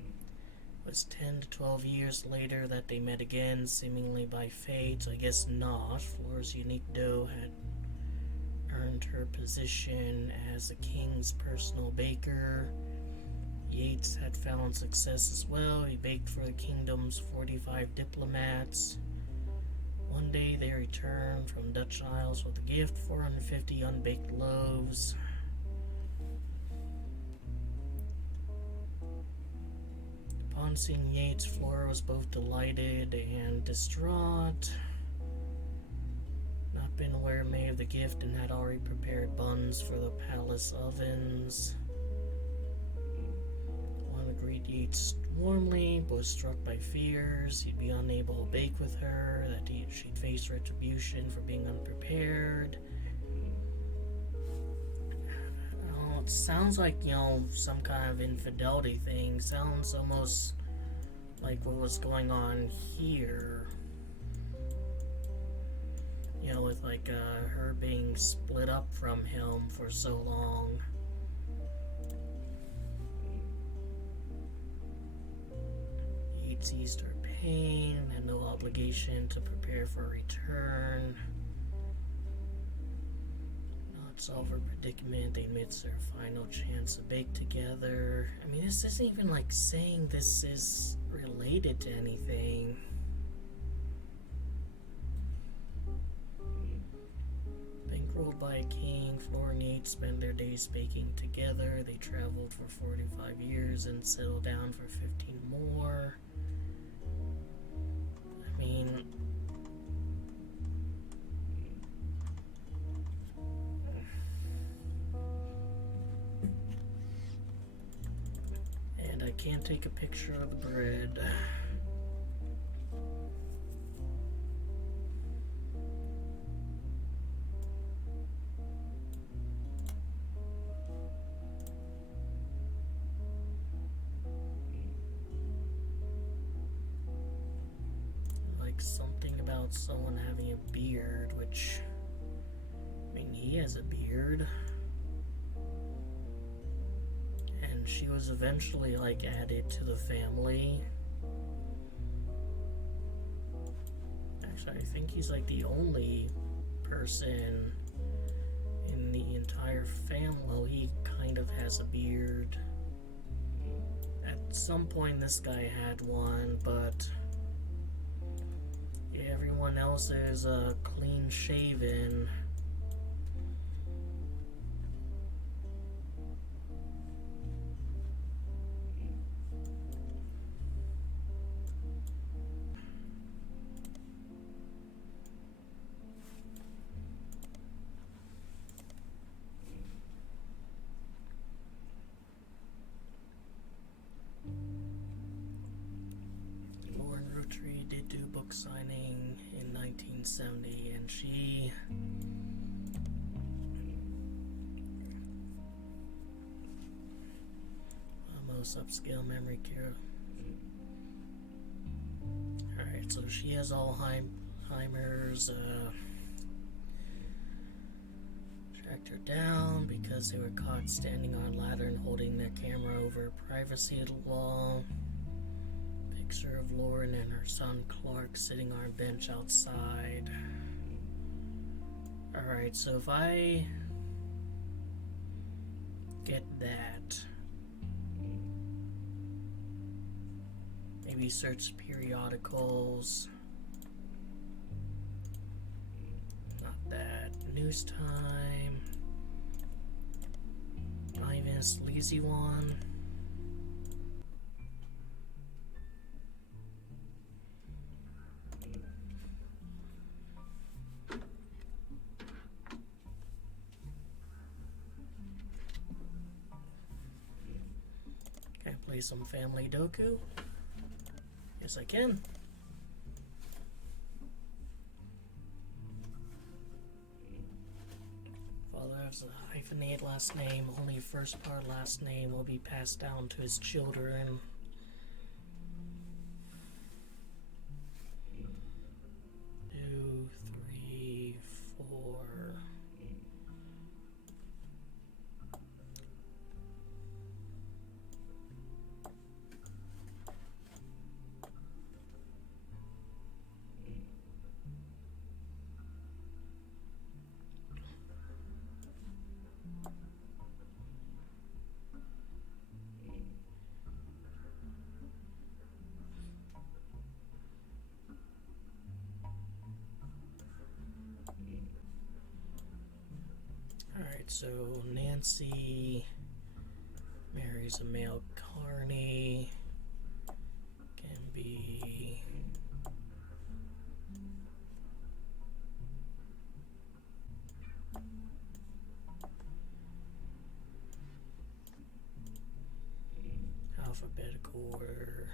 It was 10 to 12 years later that they met again, seemingly by fate. So I guess not. Flora's unique dough had earned her position as the king's personal baker. Yates had found success as well. He baked for the kingdom's 45 diplomats. One day they returned from Dutch Isles with a gift, 450 unbaked loaves. Upon seeing Yates, Flora was both delighted and distraught. Not been aware May of the gift and had already prepared buns for the palace ovens. One greeted Yates warmly, but was struck by fears he'd be unable to bake with her, that she'd face retribution for being unprepared. Oh, it sounds like, some kind of infidelity thing. Sounds almost like what was going on here. With her being split up from him for so long. Yates eased her pain, had no obligation to prepare for a return. Not solve her predicament, they admits their final chance to bake together. I mean, this isn't even like saying this is related to anything. Ruled by a king, Flora and Yates spend their days baking together. They traveled for 45 years and settled down for 15 more. I mean, and I can't take a picture of the bread. Like something about someone having a beard, which, I mean, he has a beard. And she was eventually, like, added to the family. Actually, I think he's, like, the only person in the entire family. Well, he kind of has a beard. At some point, this guy had one, but yeah, everyone else is clean shaven. Roottrees did do book signing in 1970, and she most upscale memory care. Alright, so she has Alzheimer's. Tracked her down because they were caught standing on a ladder and holding their camera over privacy law. Picture of Lauren and her son Clark sitting on a bench outside. Alright, so if I get that, maybe search periodicals. Not that. News time. Not even a sleazy one. Can I play some family doku? Yes, I can. Father has a hyphenated last name. Only first part last name will be passed down to his children. Two, three, four. Alright, so Nancy marries a male carny. Can be alphabetical order.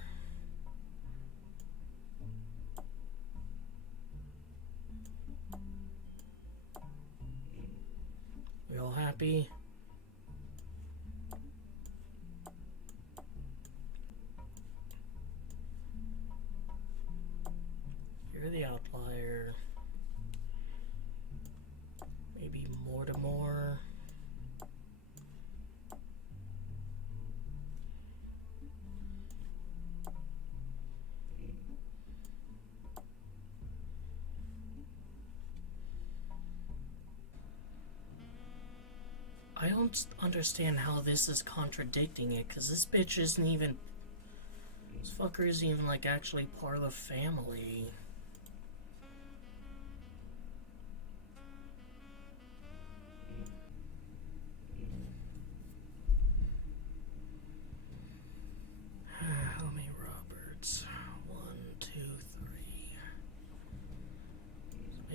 We all happy? You're the outlier. Maybe Mortimer. I don't understand how this is contradicting it, because this bitch isn't even... This fucker isn't even, like, actually part of the family.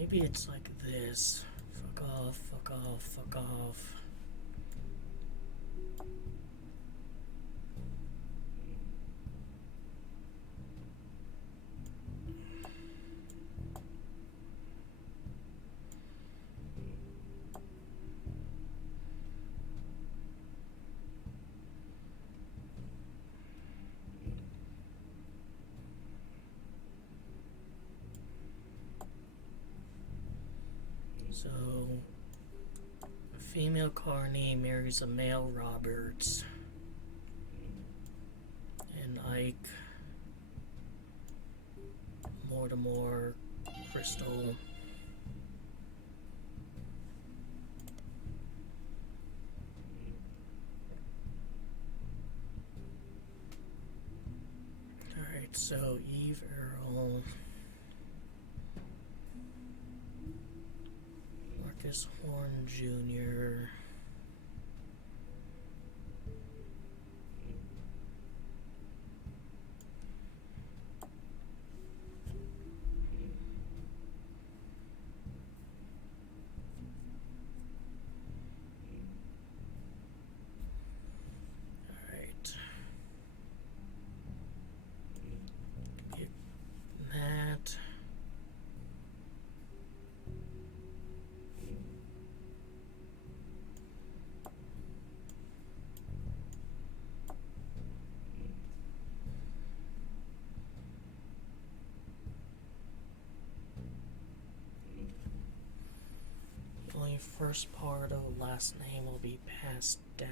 Maybe it's like this. Fuck off, fuck off, fuck off. So, a female Carney marries a male Roberts. And Ike, Mortimer, Crystal. Alright, so Eve Earl. Marcus Horn Jr. Alright. Get that. Only first part of the last name will be passed down.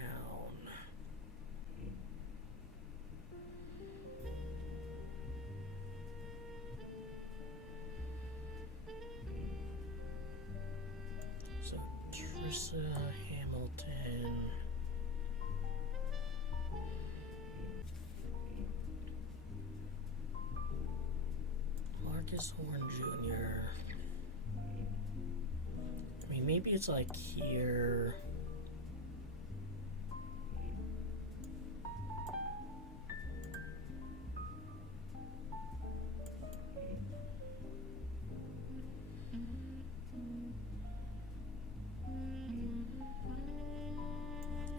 So Trissa Hamilton. Marcus Horn Jr. I mean, maybe it's like here.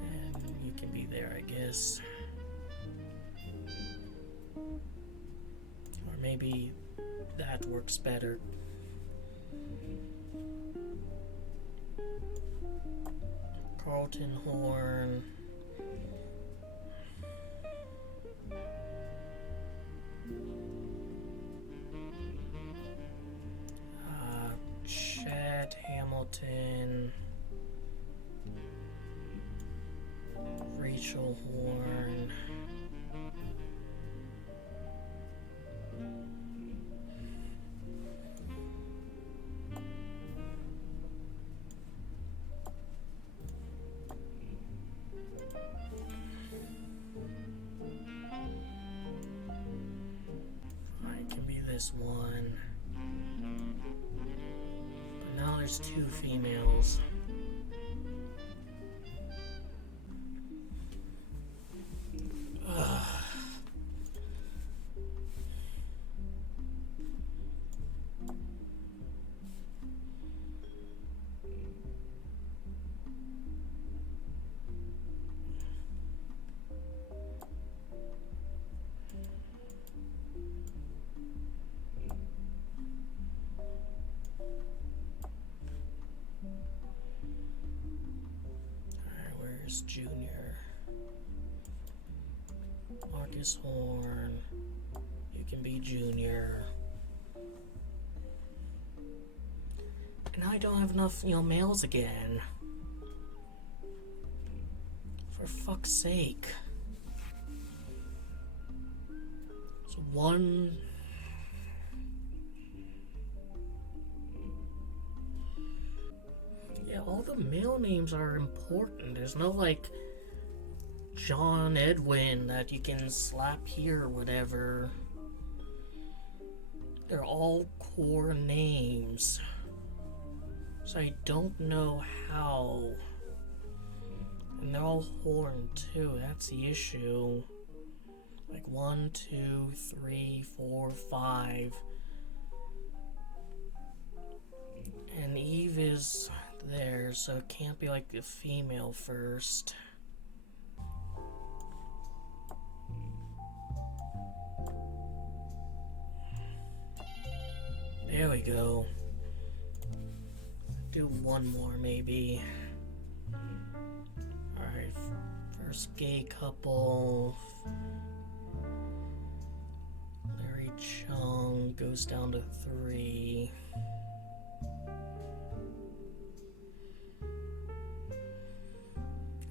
And you can be there, I guess. Or maybe that works better. Carlton Horn. Chad Hamilton. Rachel Horn. It can be this one. But now there's two females. Ugh. Alright, where's Junior? Marcus Horn. You can be Junior. And now I don't have enough, males again. For fuck's sake. So one. Yeah, all the male names are important. There's no like John Edwin that you can slap here or whatever. They're all core names. So I don't know how. And they're all Horn too, that's the issue. Like 1, 2, 3, 4, 5. And Eve is there, so it can't be like the female first. There we go. Do one more, maybe. Alright, first gay couple. Larry Chung goes down to 3.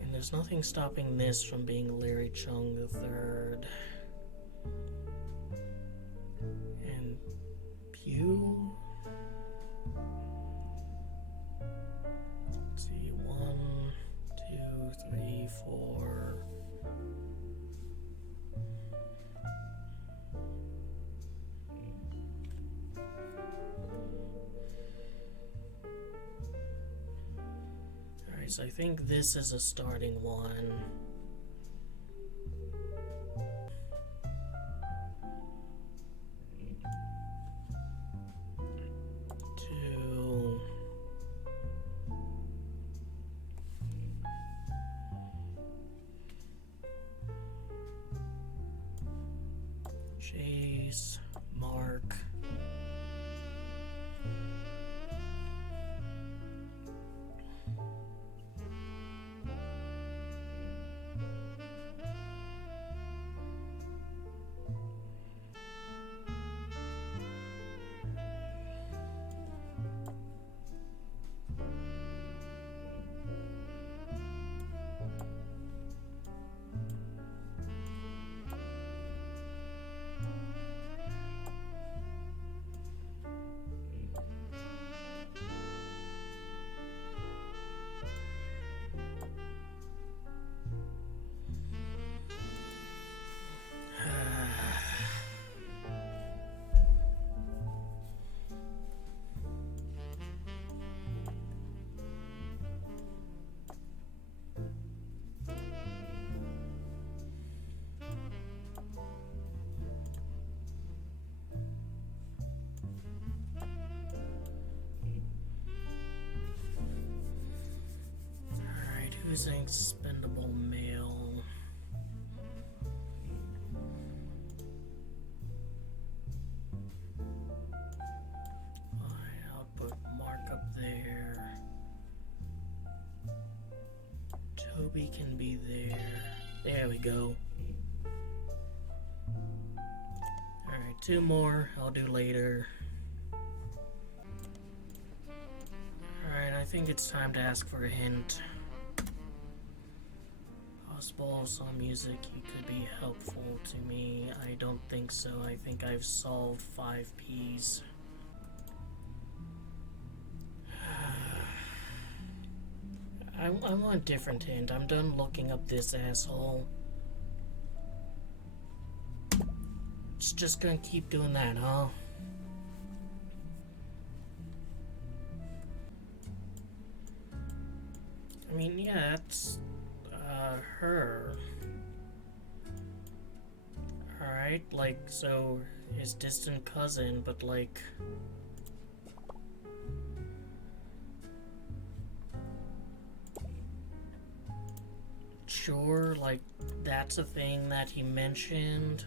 And there's nothing stopping this from being Larry Chung the 3rd. And Pew? Let's see, 1, 2, 3, 4. Alright, so I think this is a starting one. Two. Chase, Mark. Who's an expendable male? Fine, I'll put Mark up there. Toby can be there. There we go. Alright, 2 more. I'll do later. Alright, I think it's time to ask for a hint. Possible song music, you could be helpful to me. I don't think so. I think I've solved 5 Ps. I want a different hint. I'm done looking up this asshole. It's just gonna keep doing that, huh? I mean, yeah, it's her. Alright, like, so his distant cousin, but like... Sure, like, that's a thing that he mentioned.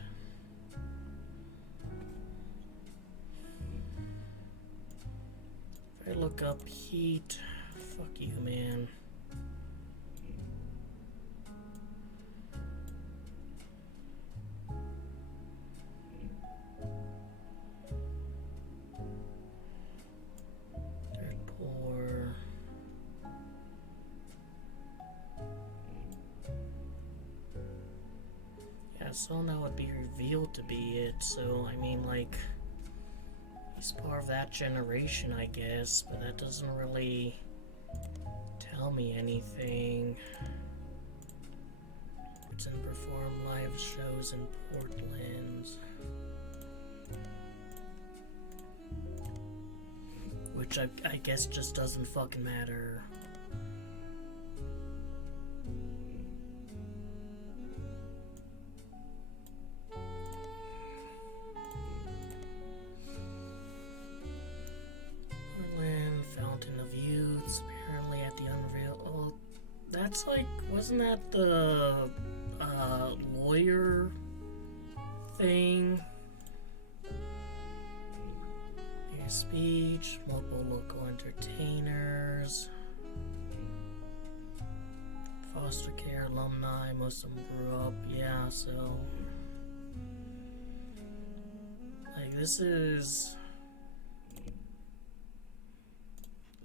If I look up heat, fuck you, man. So now would be revealed to be it, so I mean, like, he's part of that generation, I guess, but that doesn't really tell me anything. It's in perform live shows in Portland, which I guess just doesn't fucking matter. That's like, wasn't that the lawyer thing? Your speech, multiple local entertainers, foster care alumni, most of them grew up, yeah, so. Like, this is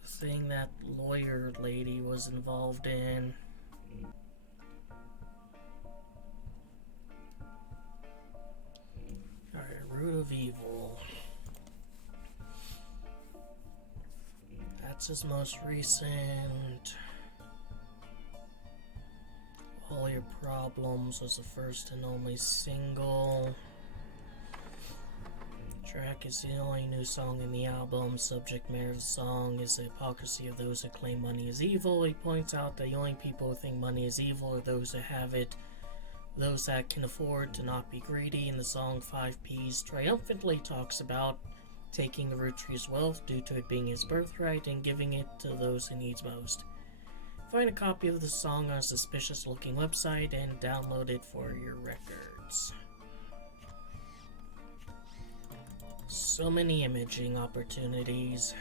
the thing that lawyer lady was involved in. Alright, root of evil. That's his most recent. All Your Problems was the first and only single. Track is the only new song in the album. Subject matter of the song is the hypocrisy of those who claim money is evil. He points out that the only people who think money is evil are those that have it, those that can afford to not be greedy. In the song 5 Ps triumphantly talks about taking the Roottrees' wealth due to it being his birthright and giving it to those he needs most. Find a copy of the song on a suspicious looking website and download it for your records. So many imaging opportunities.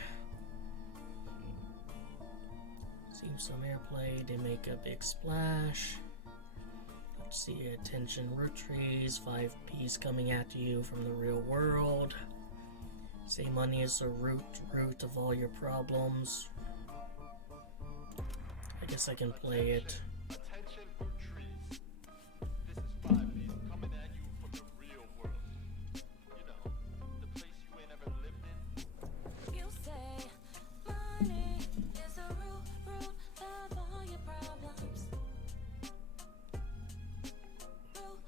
Seems some airplay to make a big splash. Let's see, attention Roottrees, 5 Ps coming at you from the real world. Say money is the root of all your problems. I guess I can play it. Attention Roottrees. This is 5Ps coming at you from the real world. You know, the place you ain't ever lived in. You say money is the root of all your problems. Root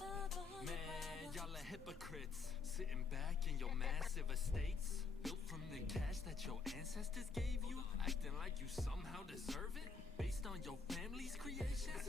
of all your Man, y'all problems. are hypocrites, sitting back in your massive estates, built from the cash that your ancestors gave you, acting like you somehow deserve it, based on your family's creations.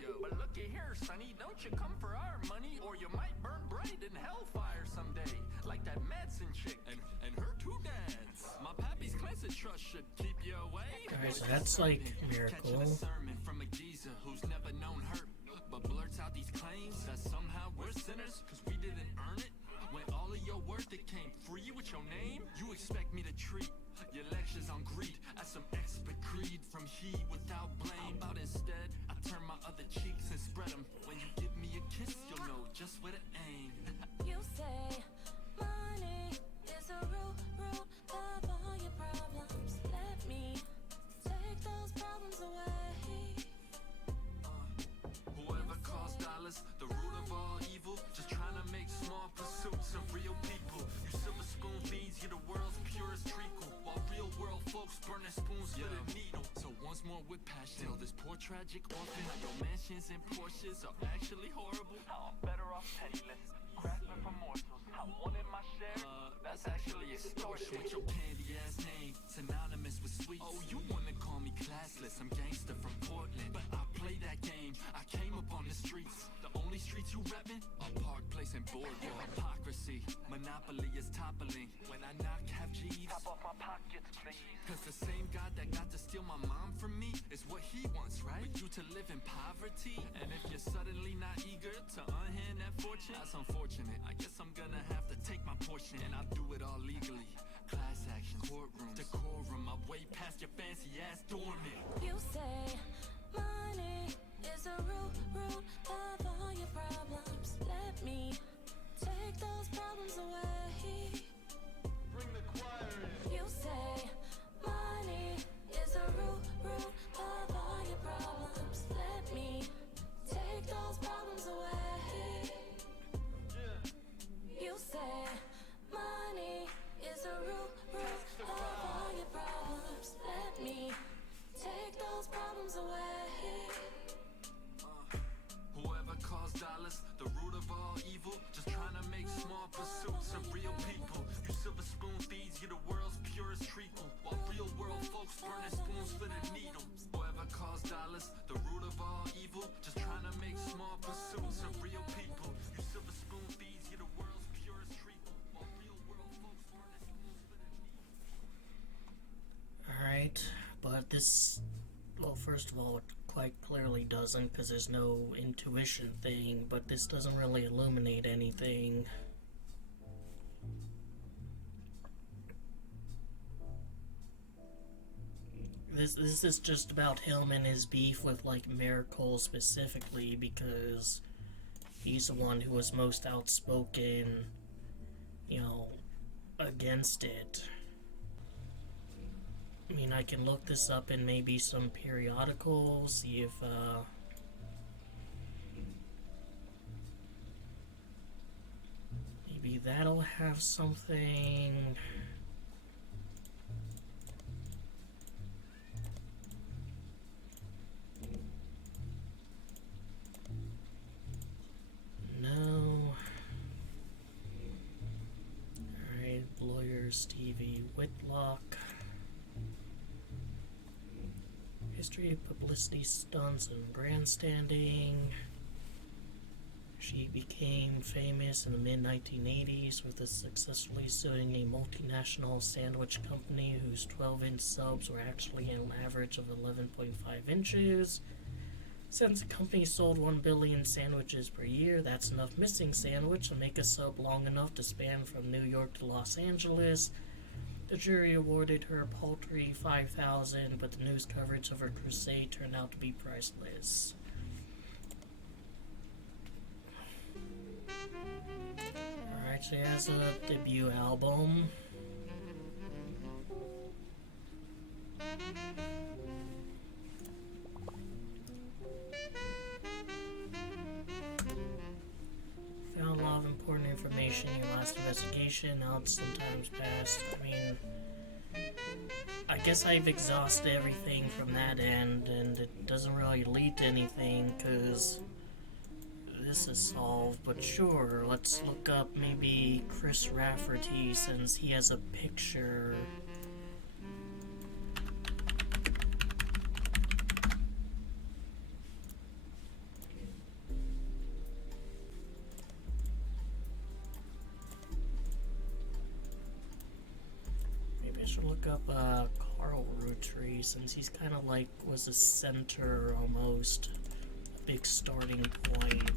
Yo, but looky here, sonny, don't you come for our money, or you might burn bright in hellfire someday, like that Madsen chick and her two dads. My pappy's cleansing trust should keep you away. Alright, so that's like Catching a Miracle. sermon from a geezer who's never known hurt, but blurts out these claims that somehow we're sinners cause we didn't earn it. When all of your worth it came free with your name, you expect me to treat your lectures on greed as some expert creed from he without blame. How about instead I turn my other cheeks and spread them? When you give me a kiss, you'll know just where to aim. You say money is the root of all your problems. Let me take those problems away. Whoever calls dollars the root of all evil, just trying to make small pursuits of real people. You silver spoon fiends, you're the world's purest treacle, while real world folks burn their spoons for the needle. So once more with passion, tell this poor tragic orphan your mansions and Porsches are actually horrible. How I'm better off penniless, grasping for morsels. I wanted my share. That's actually extortion. With your candy ass name, synonymous with sweets. Oh, you wanna call me classless? I'm gangster from Portland, but I play that game. I came up on the streets. The only streets you reppin' are Park Place and Boardwalk. Hypocrisy, monopoly is toppling. When I knock, have G's. Top off my pockets, please. Cause the same God that got to steal my mom from me is what he wants, right? For you to live in poverty. And if you're suddenly not eager to unhand that fortune, that's unfortunate. I guess I'm gonna have to take my portion, and I'll do it all legally. Class action, courtroom, decorum. I'm way past your fancy ass dormant. You say money is the root of all your problems. Let me take those problems away. Bring the choir in. You say money is the root of all your problems. Let me take those problems away. Yeah. You say money is the root of all your problems. Let me take those problems away. Whoever calls dollars the root of all evil, just trying to make small pursuits of real people. You silver spoon feeds, you're the world's purest treacle, while real world folks burn their spoons for the needle. Whoever calls dollars the root of all evil, just trying to make small pursuits of real people. You silver spoon feeds, you're the world's purest treacle, while real world folks burn their spoons for the needle. Alright, but this, well, first of all, it quite clearly doesn't, because there's no intuition thing, but this doesn't really illuminate anything. This is just about him and his beef with, like, Miracle specifically, because he's the one who was most outspoken, you know, against it. I mean, I can look this up in maybe some periodicals, see if, maybe that'll have something. No. Alright, lawyer Stevie Whitlock. History of publicity stunts and grandstanding. She became famous in the mid-1980s with successfully suing a multinational sandwich company whose 12-inch subs were actually an average of 11.5 inches. Since the company sold 1 billion sandwiches per year, that's enough missing sandwich to make a sub long enough to span from New York to Los Angeles. The jury awarded her a paltry $5,000, but the news coverage of her crusade turned out to be priceless. Alright, she has a debut album. Found a lot of important information in your last investigation. Now it's some time's passed. I mean, I guess I've exhausted everything from that end, and it doesn't really lead to anything, because this is solved. But sure, let's look up maybe Chris Rafferty, since he has a picture. Look up Carl Roottrees, since he's kind of like was a center almost, a big starting point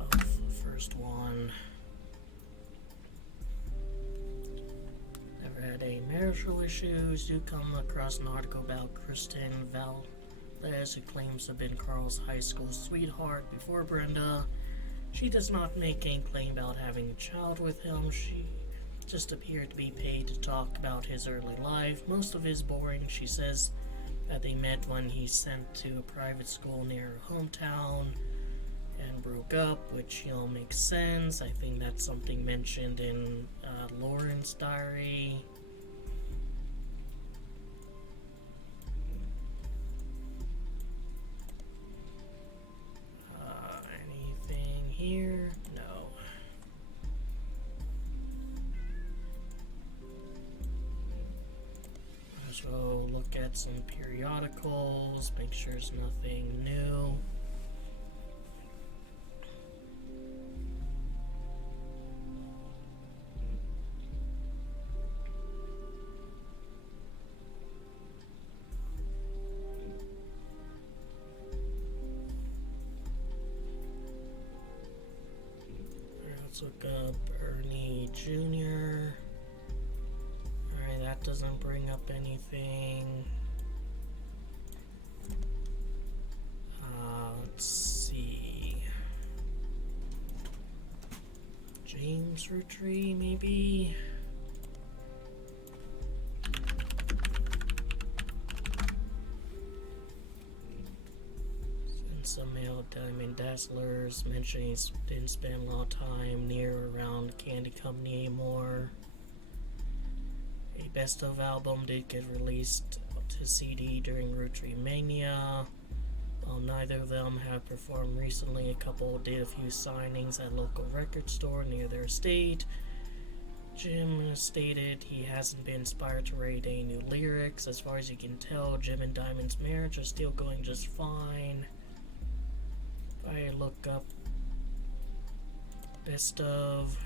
of the first one. Never had any marital issues. You come across an article about Kristen Valdez, who claims to have been Carl's high school sweetheart before Brenda. She does not make any claim about having a child with him. She just appeared to be paid to talk about his early life. Most of it is boring. She says that they met when he sent to a private school near her hometown and broke up, which, you know, makes sense. I think that's something mentioned in Lauren's diary. Anything here? No. So look at some periodicals, make sure there's nothing new. Let's look up Ernie Jr. That doesn't bring up anything. Let's see. James Roottrees, maybe? Since some male Diamond Dazzlers mentioned he didn't spend a lot of time near or around Candy Company anymore. A best of album did get released to CD during Roottrees Mania. While neither of them have performed recently, a couple did a few signings at a local record store near their estate. Jim stated he hasn't been inspired to write any new lyrics. As far as you can tell, Jim and Diamond's marriage are still going just fine. If I look up best of,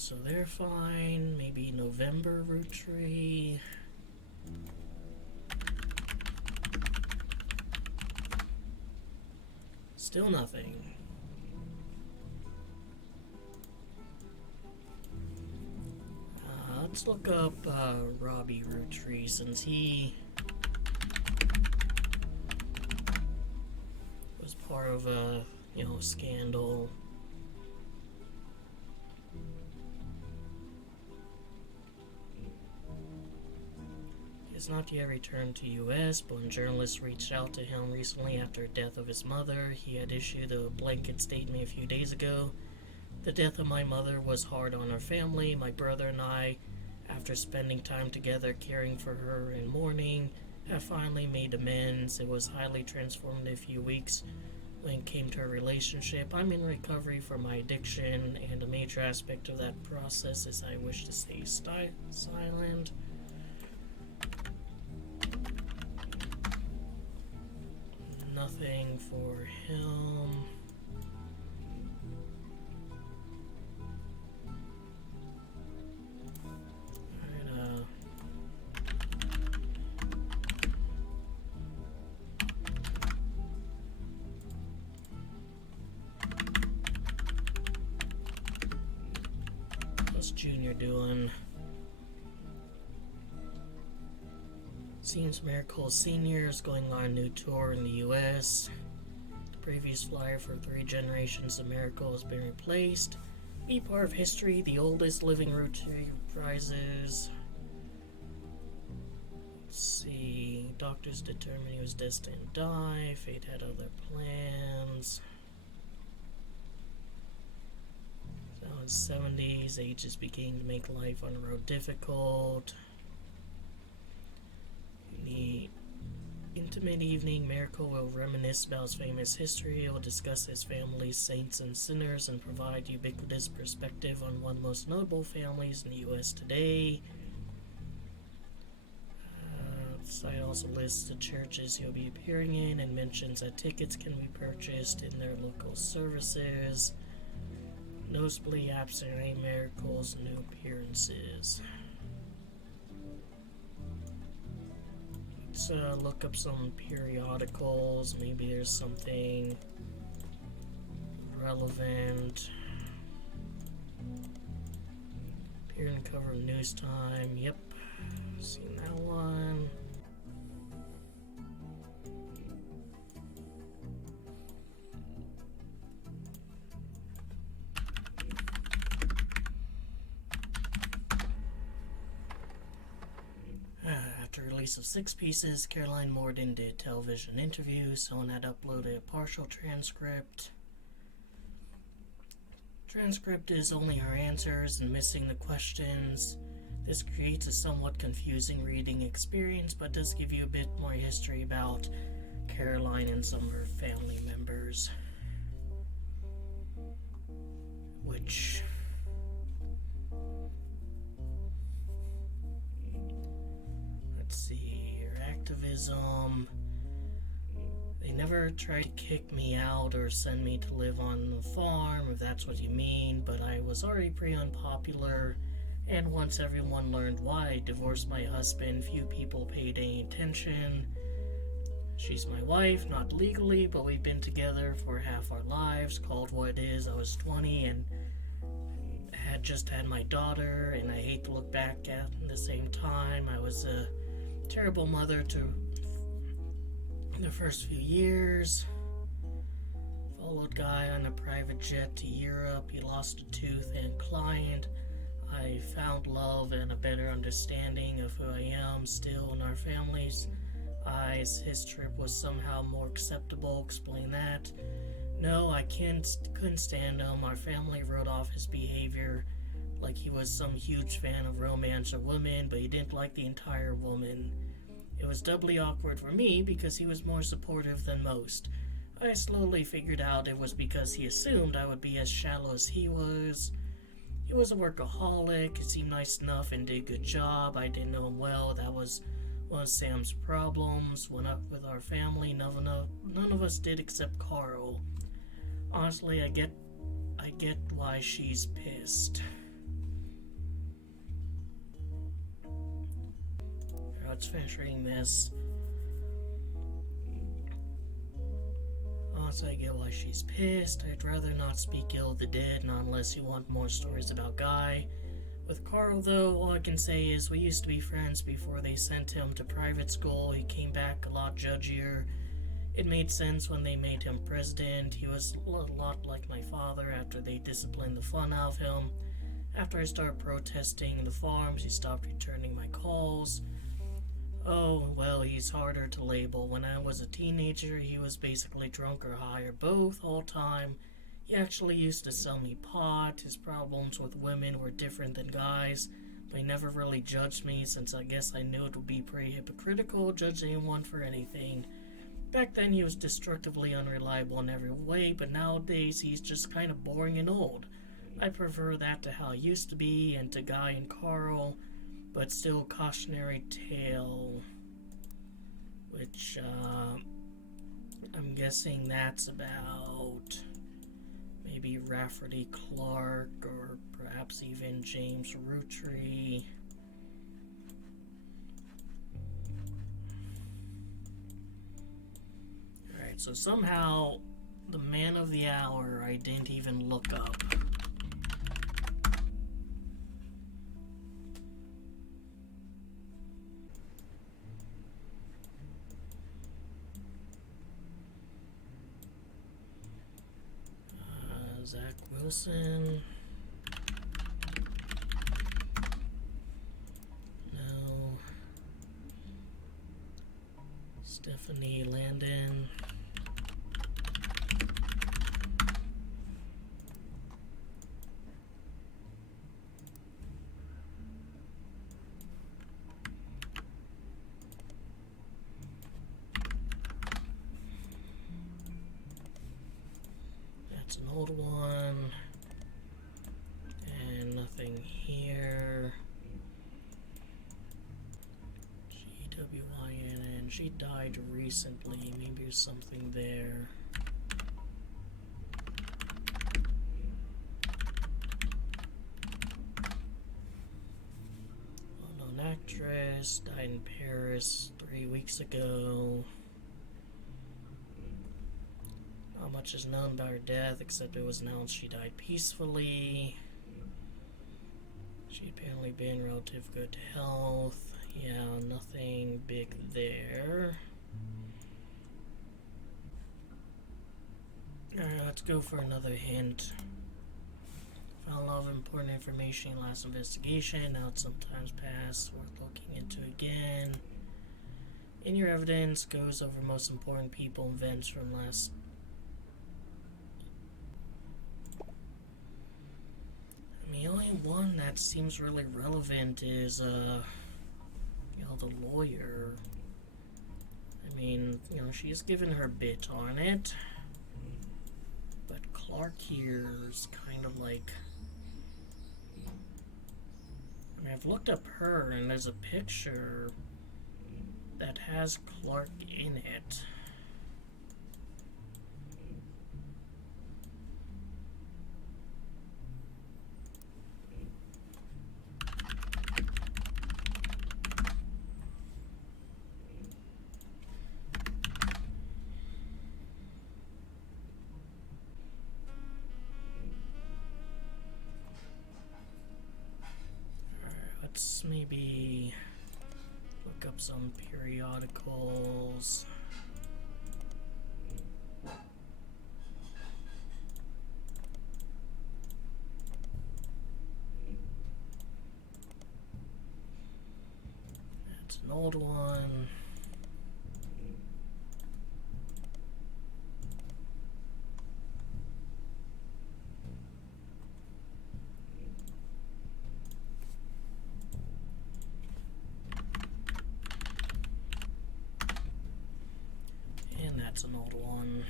So they're fine. Maybe November Rootree. Still nothing. Let's look up Robbie Roottrees, since he was part of a, scandal. He has not yet returned to U.S., but when journalists reached out to him recently after the death of his mother, he had issued a blanket statement a few days ago. The death of my mother was hard on our family. My brother and I, after spending time together caring for her in mourning, have finally made amends. It was highly transformative few weeks when it came to our relationship. I'm in recovery from my addiction, and a major aspect of that process is I wish to stay silent. Nothing for him. What's Junior doing? Seems Miracle Senior is going on a new tour in the U.S. The previous flyer for 3 generations of Miracle has been replaced. Be part of history, the oldest living Roottrees prizes. Let's see. Doctors determined he was destined to die. Fate had other plans. So in his 70s, age is beginning to make life on the road difficult. In the intimate evening, Miracle will reminisce about his famous history. He will discuss his family's saints and sinners and provide ubiquitous perspective on one of the most notable families in the U.S. today. The site also lists the churches he'll be appearing in and mentions that tickets can be purchased in their local services. Noticeably absent are any Miracle's new appearances. Let's look up some periodicals. Maybe there's something relevant. Appeared in cover of News Time. Yep, seen that one. After release of 6 pieces, Caroline Morden did television interviews. Someone had uploaded a partial transcript. Transcript is only her answers and missing the questions. This creates a somewhat confusing reading experience, but does give you a bit more history about Caroline and some of her family members. Which... let's see, her activism. They never tried to kick me out or send me to live on the farm, if that's what you mean, but I was already pretty unpopular, and once everyone learned why I divorced my husband, few people paid any attention. She's my wife, not legally, but we've been together for half our lives. Called what it is, I was 20 and had just had my daughter, and I hate to look back at the same time. I was a terrible mother to the first few years. Followed guy on a private jet to Europe. He lost a tooth and a client. I found love and a better understanding of who I am still in our family's eyes. His trip was somehow more acceptable. Explain that. No, I couldn't stand him. Our family wrote off his behavior like he was some huge fan of romance or women, but he didn't like the entire woman. It was doubly awkward for me because he was more supportive than most. I slowly figured out it was because he assumed I would be as shallow as he was. He was a workaholic. He seemed nice enough and did a good job. I didn't know him well. That was one of Sam's problems. Went up with our family. None of us did except Carl. Honestly, I get why she's pissed. let's finish reading this. Honestly, I get why she's pissed. I'd rather not speak ill of the dead, not unless you want more stories about Guy. With Carl, though, all I can say is we used to be friends before they sent him to private school. He came back a lot judgier. It made sense when they made him president. He was a lot like my father after they disciplined the fun out of him. After I started protesting the farms, he stopped returning my calls. Oh, well, he's harder to label. When I was a teenager, he was basically drunk or high or both all time. He actually used to sell me pot. His problems with women were different than guys, but he never really judged me, since I guess I knew it would be pretty hypocritical to judge anyone for anything. Back then he was destructively unreliable in every way, but nowadays he's just kind of boring and old. I prefer that to how it used to be and to Guy and Carl, but still cautionary tale, which I'm guessing that's about maybe Rafferty Clark or perhaps even James Roottrees. Alright, so somehow the man of the hour I didn't even look up. Zach Wilson. No. Stephanie Landon. That's an old one. And nothing here. GWINN. She died recently. Maybe there's something there. Well-known actress. Died in Paris 3 weeks ago. Not much is known about her death, except it was announced she died peacefully. She'd apparently been in relative good health. Yeah, nothing big there. Alright, let's go for another hint. Found a lot of important information in last investigation. Now it's sometimes past, worth looking into again. In your evidence, goes over most important people and events from last. The only one that seems really relevant is, you know, the lawyer. I mean, you know, she's given her bit on it. But Clark here's kind of like... I mean, I've looked up her, and there's a picture that has Clark in it. Let's maybe look up some periodicals. That's an old one. That's an old one.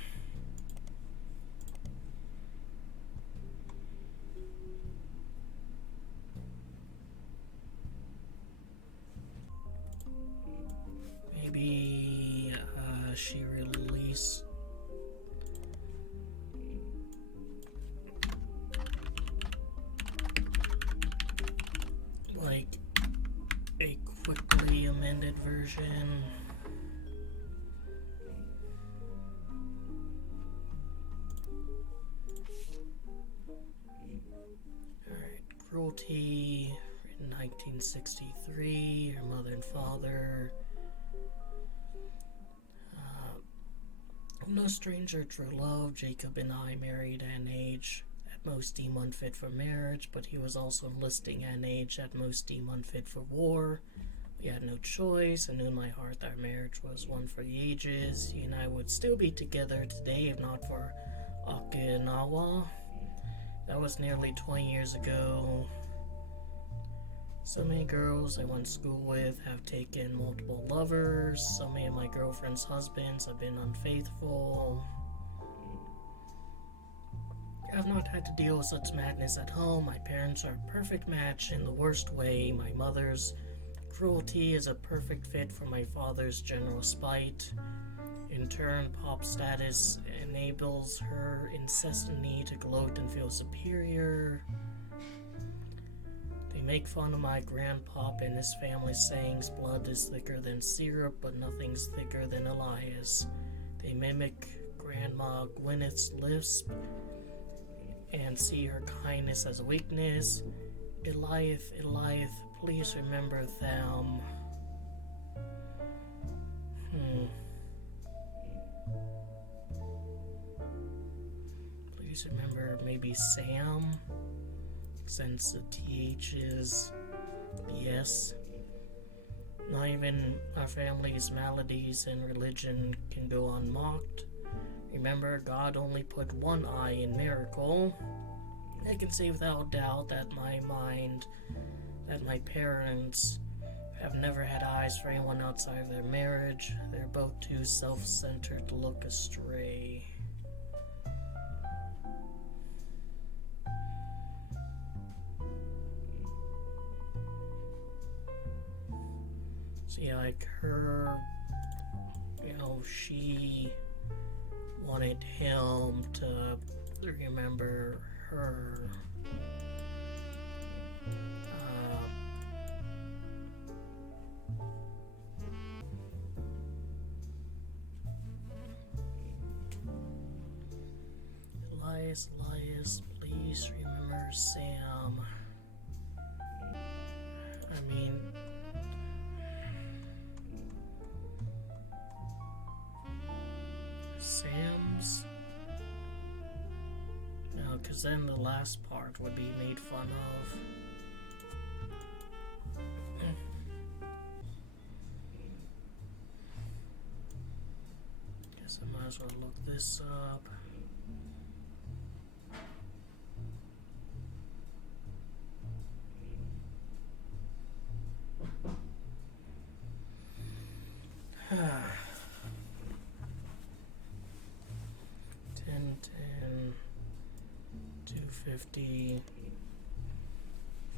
Maybe she released like a quickly amended version. Alright, Cruelty, written 1963, her mother and father. No stranger, true love. Jacob and I married at an age at most deemed unfit for marriage, but he was also enlisting at an age at most deemed unfit for war. We had no choice. I knew in my heart that our marriage was one for the ages. He and I would still be together today if not for Okinawa. That was nearly 20 years ago. So many girls I went to school with have taken multiple lovers. So many of my girlfriend's husbands have been unfaithful. I have not had to deal with such madness at home. My parents are a perfect match in the worst way. My mother's cruelty is a perfect fit for my father's general spite. In turn, pop status enables her incessant need to gloat and feel superior. They make fun of my grandpop and his family sayings blood is thicker than syrup, but nothing's thicker than Elias. They mimic Grandma Gwyneth's lisp and see her kindness as a weakness. Eliath, please remember them. Please remember maybe Sam, since the TH is the S. Not even our family's maladies and religion can go unmocked. Remember, God only put one I in miracle. I can say without doubt that my parents have never had eyes for anyone outside of their marriage. They're both too self-centered to look astray. See, like her, she wanted him to remember her. Elias, please remember Sam. I mean, Sam's? No, because then the last part would be made fun of. Guess I might as well look this up.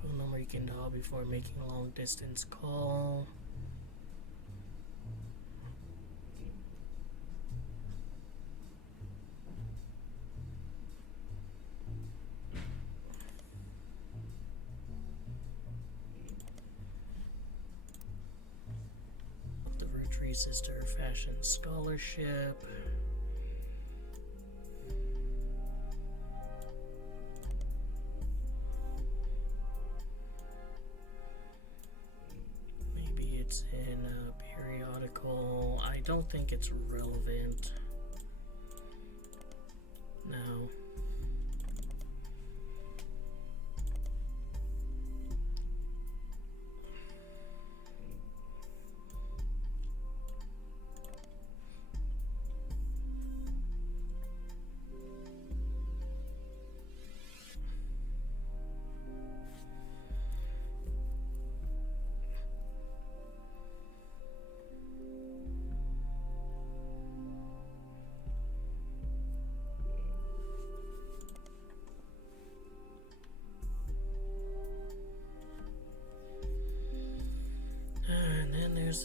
Phone number you can dial before making a long distance call. The Roottrees Sister Fashion Scholarship. In a periodical. I don't think it's relevant. No.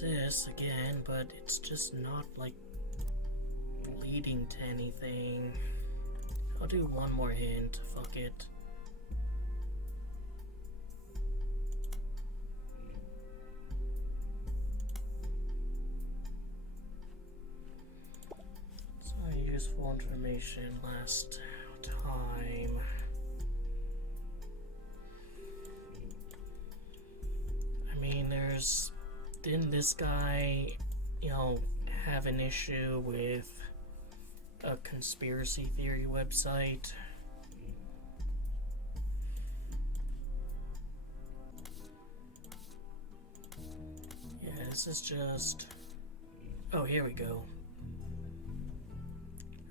This again, but it's just not like leading to anything. I'll do one more hint. Fuck it. information last time. I mean, didn't this guy, have an issue with a conspiracy theory website? Yeah, this is just... Oh, here we go.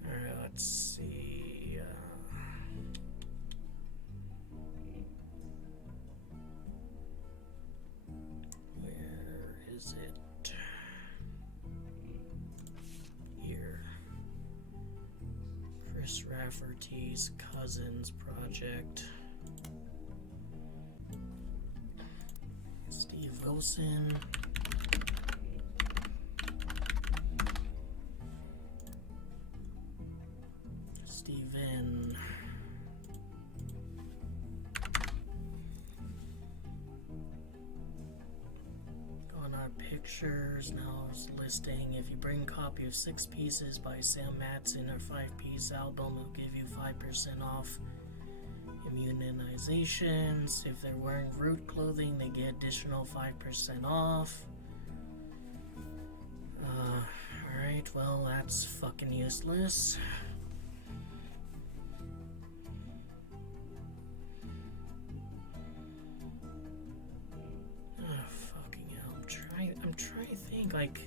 Alright, let's see. Where is it? Here. Chris Rafferty's Cousins Project. Steve Wilson. Steven. Go on our pictures. Now it's listing. If you bring a copy of 6 Pieces by Sam Matson or 5-piece album, it'll give you 5% off immunizations. If they're wearing Root clothing, they get additional 5% off. Alright, well, that's fucking useless. I'm trying to think, like,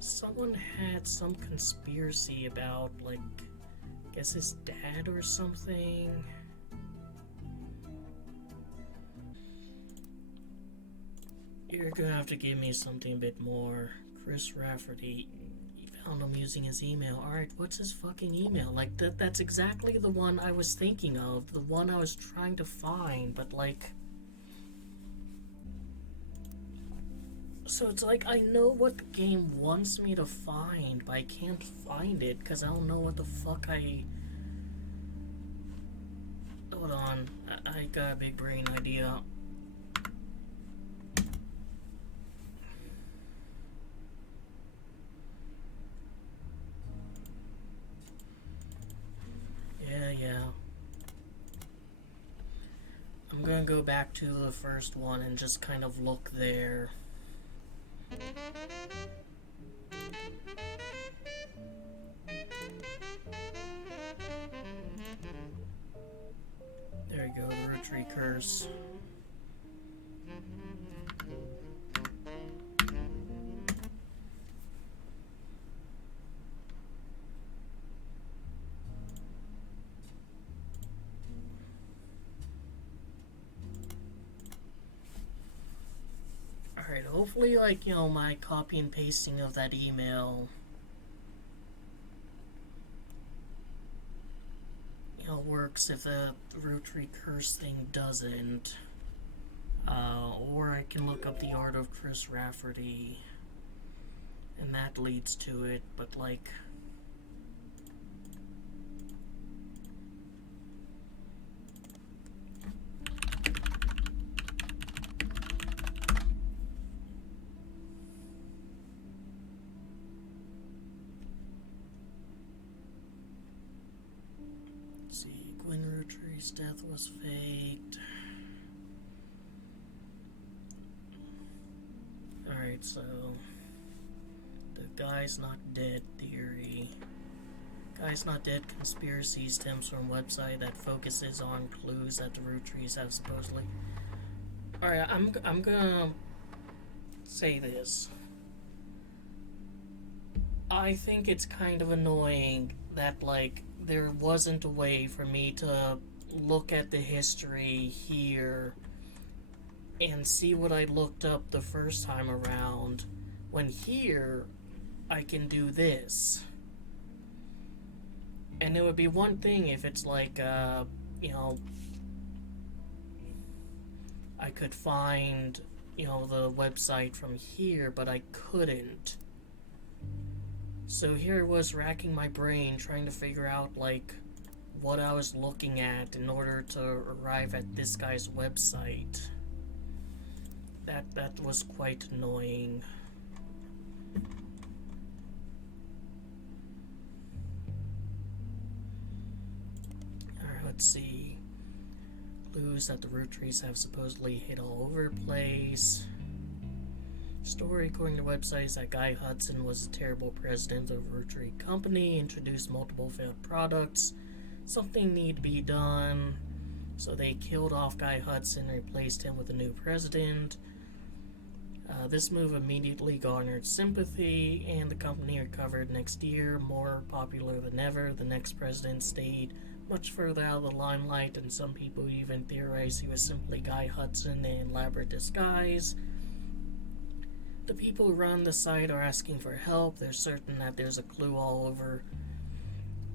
someone had some conspiracy about, like, I guess his dad or something. You're gonna have to give me something a bit more. Chris Rafferty, he found him using his email. Alright, what's his fucking email? Like, that's exactly the one I was thinking of, the one I was trying to find, but, like... So it's like, I know what the game wants me to find, but I can't find it, because I don't know what the fuck Hold on, I got a big brain idea. Yeah. I'm gonna go back to the first one and just kind of look there. There you go, the Roottrees curse. Alright, hopefully, like, my copy and pasting of that email, works. If the Roottrees curse thing doesn't. Or I can look up the art of Chris Rafferty, and that leads to it, but, like... Roottrees' death was faked. Alright, so the guy's not dead theory. Guy's not dead conspiracy stems from a website that focuses on clues that the Roottrees have supposedly. Alright, I'm gonna say this. I think it's kind of annoying that, like, there wasn't a way for me to look at the history here and see what I looked up the first time around, when here I can do this. And it would be one thing if it's like, I could find, the website from here, but I couldn't. So here I was racking my brain trying to figure out, like, what I was looking at in order to arrive at this guy's website. That was quite annoying. let's see. Clues that the Roottrees have supposedly hit all over the place. Story according to websites is that Guy Hudson was a terrible president of a Rootree company, introduced multiple failed products. Something needed to be done, so they killed off Guy Hudson and replaced him with a new president. This move immediately garnered sympathy, and the company recovered next year, more popular than ever. The next president stayed much further out of the limelight, and some people even theorize he was simply Guy Hudson in elaborate disguise. The people who run the site are asking for help. They're certain that there's a clue all over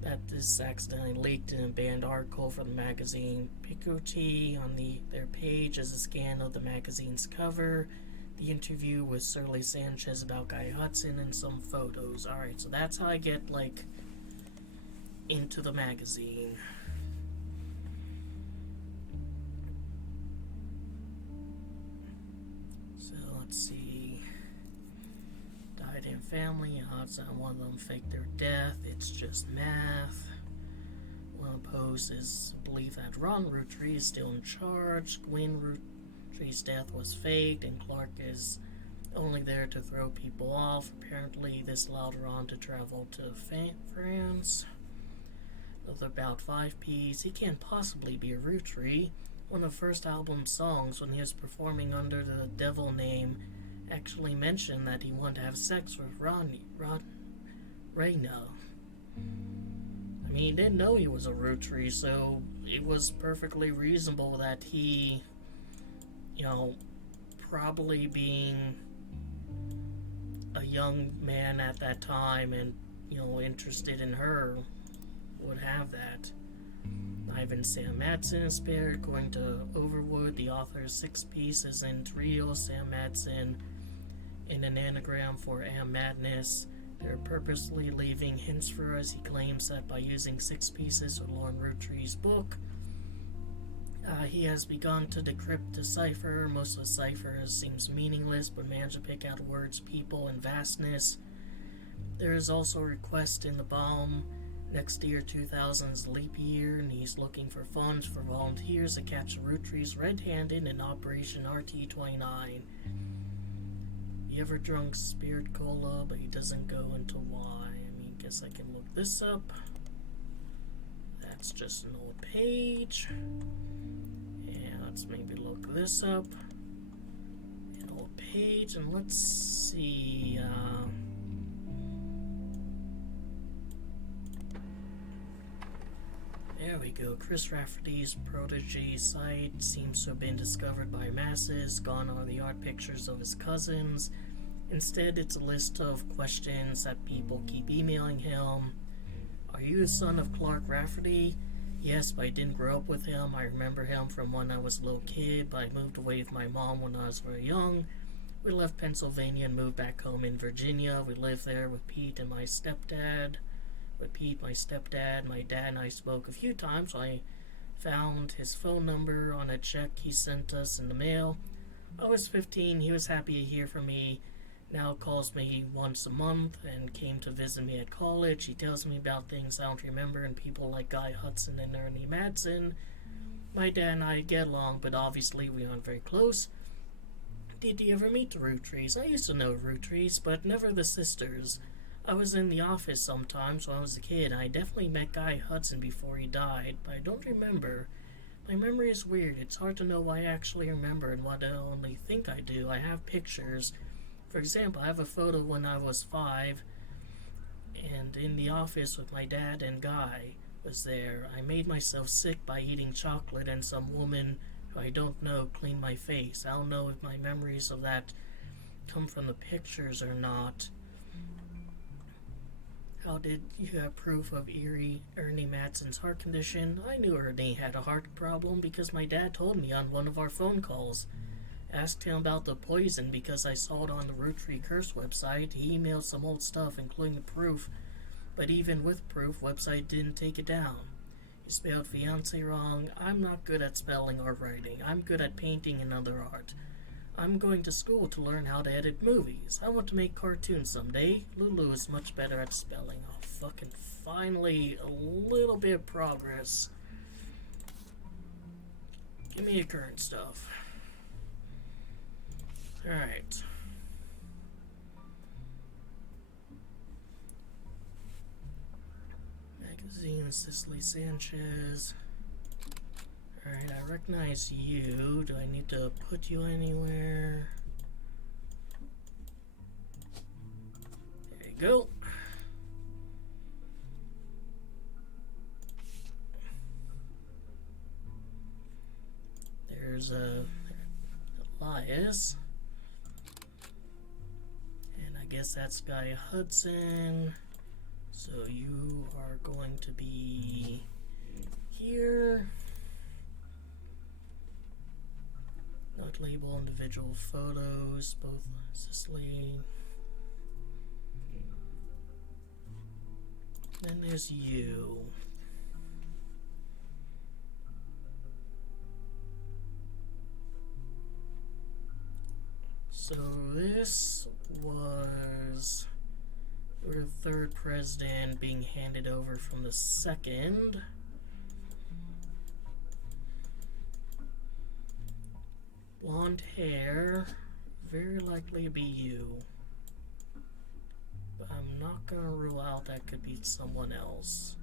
that this accidentally leaked in a banned article from the magazine Picoti. On their page is a scan of the magazine's cover, the interview with Shirley Sanchez about Guy Hudson, and some photos. Alright, so that's how I get, like, into the magazine. So, let's see. Died in family, odds on one of them faked their death, it's just math. One of the posts is believe that Ron Rootree is still in charge. Gwen Rootree's death was faked, and Clark is only there to throw people off. Apparently, this allowed Ron to travel to France. With about 5 Ps, he can't possibly be a Rootree. One of the first album songs, when he was performing under the devil name, actually mentioned that he wanted to have sex with Reyna. I mean, he didn't know he was a Rootree, so it was perfectly reasonable that he, probably being a young man at that time and, interested in her, would have that. Ivan Sam Madsen inspired. According to Overwood, the author's 6 pieces isn't real. Sam Madsen in an anagram for Am Madness. They're purposely leaving hints for us. He claims that by using 6 pieces of Lauren Rootree's book, he has begun to decrypt the cipher. Most of the cipher seems meaningless, but managed to pick out words, people, and vastness. There is also a request in the bomb. Next year, 2000's leap year, and he's looking for funds for volunteers to catch the Rootrees red-handed in Operation RT-29. He ever drunk Spirit Cola, but he doesn't go into why. I mean, guess I can look this up. That's just an old page. And let's maybe look this up. An old page, and let's see, there we go. Chris Rafferty's protege site seems to have been discovered by masses. Gone are the art pictures of his cousins. Instead, it's a list of questions that people keep emailing him. Are you the son of Clark Rafferty? Yes, but I didn't grow up with him. I remember him from when I was a little kid, but I moved away with my mom when I was very young. We left Pennsylvania and moved back home in Virginia. We lived there with Pete and my stepdad. My dad and I spoke a few times. I found his phone number on a check he sent us in the mail. I was 15. He was happy to hear from me. Now calls me once a month and came to visit me at college. He tells me about things I don't remember and people like Guy Hudson and Ernie Madsen. My dad and I get along, but obviously we aren't very close. Did you ever meet the Roottrees? I used to know Roottrees, but never the sisters. I was in the office sometimes when I was a kid. I definitely met Guy Hudson before he died, but I don't remember. My memory is weird. It's hard to know what I actually remember and what I only think I do. I have pictures. For example, I have a photo when I was 5, and in the office with my dad and Guy was there. I made myself sick by eating chocolate, and some woman who I don't know cleaned my face. I don't know if my memories of that come from the pictures or not. How did you have proof of Ernie Madsen's heart condition? I knew Ernie had a heart problem because my dad told me on one of our phone calls. Asked him about the poison because I saw it on the Roottree Curse website. He emailed some old stuff, including the proof, but even with proof, website didn't take it down. He spelled fiance wrong. I'm not good at spelling or writing. I'm good at painting and other art. I'm going to school to learn how to edit movies. I want to make cartoons someday. Lulu is much better at spelling. Oh, fucking finally, a little bit of progress. Give me your current stuff. Alright. Magazine, Cicely Sanchez. Alright, I recognize you. Do I need to put you anywhere? There you go. There's Elias. And I guess that's Guy Hudson. So you are going to be here. Not label individual photos, both Cicely. Then there's you. So this was your third president being handed over from the second. Blonde hair, very likely to be you. But I'm not gonna rule out that could be someone else.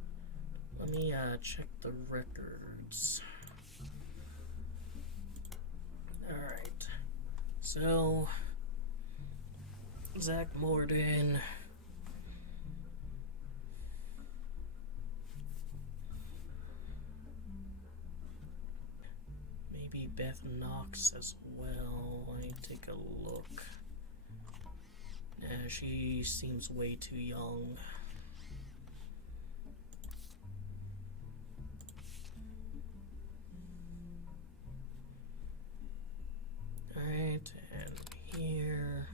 Let me check the records. Alright. So, Zach Morden. Maybe Beth Knox as well. Let me take a look. Nah, she seems way too young. Alright, and here.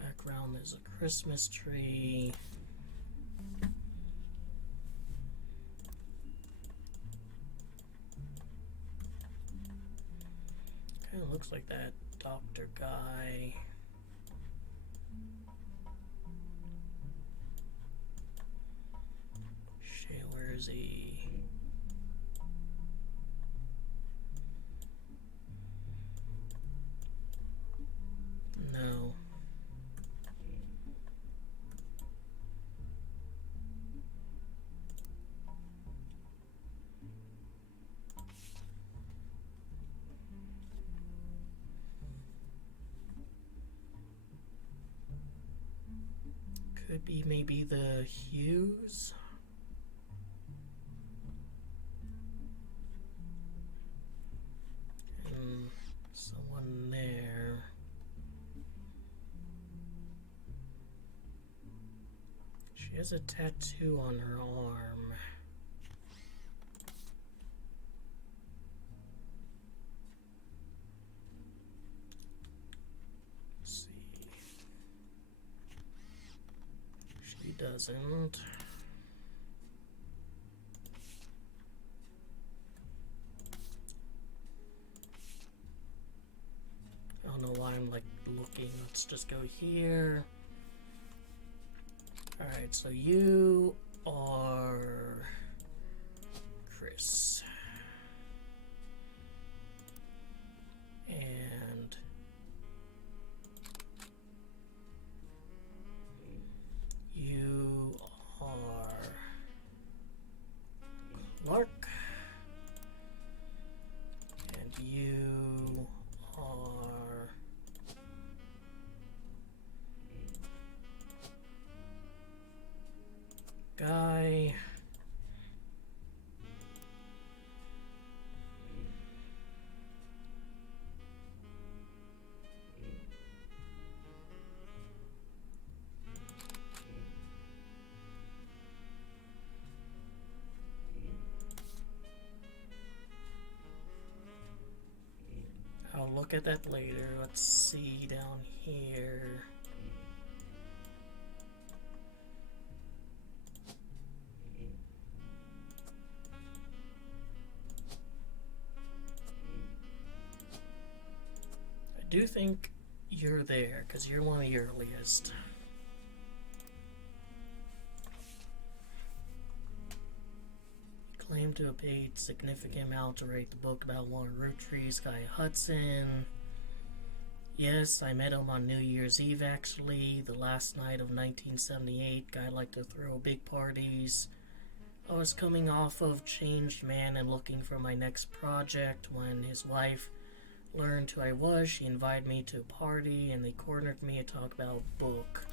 Background, there's a Christmas tree. Kind of looks like that doctor guy. Shay, where is he? No. Could be maybe the Hughes. And someone there. She has a tattoo on her arm. Let's see. She doesn't. I don't know why I'm like looking. Let's just go here. Alright, so you are Chris. And you are Clark. And you are Guy. I'll look at that later. Let's see down here. do think you're there, because you're one of the earliest. You claim to have paid significant amount to write the book about one of Roottrees, Guy Hudson. Yes, I met him on New Year's Eve, actually, the last night of 1978. Guy liked to throw big parties. I was coming off of Changed Man and looking for my next project when his wife learned who I was. She invited me to a party and they cornered me to talk about a book.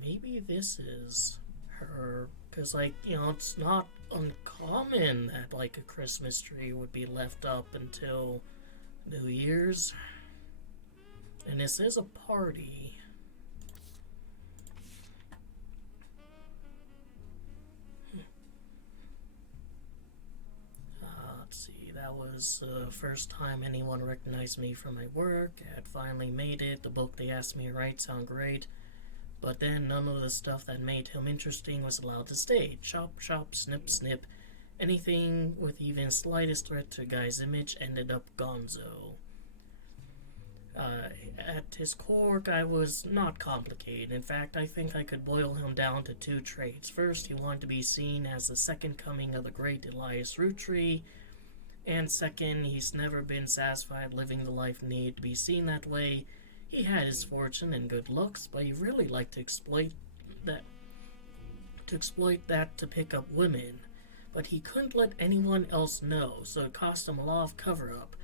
Maybe this is her, because, like, you know, it's not uncommon that, like, a Christmas tree would be left up until New Year's. And this is a party. Let's see, that was the first time anyone recognized me from my work. I had finally made it. The book they asked me to write sounded great. But then none of the stuff that made him interesting was allowed to stay. Chop, chop, snip, snip. Anything with even slightest threat to the guy's image ended up gonzo. At his core, Guy was not complicated. In fact, I think I could boil him down to two traits. First, he wanted to be seen as the second coming of the great Elias Roottrees. And second, he's never been satisfied living the life needed to be seen that way. He had his fortune and good looks, but he really liked to exploit that to pick up women. But he couldn't let anyone else know, so it cost him a lot of cover-up.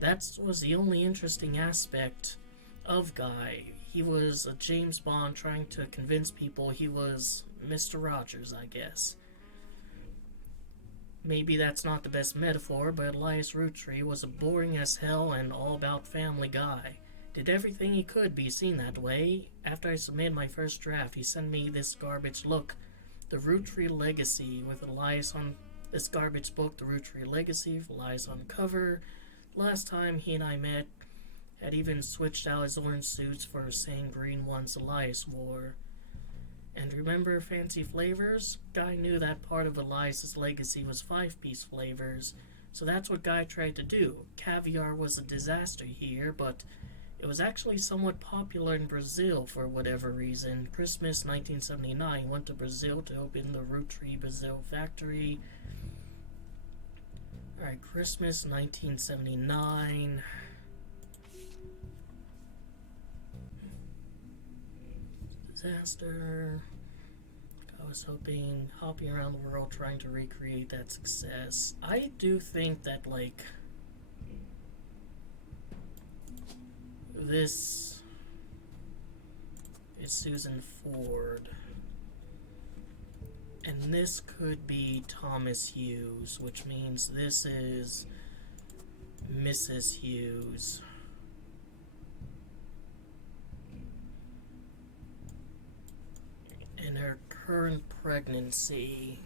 That was the only interesting aspect of Guy. He was a James Bond trying to convince people he was Mr. Rogers, I guess. Maybe that's not the best metaphor, but Elias Roottrees was a boring as hell and all about family guy. Did everything he could be seen that way. After I submitted my first draft, he sent me this garbage look, The Roottrees Legacy, with Elias on this garbage book, The Roottrees Legacy, with Elias on the cover. Last time he and I met, had even switched out his orange suits for the same green ones Elias wore. And remember fancy flavors? Guy knew that part of Elias's legacy was 5-piece flavors, so that's what Guy tried to do. Caviar was a disaster here, but it was actually somewhat popular in Brazil for whatever reason. Christmas 1979, went to Brazil to open the Roottrees Brazil factory. Alright, Christmas 1979. Disaster. I was hopping around the world trying to recreate that success. I do think that, like, this is Susan Ford. And this could be Thomas Hughes, which means this is Mrs. Hughes. And her current pregnancy.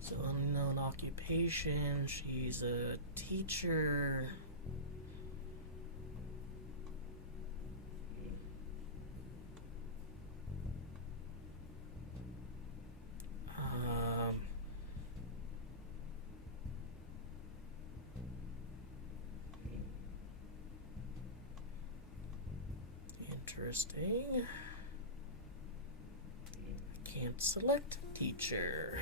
So, unknown occupation, she's a teacher. Interesting. I can't select teacher.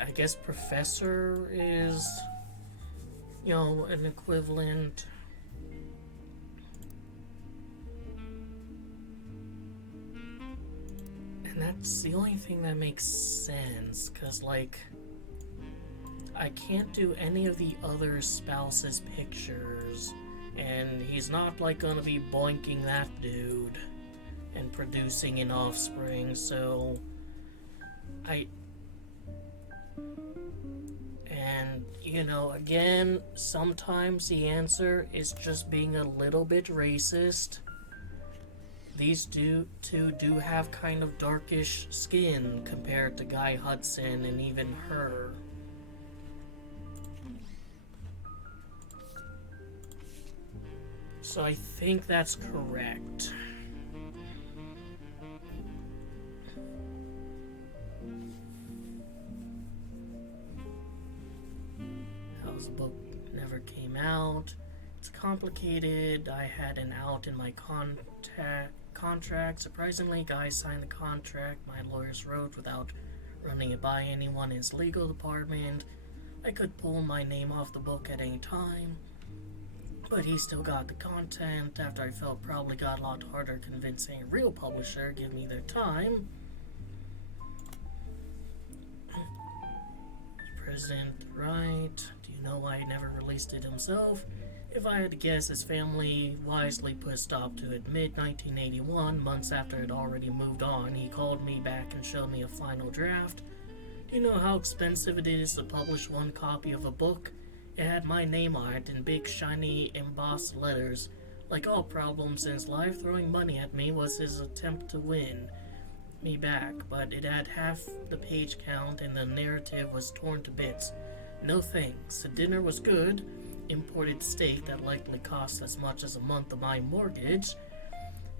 I guess professor is, you know, an equivalent. And that's the only thing that makes sense, because, like, I can't do any of the other spouse's pictures, and he's not, like, gonna be boinking that dude and producing an offspring, so and, you know, again, sometimes the answer is just being a little bit racist. These two do have kind of darkish skin compared to Guy Hudson and even her. So I think that's correct. How's the book never came out? It's complicated. I had an out in my contract. Surprisingly, guy signed the contract my lawyers wrote without running it by anyone in his legal department. I could pull my name off the book at any time, but he still got the content after I felt probably got a lot harder convincing a real publisher to give me their time. President, right? Do you know why he never released it himself? If I had to guess, his family wisely put a stop to it. Mid-1981, months after it already moved on, he called me back and showed me a final draft. Do you know how expensive it is to publish one copy of a book? It had my name on it in big, shiny, embossed letters. Like all problems in his life, throwing money at me was his attempt to win me back, but it had half the page count and the narrative was torn to bits. No thanks. The dinner was good. Imported steak that likely cost as much as a month of my mortgage,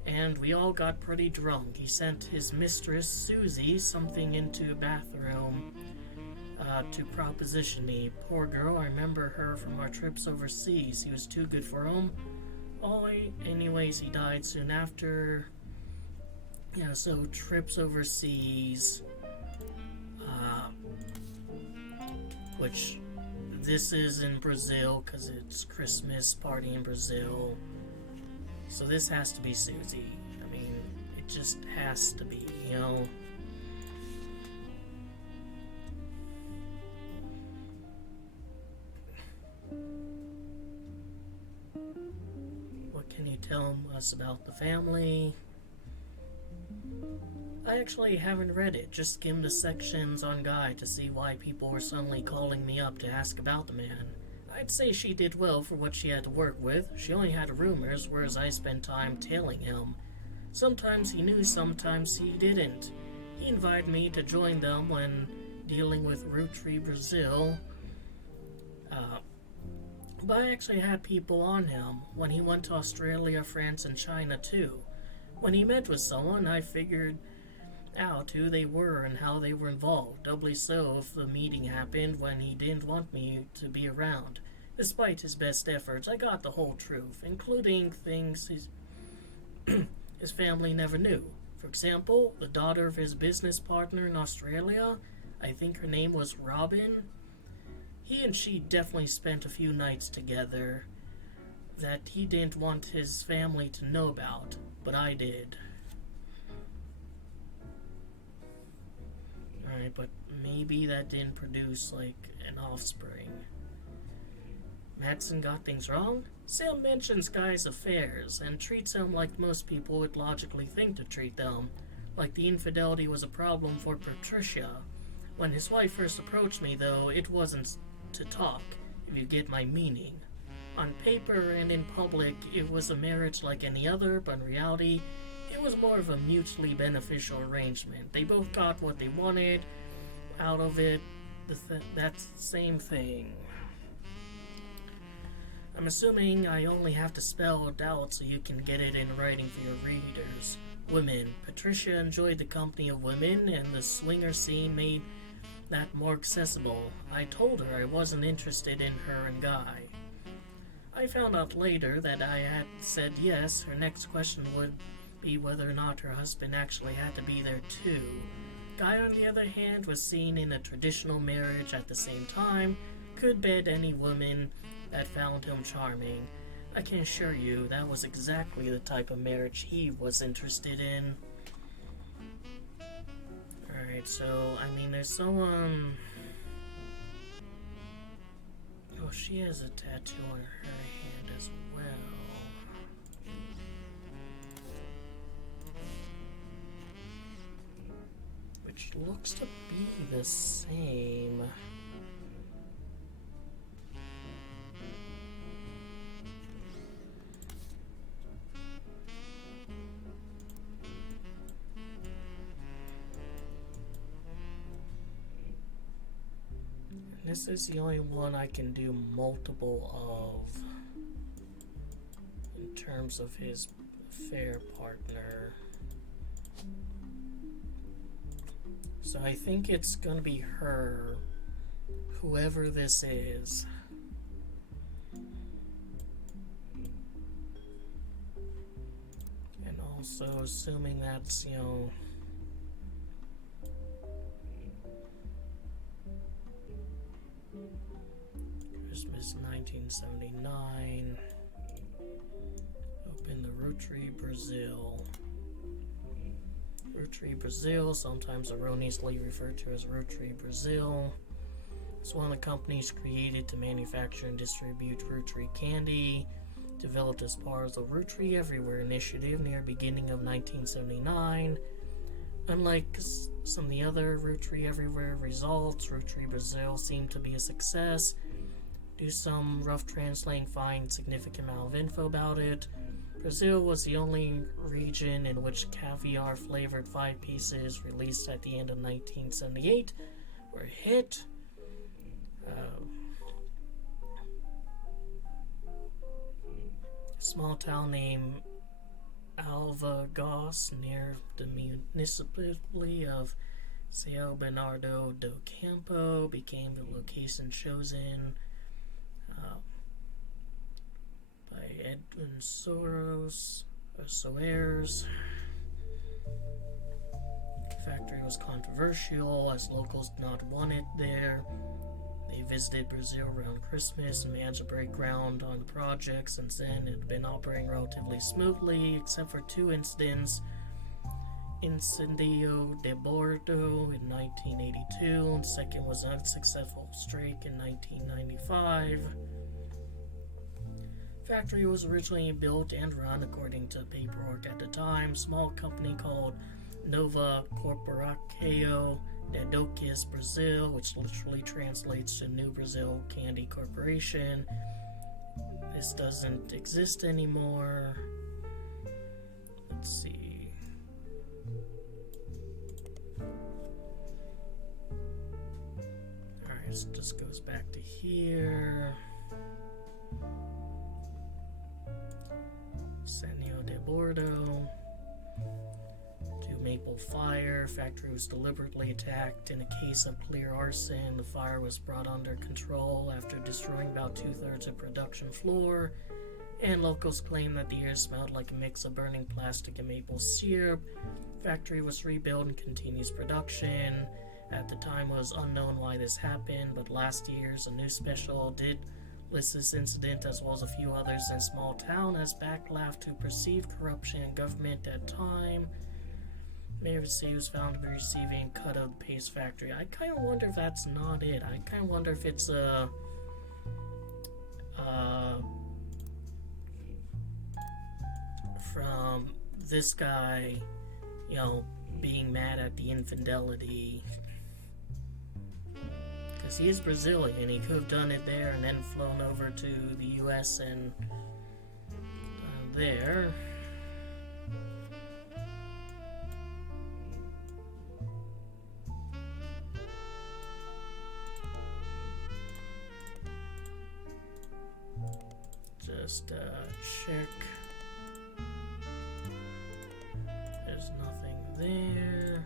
and we all got pretty drunk. He sent his mistress, Susie, something into a bathroom to proposition me. Poor girl, I remember her from our trips overseas. He was too good for him. Anyways, he died soon after. Yeah, so trips overseas, which this is in Brazil because it's Christmas party in Brazil. So this has to be Susie. I mean, it just has to be, you know. What can you tell us about the family? I actually haven't read it, just skimmed the sections on Guide to see why people were suddenly calling me up to ask about the man. I'd say she did well for what she had to work with. She only had rumors, whereas I spent time tailing him. Sometimes he knew, sometimes he didn't. He invited me to join them when dealing with Roottrees, Brazil. But I actually had people on him when he went to Australia, France, and China too. When he met with someone, I figured out who they were and how they were involved, doubly so if the meeting happened when he didn't want me to be around. Despite his best efforts, I got the whole truth, including things his family never knew. For example, the daughter of his business partner in Australia, I think her name was Robin, he and she definitely spent a few nights together that he didn't want his family to know about, but I did. Alright, but maybe that didn't produce, like, an offspring. Madsen got things wrong? Sam mentions Guy's affairs, and treats him like most people would logically think to treat them. Like the infidelity was a problem for Patricia. When his wife first approached me, though, it wasn't to talk, if you get my meaning. On paper and in public, it was a marriage like any other, but in reality, it was more of a mutually beneficial arrangement. They both got what they wanted out of it. That's the same thing. I'm assuming I only have to spell it out so you can get it in writing for your readers. Women. Patricia enjoyed the company of women, and the swinger scene made that more accessible. I told her I wasn't interested in her and Guy. I found out later that I had said yes. Her next question would be whether or not her husband actually had to be there too. Guy, on the other hand, was seen in a traditional marriage at the same time, could bed any woman that found him charming. I can assure you that was exactly the type of marriage he was interested in. Alright, so, I mean, there's someone... Oh, she has a tattoo on her hand as well. Which looks to be the same. This is the only one I can do multiple of in terms of his affair partner. So I think it's gonna be her, whoever this is. And also assuming that's, Christmas 1979. Open the Roottrees, Brazil. Roottrees, Brazil, sometimes erroneously referred to as Roottrees, Brazil. It's one of the companies created to manufacture and distribute Roottrees candy, developed as part of the Roottrees Everywhere initiative near the beginning of 1979. Unlike some of the other Roottrees Everywhere results, Roottrees, Brazil seemed to be a success. Do some rough translating, find significant amount of info about it. Brazil was the only region in which caviar-flavored 5 pieces released at the end of 1978 were a hit. Small town named Alvagos near the municipality of São Bernardo do Campo became the location chosen by Edwin Soares. The factory was controversial as locals did not want it there. They visited Brazil around Christmas and managed to break ground on the project. Since then, it had been operating relatively smoothly, except for 2 incidents. Incendio de Bordo in 1982, and the second was an unsuccessful strike in 1995. The factory was originally built and run according to paperwork at the time. Small company called Nova Corporação de Doces Brazil, which literally translates to New Brazil Candy Corporation. This doesn't exist anymore. Let's see. Alright, so this goes back to here. Senio de Bordo. Maple fire. Factory was deliberately attacked in a case of clear arson. The fire was brought under control after destroying about 2/3 of production floor, and locals claim that the air smelled like a mix of burning plastic and maple syrup. Factory was rebuilt and continues production. At the time, it was unknown why this happened, but last year's a news special did list this incident as well as a few others in small town as backlash to perceived corruption in government at time. Mayor City was found to be receiving cut of the paste factory. I kind of wonder if that's not it. I kind of wonder if it's from this guy, being mad at the infidelity. Because he is Brazilian. He could have done it there and then flown over to the US and there. Just check. There's nothing there.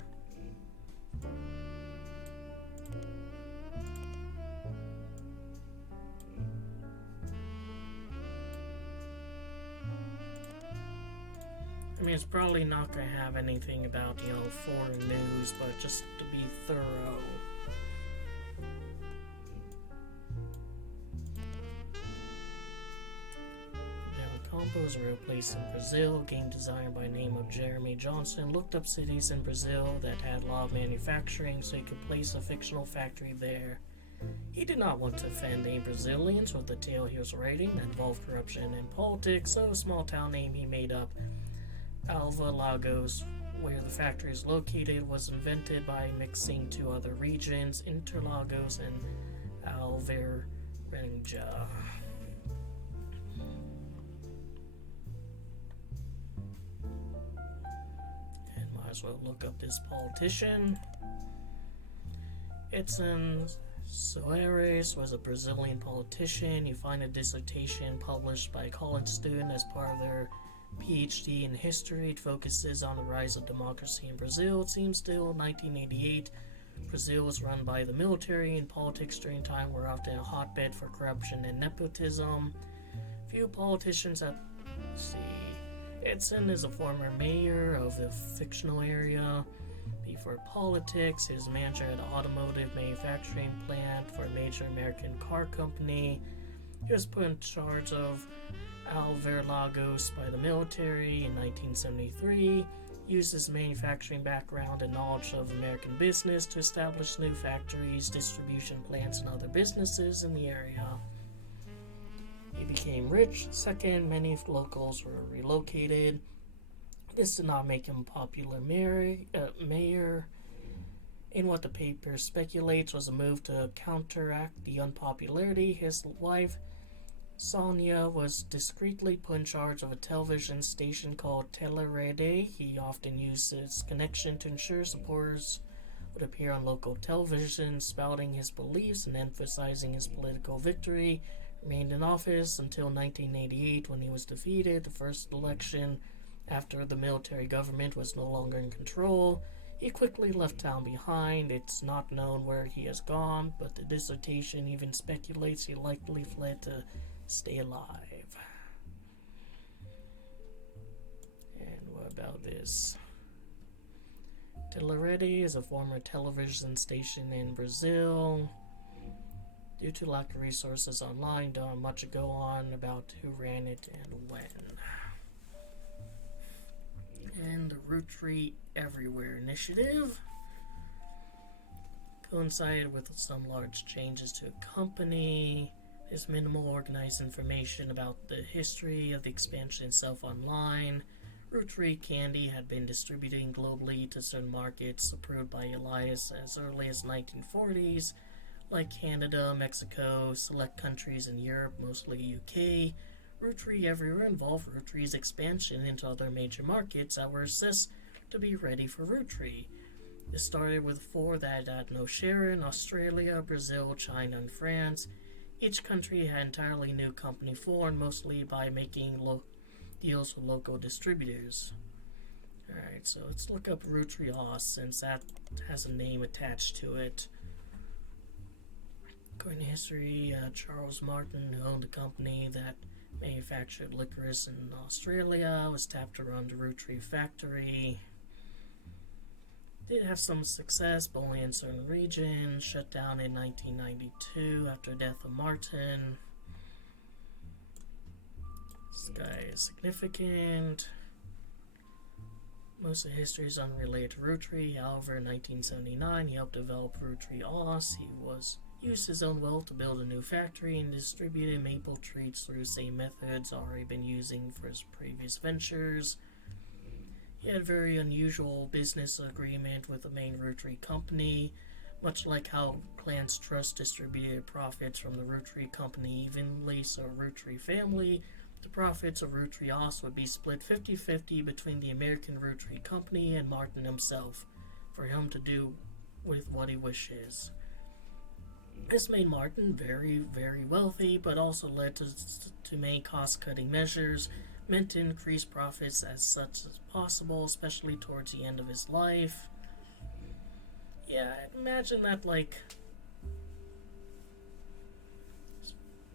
I mean, it's probably not going to have anything about, foreign news, but just to be thorough. Campo is a real place in Brazil. Game designer by the name of Jeremy Johnson looked up cities in Brazil that had a lot of manufacturing so he could place a fictional factory there. He did not want to offend any Brazilians with the tale he was writing that involved corruption and politics, so a small town name he made up, Alva Lagos, where the factory is located, was invented by mixing 2 other regions, Interlagos and Alvarenga. And might as well look up this politician. It's in Soares was a Brazilian politician. You find a dissertation published by a college student as part of their PhD in history. It focuses on the rise of democracy in Brazil. It seems still 1988. Brazil was run by the military, and politics during time were often a hotbed for corruption and nepotism. Few politicians at Edson is a former mayor of the fictional area. Before politics, he was manager at an automotive manufacturing plant for a major American car company. He was put in charge of Alvarlagos by the military in 1973. Used his manufacturing background and knowledge of American business to establish new factories, distribution plants, and other businesses in the area. He became rich. Second, many locals were relocated. This did not make him a popular mayor. In what the paper speculates was a move to counteract the unpopularity. His wife, Sonia, was discreetly put in charge of a television station called Telerede. He often used his connection to ensure supporters would appear on local television, spouting his beliefs and emphasizing his political victory. Remained in office until 1988 when he was defeated, the first election after the military government was no longer in control. He quickly left town behind. It's not known where he has gone, but the dissertation even speculates he likely fled to stay alive. And what about this? Telerede is a former television station in Brazil. Due to lack of resources online, don't have much to go on about who ran it and when. And the Roottrees Everywhere initiative coincided with some large changes to a company. There's minimal organized information about the history of the expansion itself online. Roottrees candy had been distributing globally to certain markets approved by Elias as early as 1940s, like Canada, Mexico, select countries in Europe, mostly UK. Roottrees Everywhere involved Roottrees' expansion into other major markets that were assessed to be ready for Roottrees. This started with 4 that had no share in: Australia, Brazil, China, and France. Each country had entirely new company formed, mostly by making deals with local distributors. Alright, so let's look up Roottrees since that has a name attached to it. According to history, Charles Martin, who owned a company that manufactured licorice in Australia, was tapped to run the Roottrees factory. Did have some success, but only in certain regions. Shut down in 1992 after the death of Martin. This guy is significant. Most of history is unrelated to Roottrees. However, in 1979, he helped develop Roottrees. He used his own wealth to build a new factory and distributed maple treats through the same methods already been using for his previous ventures. He had a very unusual business agreement with the main Roottrees company, much like how Clans Trust distributed profits from the Roottrees company evenly, so Roottrees family. The profits of Roottrees would be split 50-50 between the American Roottrees company and Martin himself, for him to do with what he wishes. This made Martin very, very wealthy, but also led to many cost-cutting measures meant to increase profits as such as possible, especially towards the end of his life. Yeah, imagine that, like,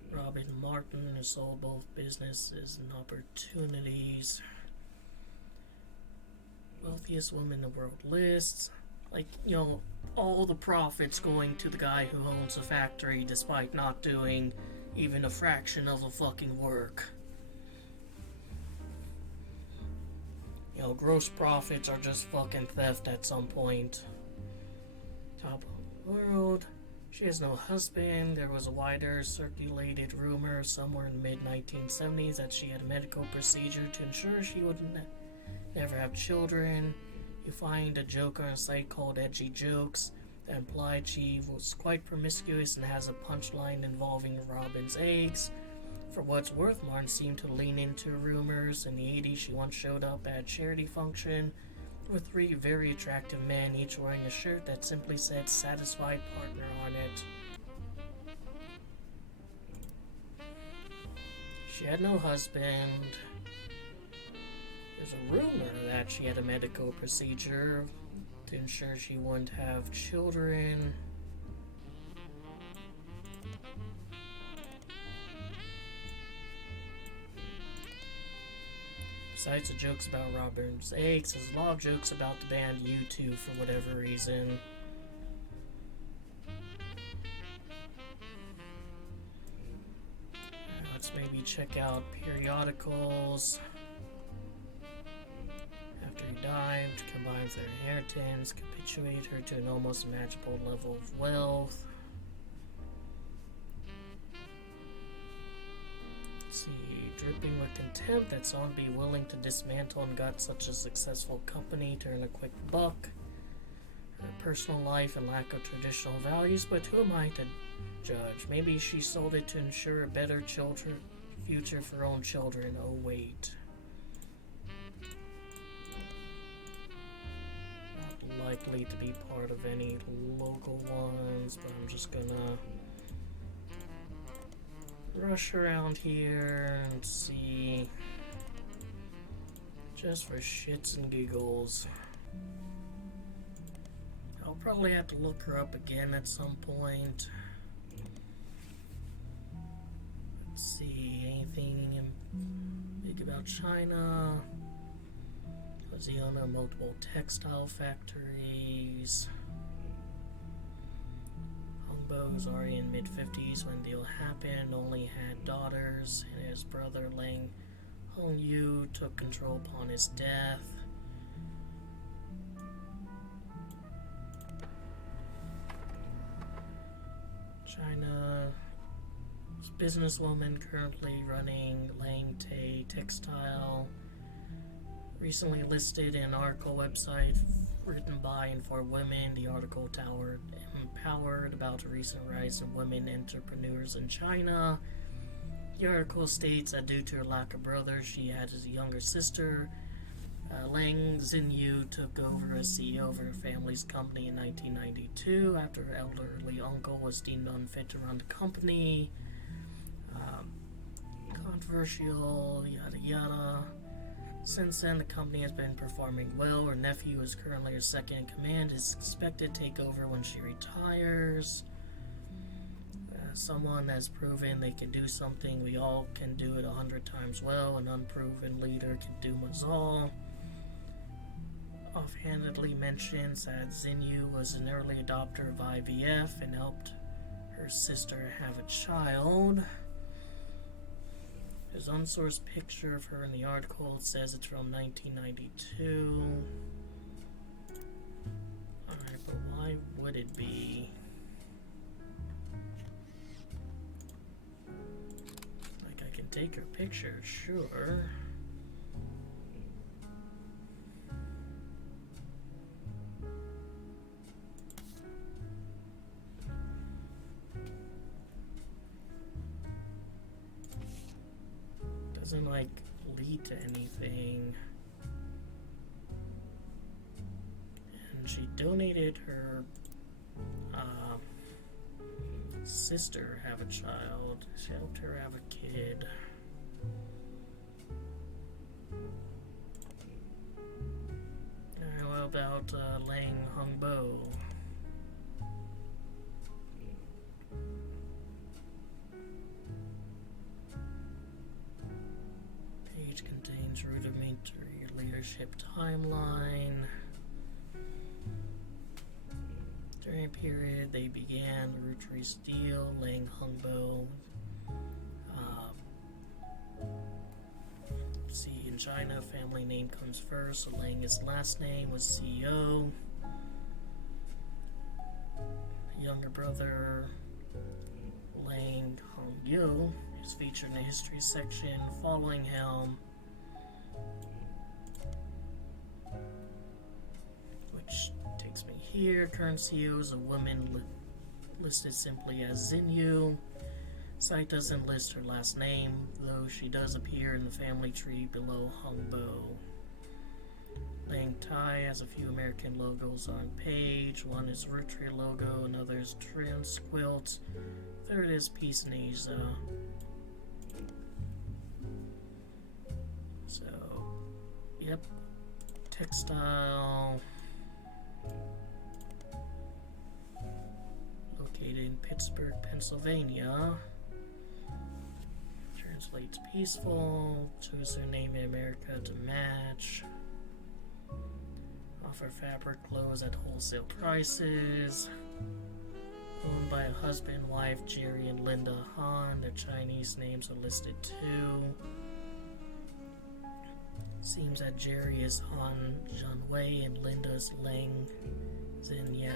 Robin Martin, who sold both businesses and opportunities. Wealthiest woman in the world lists. Like, you know, all the profits going to the guy who owns the factory despite not doing even a fraction of the fucking work. You know, gross profits are just fucking theft at some point. Top of the world. She has no husband. There was a wider circulated rumor somewhere in the mid-1970s that she had a medical procedure to ensure she would never have children. You find a joke on a site called Edgy Jokes that implied she was quite promiscuous and has a punchline involving Robin's eggs. For what's worth, Martin seemed to lean into rumors. In the 80s, she once showed up at a charity function with 3 very attractive men, each wearing a shirt that simply said "satisfied partner" on it. She had no husband. There's a rumor that she had a medical procedure to ensure she wouldn't have children. Besides the jokes about Robin's eggs, there's a lot of jokes about the band U2 for whatever reason. Let's maybe check out periodicals. After he died, combines their inheritance, capitulate her to an almost imaginable level of wealth. See, dripping with contempt that someone be willing to dismantle and gut such a successful company to earn a quick buck. Her personal life and lack of traditional values, but who am I to judge? Maybe she sold it to ensure a better future for her own children. Oh wait. Not likely to be part of any local ones, but I'm just gonna rush around here and see, just for shits and giggles. I'll probably have to look her up again at some point. Let's see, anything big about China? Was the owner of multiple textile factories? Hongbo was already in mid-50s when the deal happened, only had daughters, and his brother Lang Hongyu took control upon his death. China businesswoman currently running Lang Tay Textile. Recently listed in an article website written by and for women. The article empowered about a recent rise in women entrepreneurs in China. The article states that due to her lack of brothers, she had a younger sister. Lang Xinyu took over as CEO of her family's company in 1992 after her elderly uncle was deemed unfit to run the company. Controversial, yada yada. Since then, the company has been performing well. Her nephew is currently her second in command, is expected to take over when she retires. Someone has proven they can do something. We all can do it 100 times well. An unproven leader can doom us all. Offhandedly mentions that Xinyu was an early adopter of IVF and helped her sister have a child. There's an unsourced picture of her in the article. It says it's from 1992. Alright, but why would it be? Like, I can take her picture, sure. Doesn't like lead to anything. And she donated her sister have a child. She helped her have a kid. Alright, what about Lang Hongbo? Page contains rudimentary leadership timeline. During a period, they began the Roottrees deal. Lang Hongbo. See, in China, family name comes first, so Lang is last name, was CEO. Younger brother, Lang Hongyu, is featured in the history section. Following him, which takes me here. Current CEO is a woman listed simply as Xinyu. Site doesn't list her last name, though she does appear in the family tree below Hongbo. Lang Tai has a few American logos on page. One is Roottrees logo, another is Trans Quilt, third is Peace in Asia. Yep. Textile. Located in Pittsburgh, Pennsylvania. Translates peaceful. Choose her name in America to match. Offer fabric clothes at wholesale prices. Owned by a husband, wife, Jerry and Linda Han. Their Chinese names are listed too. Seems that Jerry is Han Zhanwei and Linda's Leng Xinyao.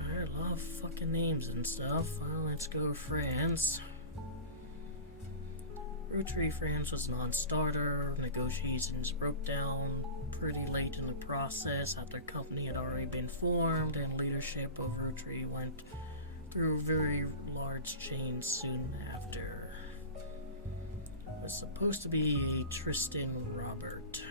Alright, a lot of fucking names and stuff. Well, let's go France. Roottrees France was non-starter. Negotiations broke down pretty late in the process after the company had already been formed, and leadership of Roottrees went through a very large change soon after. It was supposed to be a Tristan Robert.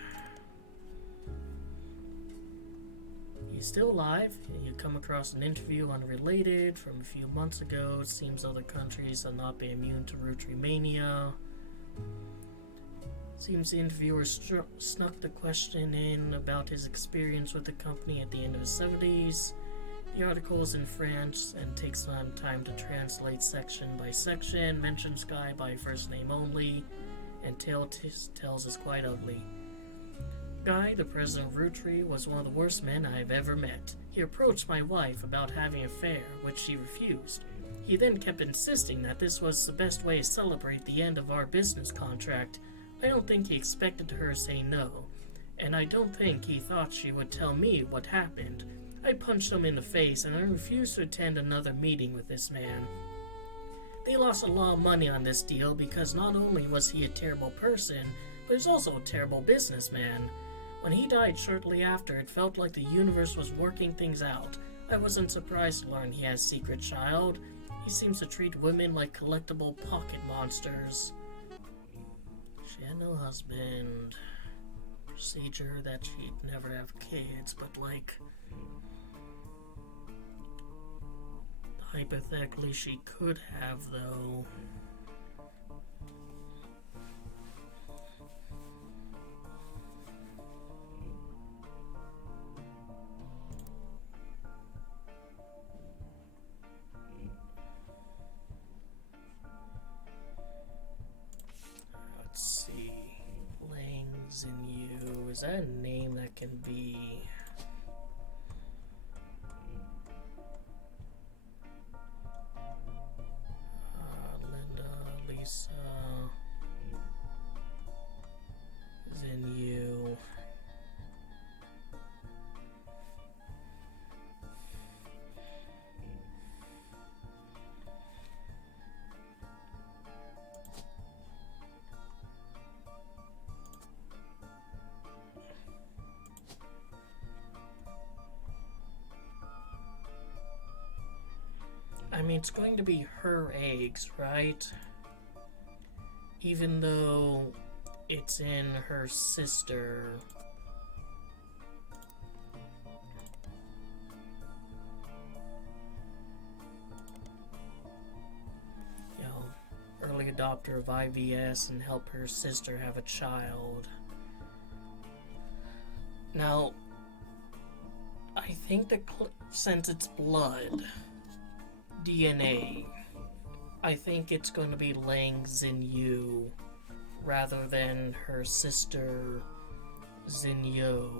He's still alive. You come across an interview unrelated from a few months ago. It seems other countries have not been immune to Roottrees mania. Seems the interviewer snuck the question in about his experience with the company at the end of the 70s. The article is in French and takes some time to translate section by section, mentions Guy by first name only, and tells is quite ugly. Guy, the president of Roottrees, was one of the worst men I have ever met. He approached my wife about having an affair, which she refused. He then kept insisting that this was the best way to celebrate the end of our business contract. I don't think he expected her to say no, and I don't think he thought she would tell me what happened. I punched him in the face, and I refused to attend another meeting with this man. They lost a lot of money on this deal because not only was he a terrible person, but he was also a terrible businessman. When he died shortly after, it felt like the universe was working things out. I wasn't surprised to learn he had a secret child. He seems to treat women like collectible pocket monsters. She had no husband. Procedure that she'd never have kids, but like... hypothetically she could have, though. Let's see. Langs in you. Is that a name that can be... Linda, Lisa... Zinyu. I mean, it's going to be her eggs, right? Even though it's in her sister. You know, early adopter of IVS and help her sister have a child. Now, I think that since it's blood... DNA, I think it's going to be Lang Zinyu rather than her sister Zinyo.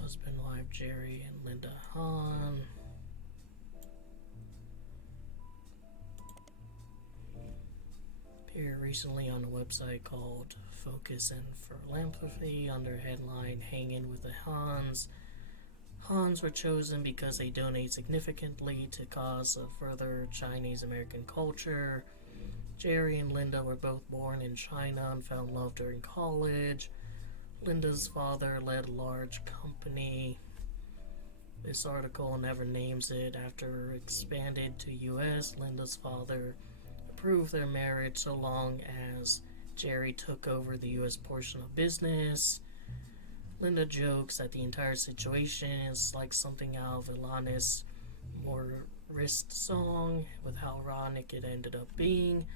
Husband, wife, Jerry and Linda Han. Appeared recently on a website called Focus and Philanthropy under headline Hanging with the Hans. Hans were chosen because they donate significantly to cause of further Chinese American culture. Jerry and Linda were both born in China and found love during college. Linda's father led a large company. This article never names it. After expanded to US, Linda's father approved their marriage so long as Jerry took over the US portion of business. Linda jokes that the entire situation is like something out of Alanis Morissette song, with how ironic it ended up being.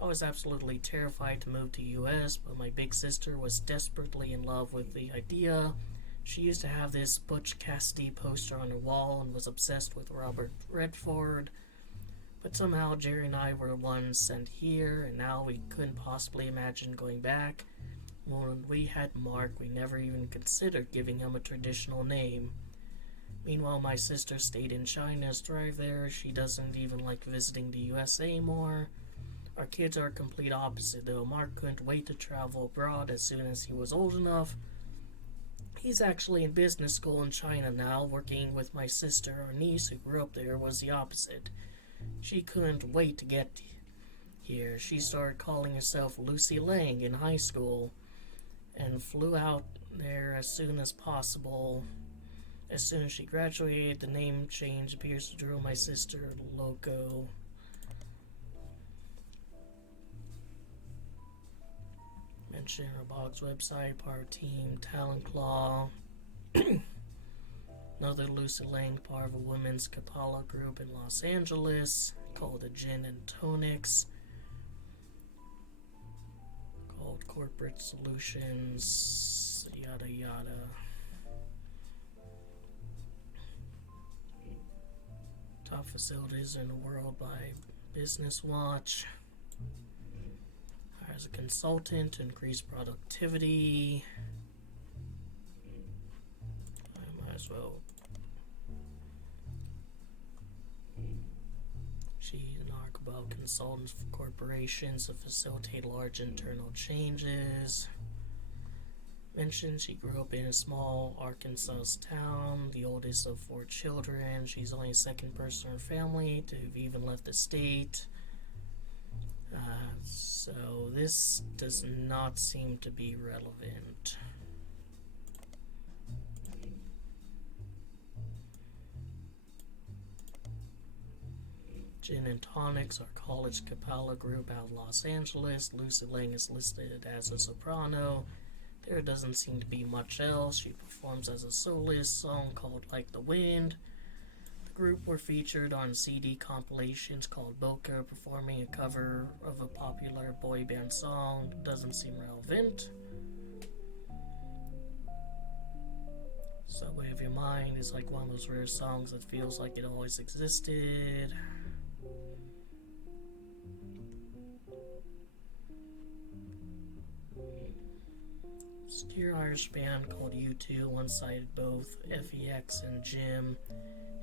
I was absolutely terrified to move to US, but my big sister was desperately in love with the idea. She used to have this Butch Cassidy poster on her wall and was obsessed with Robert Redford. But somehow Jerry and I were the ones sent here, and now we couldn't possibly imagine going back. When we had Mark, we never even considered giving him a traditional name. Meanwhile, my sister stayed in China, thrived there. She doesn't even like visiting the US anymore. Our kids are complete opposite, though. Mark couldn't wait to travel abroad as soon as he was old enough. He's actually in business school in China now, working with my sister. Our niece, who grew up there, was the opposite. She couldn't wait to get here. She started calling herself Lucy Lang in high school and flew out there as soon as possible. As soon as she graduated, the name change appears to drive my sister loco. Mention Robot's website, part team, Talent Claw. Another Lucy Lang, part of a women's Capella group in Los Angeles called the Gin and Tonics, called Corporate Solutions, yada yada. Top facilities in the world by Business Watch. Hires a consultant to increase productivity. I might as well. She's an article about consultants for corporations to facilitate large internal changes. Mentioned she grew up in a small Arkansas town, the oldest of 4 children. She's only the second person in her family to have even left the state. So this does not seem to be relevant. Gin and Tonics, our college Capella group out of Los Angeles. Lucy Lang is listed as a soprano. There doesn't seem to be much else. She performs as a soloist, song called Like the Wind. The group were featured on CD compilations called Boca, performing a cover of a popular boy band song. Doesn't seem relevant. Subway of Your Mind is like one of those rare songs that feels like it always existed. Obscure Irish band called U2 once cited both FEX and Jim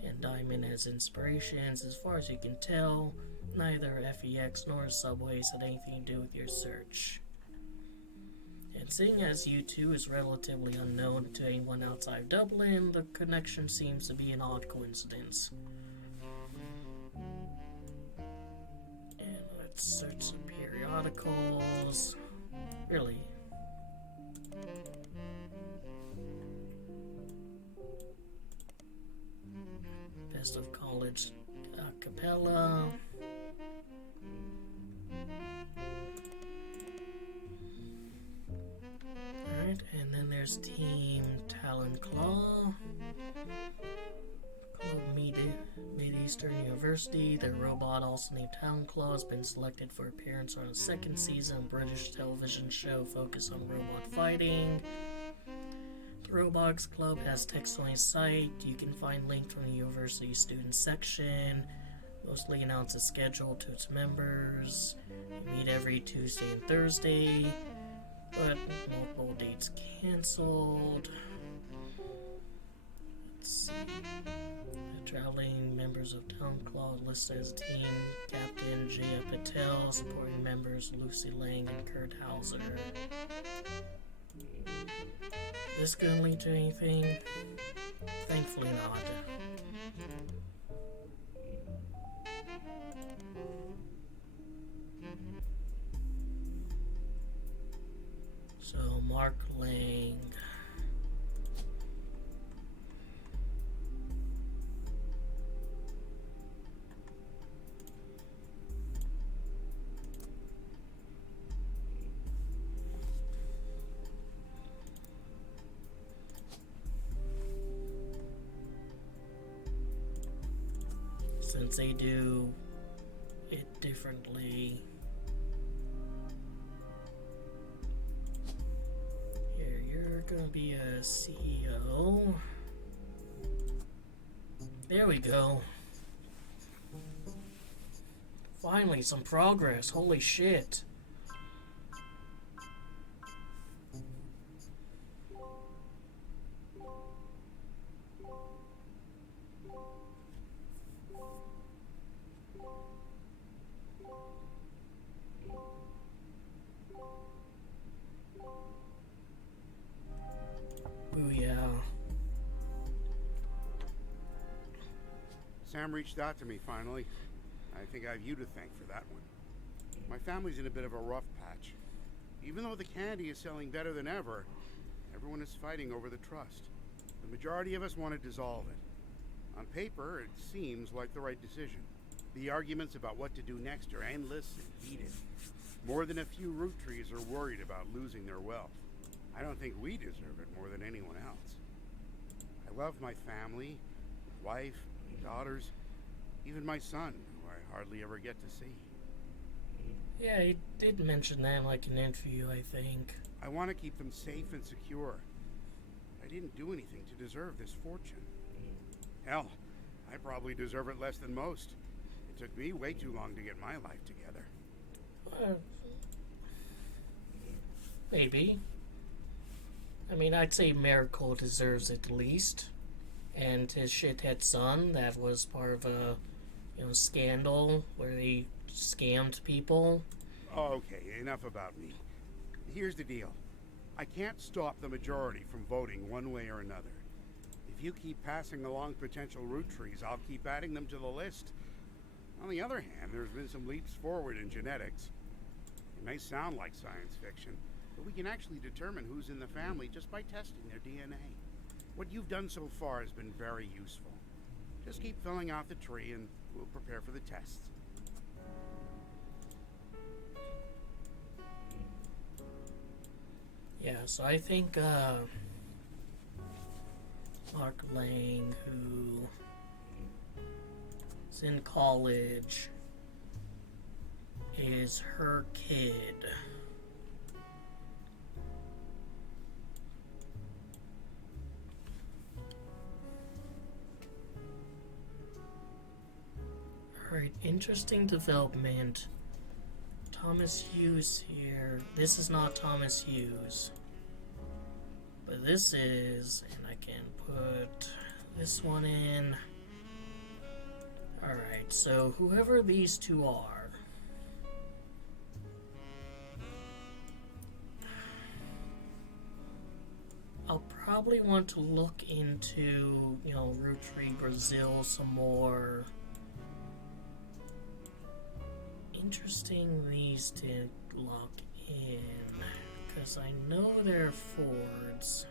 and Diamond as inspirations. As far as you can tell, neither FEX nor Subways had anything to do with your search. And seeing as U2 is relatively unknown to anyone outside Dublin, the connection seems to be an odd coincidence. And let's search some periodicals. Really? Best of College a Cappella. Alright, and then there's Team Talon Claw. Called Mid-Eastern University. Their robot, also named Talon Claw, has been selected for appearance on a second season of British television show focused on robot fighting. The Robotics Club has text on its site. You can find links from the university student section. Mostly announces schedule to its members. They meet every Tuesday and Thursday, but multiple dates canceled. Let's see. The traveling members of Town Claw listed as team captain Jaya Patel, supporting members Lucy Lang and Kurt Hauser. This gonna lead to anything? Thankfully not. So, Mark Lang. since they do it differently. Here, you're gonna be a CEO. There we go. Finally, some progress. Holy shit. Booyah. Sam reached out to me finally. I think I have you to thank for that one. My family's in a bit of a rough patch. Even though the candy is selling better than ever, everyone is fighting over the trust. The majority of us want to dissolve it. On paper, it seems like the right decision. The arguments about what to do next are endless and heated. More than a few Roottrees are worried about losing their wealth. I don't think we deserve it more than anyone else. I love my family, wife, daughters, even my son, who I hardly ever get to see. Yeah, he did mention that like in an interview, I think. I want to keep them safe and secure. I didn't do anything to deserve this fortune. Hell, I probably deserve it less than most. It took me way too long to get my life together. Maybe. I mean, I'd say Miracle deserves it the least. And his shithead son, that was part of a, scandal where they scammed people. Okay, enough about me. Here's the deal. I can't stop the majority from voting one way or another. If you keep passing along potential Roottrees, I'll keep adding them to the list. On the other hand, there's been some leaps forward in genetics. It may sound like science fiction, but we can actually determine who's in the family just by testing their DNA. What you've done so far has been very useful. Just keep filling out the tree and we'll prepare for the tests. Yeah, so I think, Mark Lang, who is in college, is her kid. Alright, interesting development. Thomas Hughes here. This is not Thomas Hughes. But this is, and I can put this one in. Alright, so whoever these two are. I'll probably want to look into, Rootree Brazil some more. Interesting these to lock in, because I know they're Fords.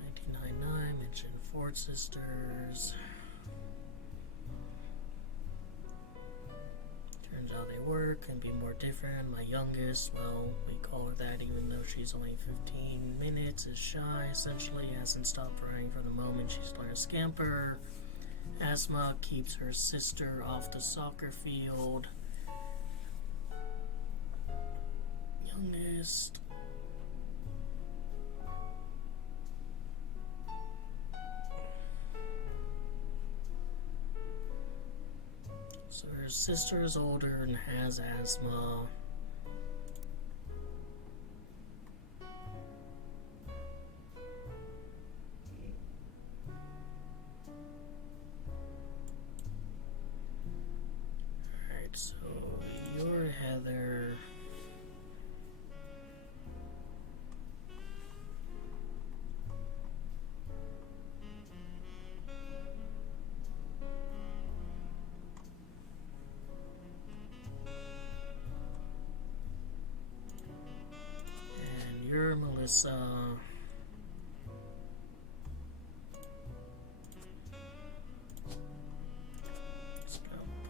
1999, mentioned Ford sisters. Turns out they work and be more different. My youngest, well, we call her that even though she's only 15 minutes, is shy essentially, hasn't stopped running from the moment she started to scamper. Asthma keeps her sister off the soccer field. Youngest. So her sister is older and has asthma. So you're Heather. And you're Melissa.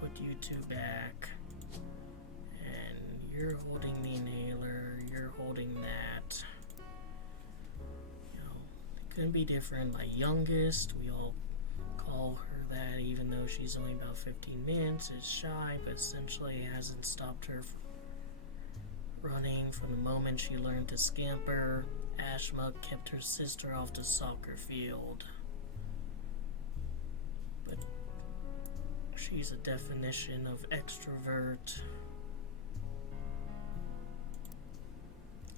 Put you two back, and you're holding the inhaler, you're holding that. It couldn't be different. My youngest, we all call her that, even though she's only about 15 minutes, is shy, but essentially it hasn't stopped her from running from the moment she learned to scamper. Ashma kept her sister off the soccer field. But she's a definition of extrovert.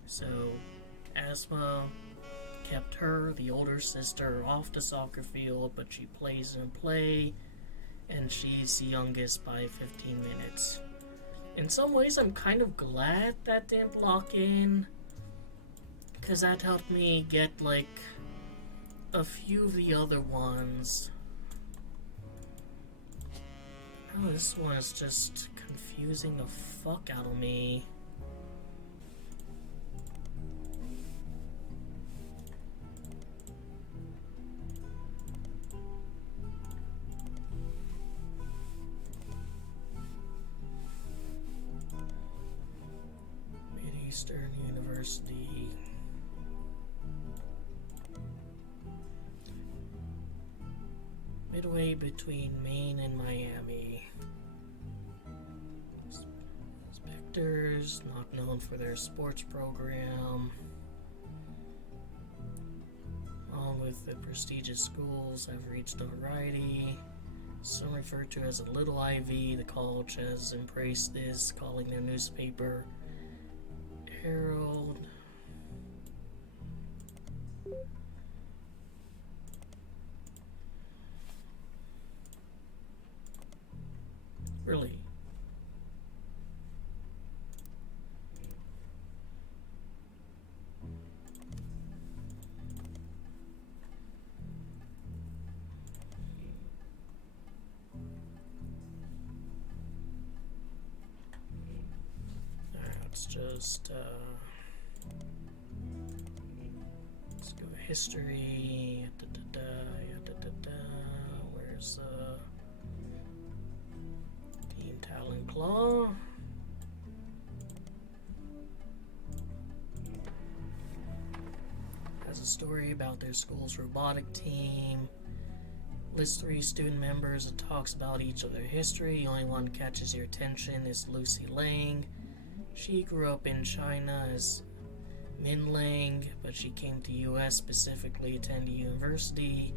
So, Asma kept her, the older sister, off the soccer field, but she plays in play, and she's the youngest by 15 minutes. In some ways, I'm kind of glad that didn't lock in, because that helped me get, like, a few of the other ones. Oh, this one is just confusing the fuck out of me. Eastern University. Midway between Maine and Miami. Spectres, not known for their sports program. Along with the prestigious schools, have reached notoriety. Some refer to as a Little Ivy. The college has embraced this, calling their newspaper Herald. Really? Let's just let's go history. Where's Team Talon Claw? Has a story about their school's robotic team. Lists 3 student members and talks about each of their history. The only one that catches your attention is Lucy Lang. She grew up in China as Min Lang, but she came to US specifically to attend university.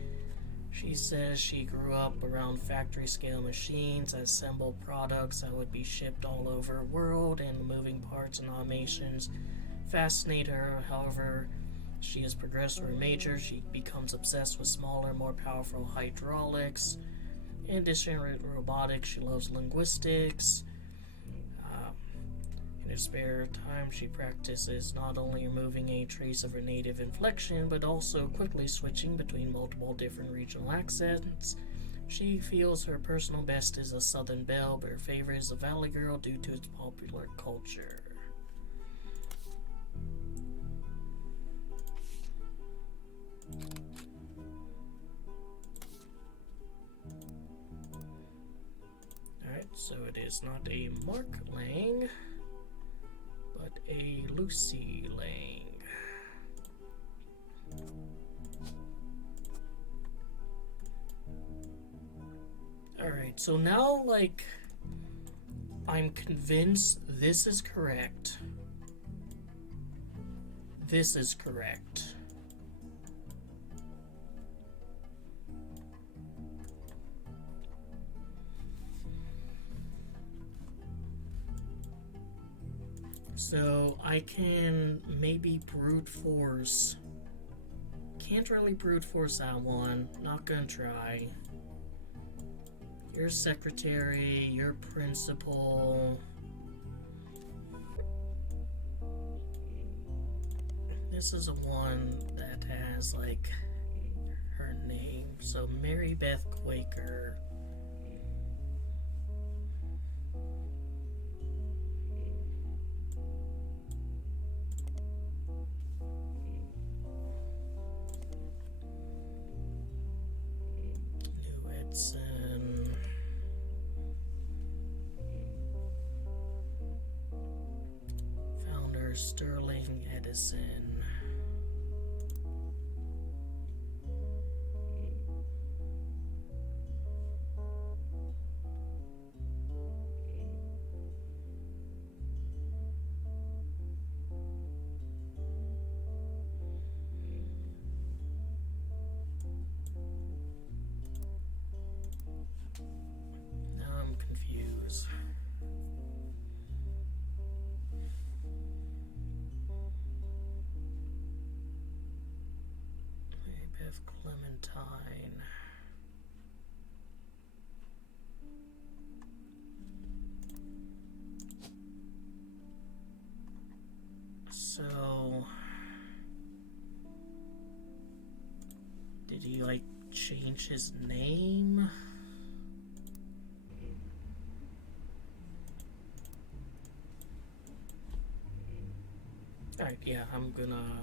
She says she grew up around factory scale machines that assemble products that would be shipped all over the world, and the moving parts and automations fascinate her. However, she has progressed through her major. She becomes obsessed with smaller, more powerful hydraulics. In addition to robotics, she loves linguistics. In her spare time, she practices not only removing a trace of her native inflection, but also quickly switching between multiple different regional accents. She feels her personal best is a Southern Belle, but her favorite is a Valley Girl due to its popular culture. Alright, so it is not a Mark Lang, but a Lucy Lang. Alright, so now, like, I'm convinced this is correct. This is correct. So I can maybe brute force. Can't really brute force that one. Not gonna try. Your secretary, your principal. This is a one that has like her name. So Mary Beth Quaker. Sterling Edison. 5 Clementine. So, did he like change his name? Alright, yeah, I'm gonna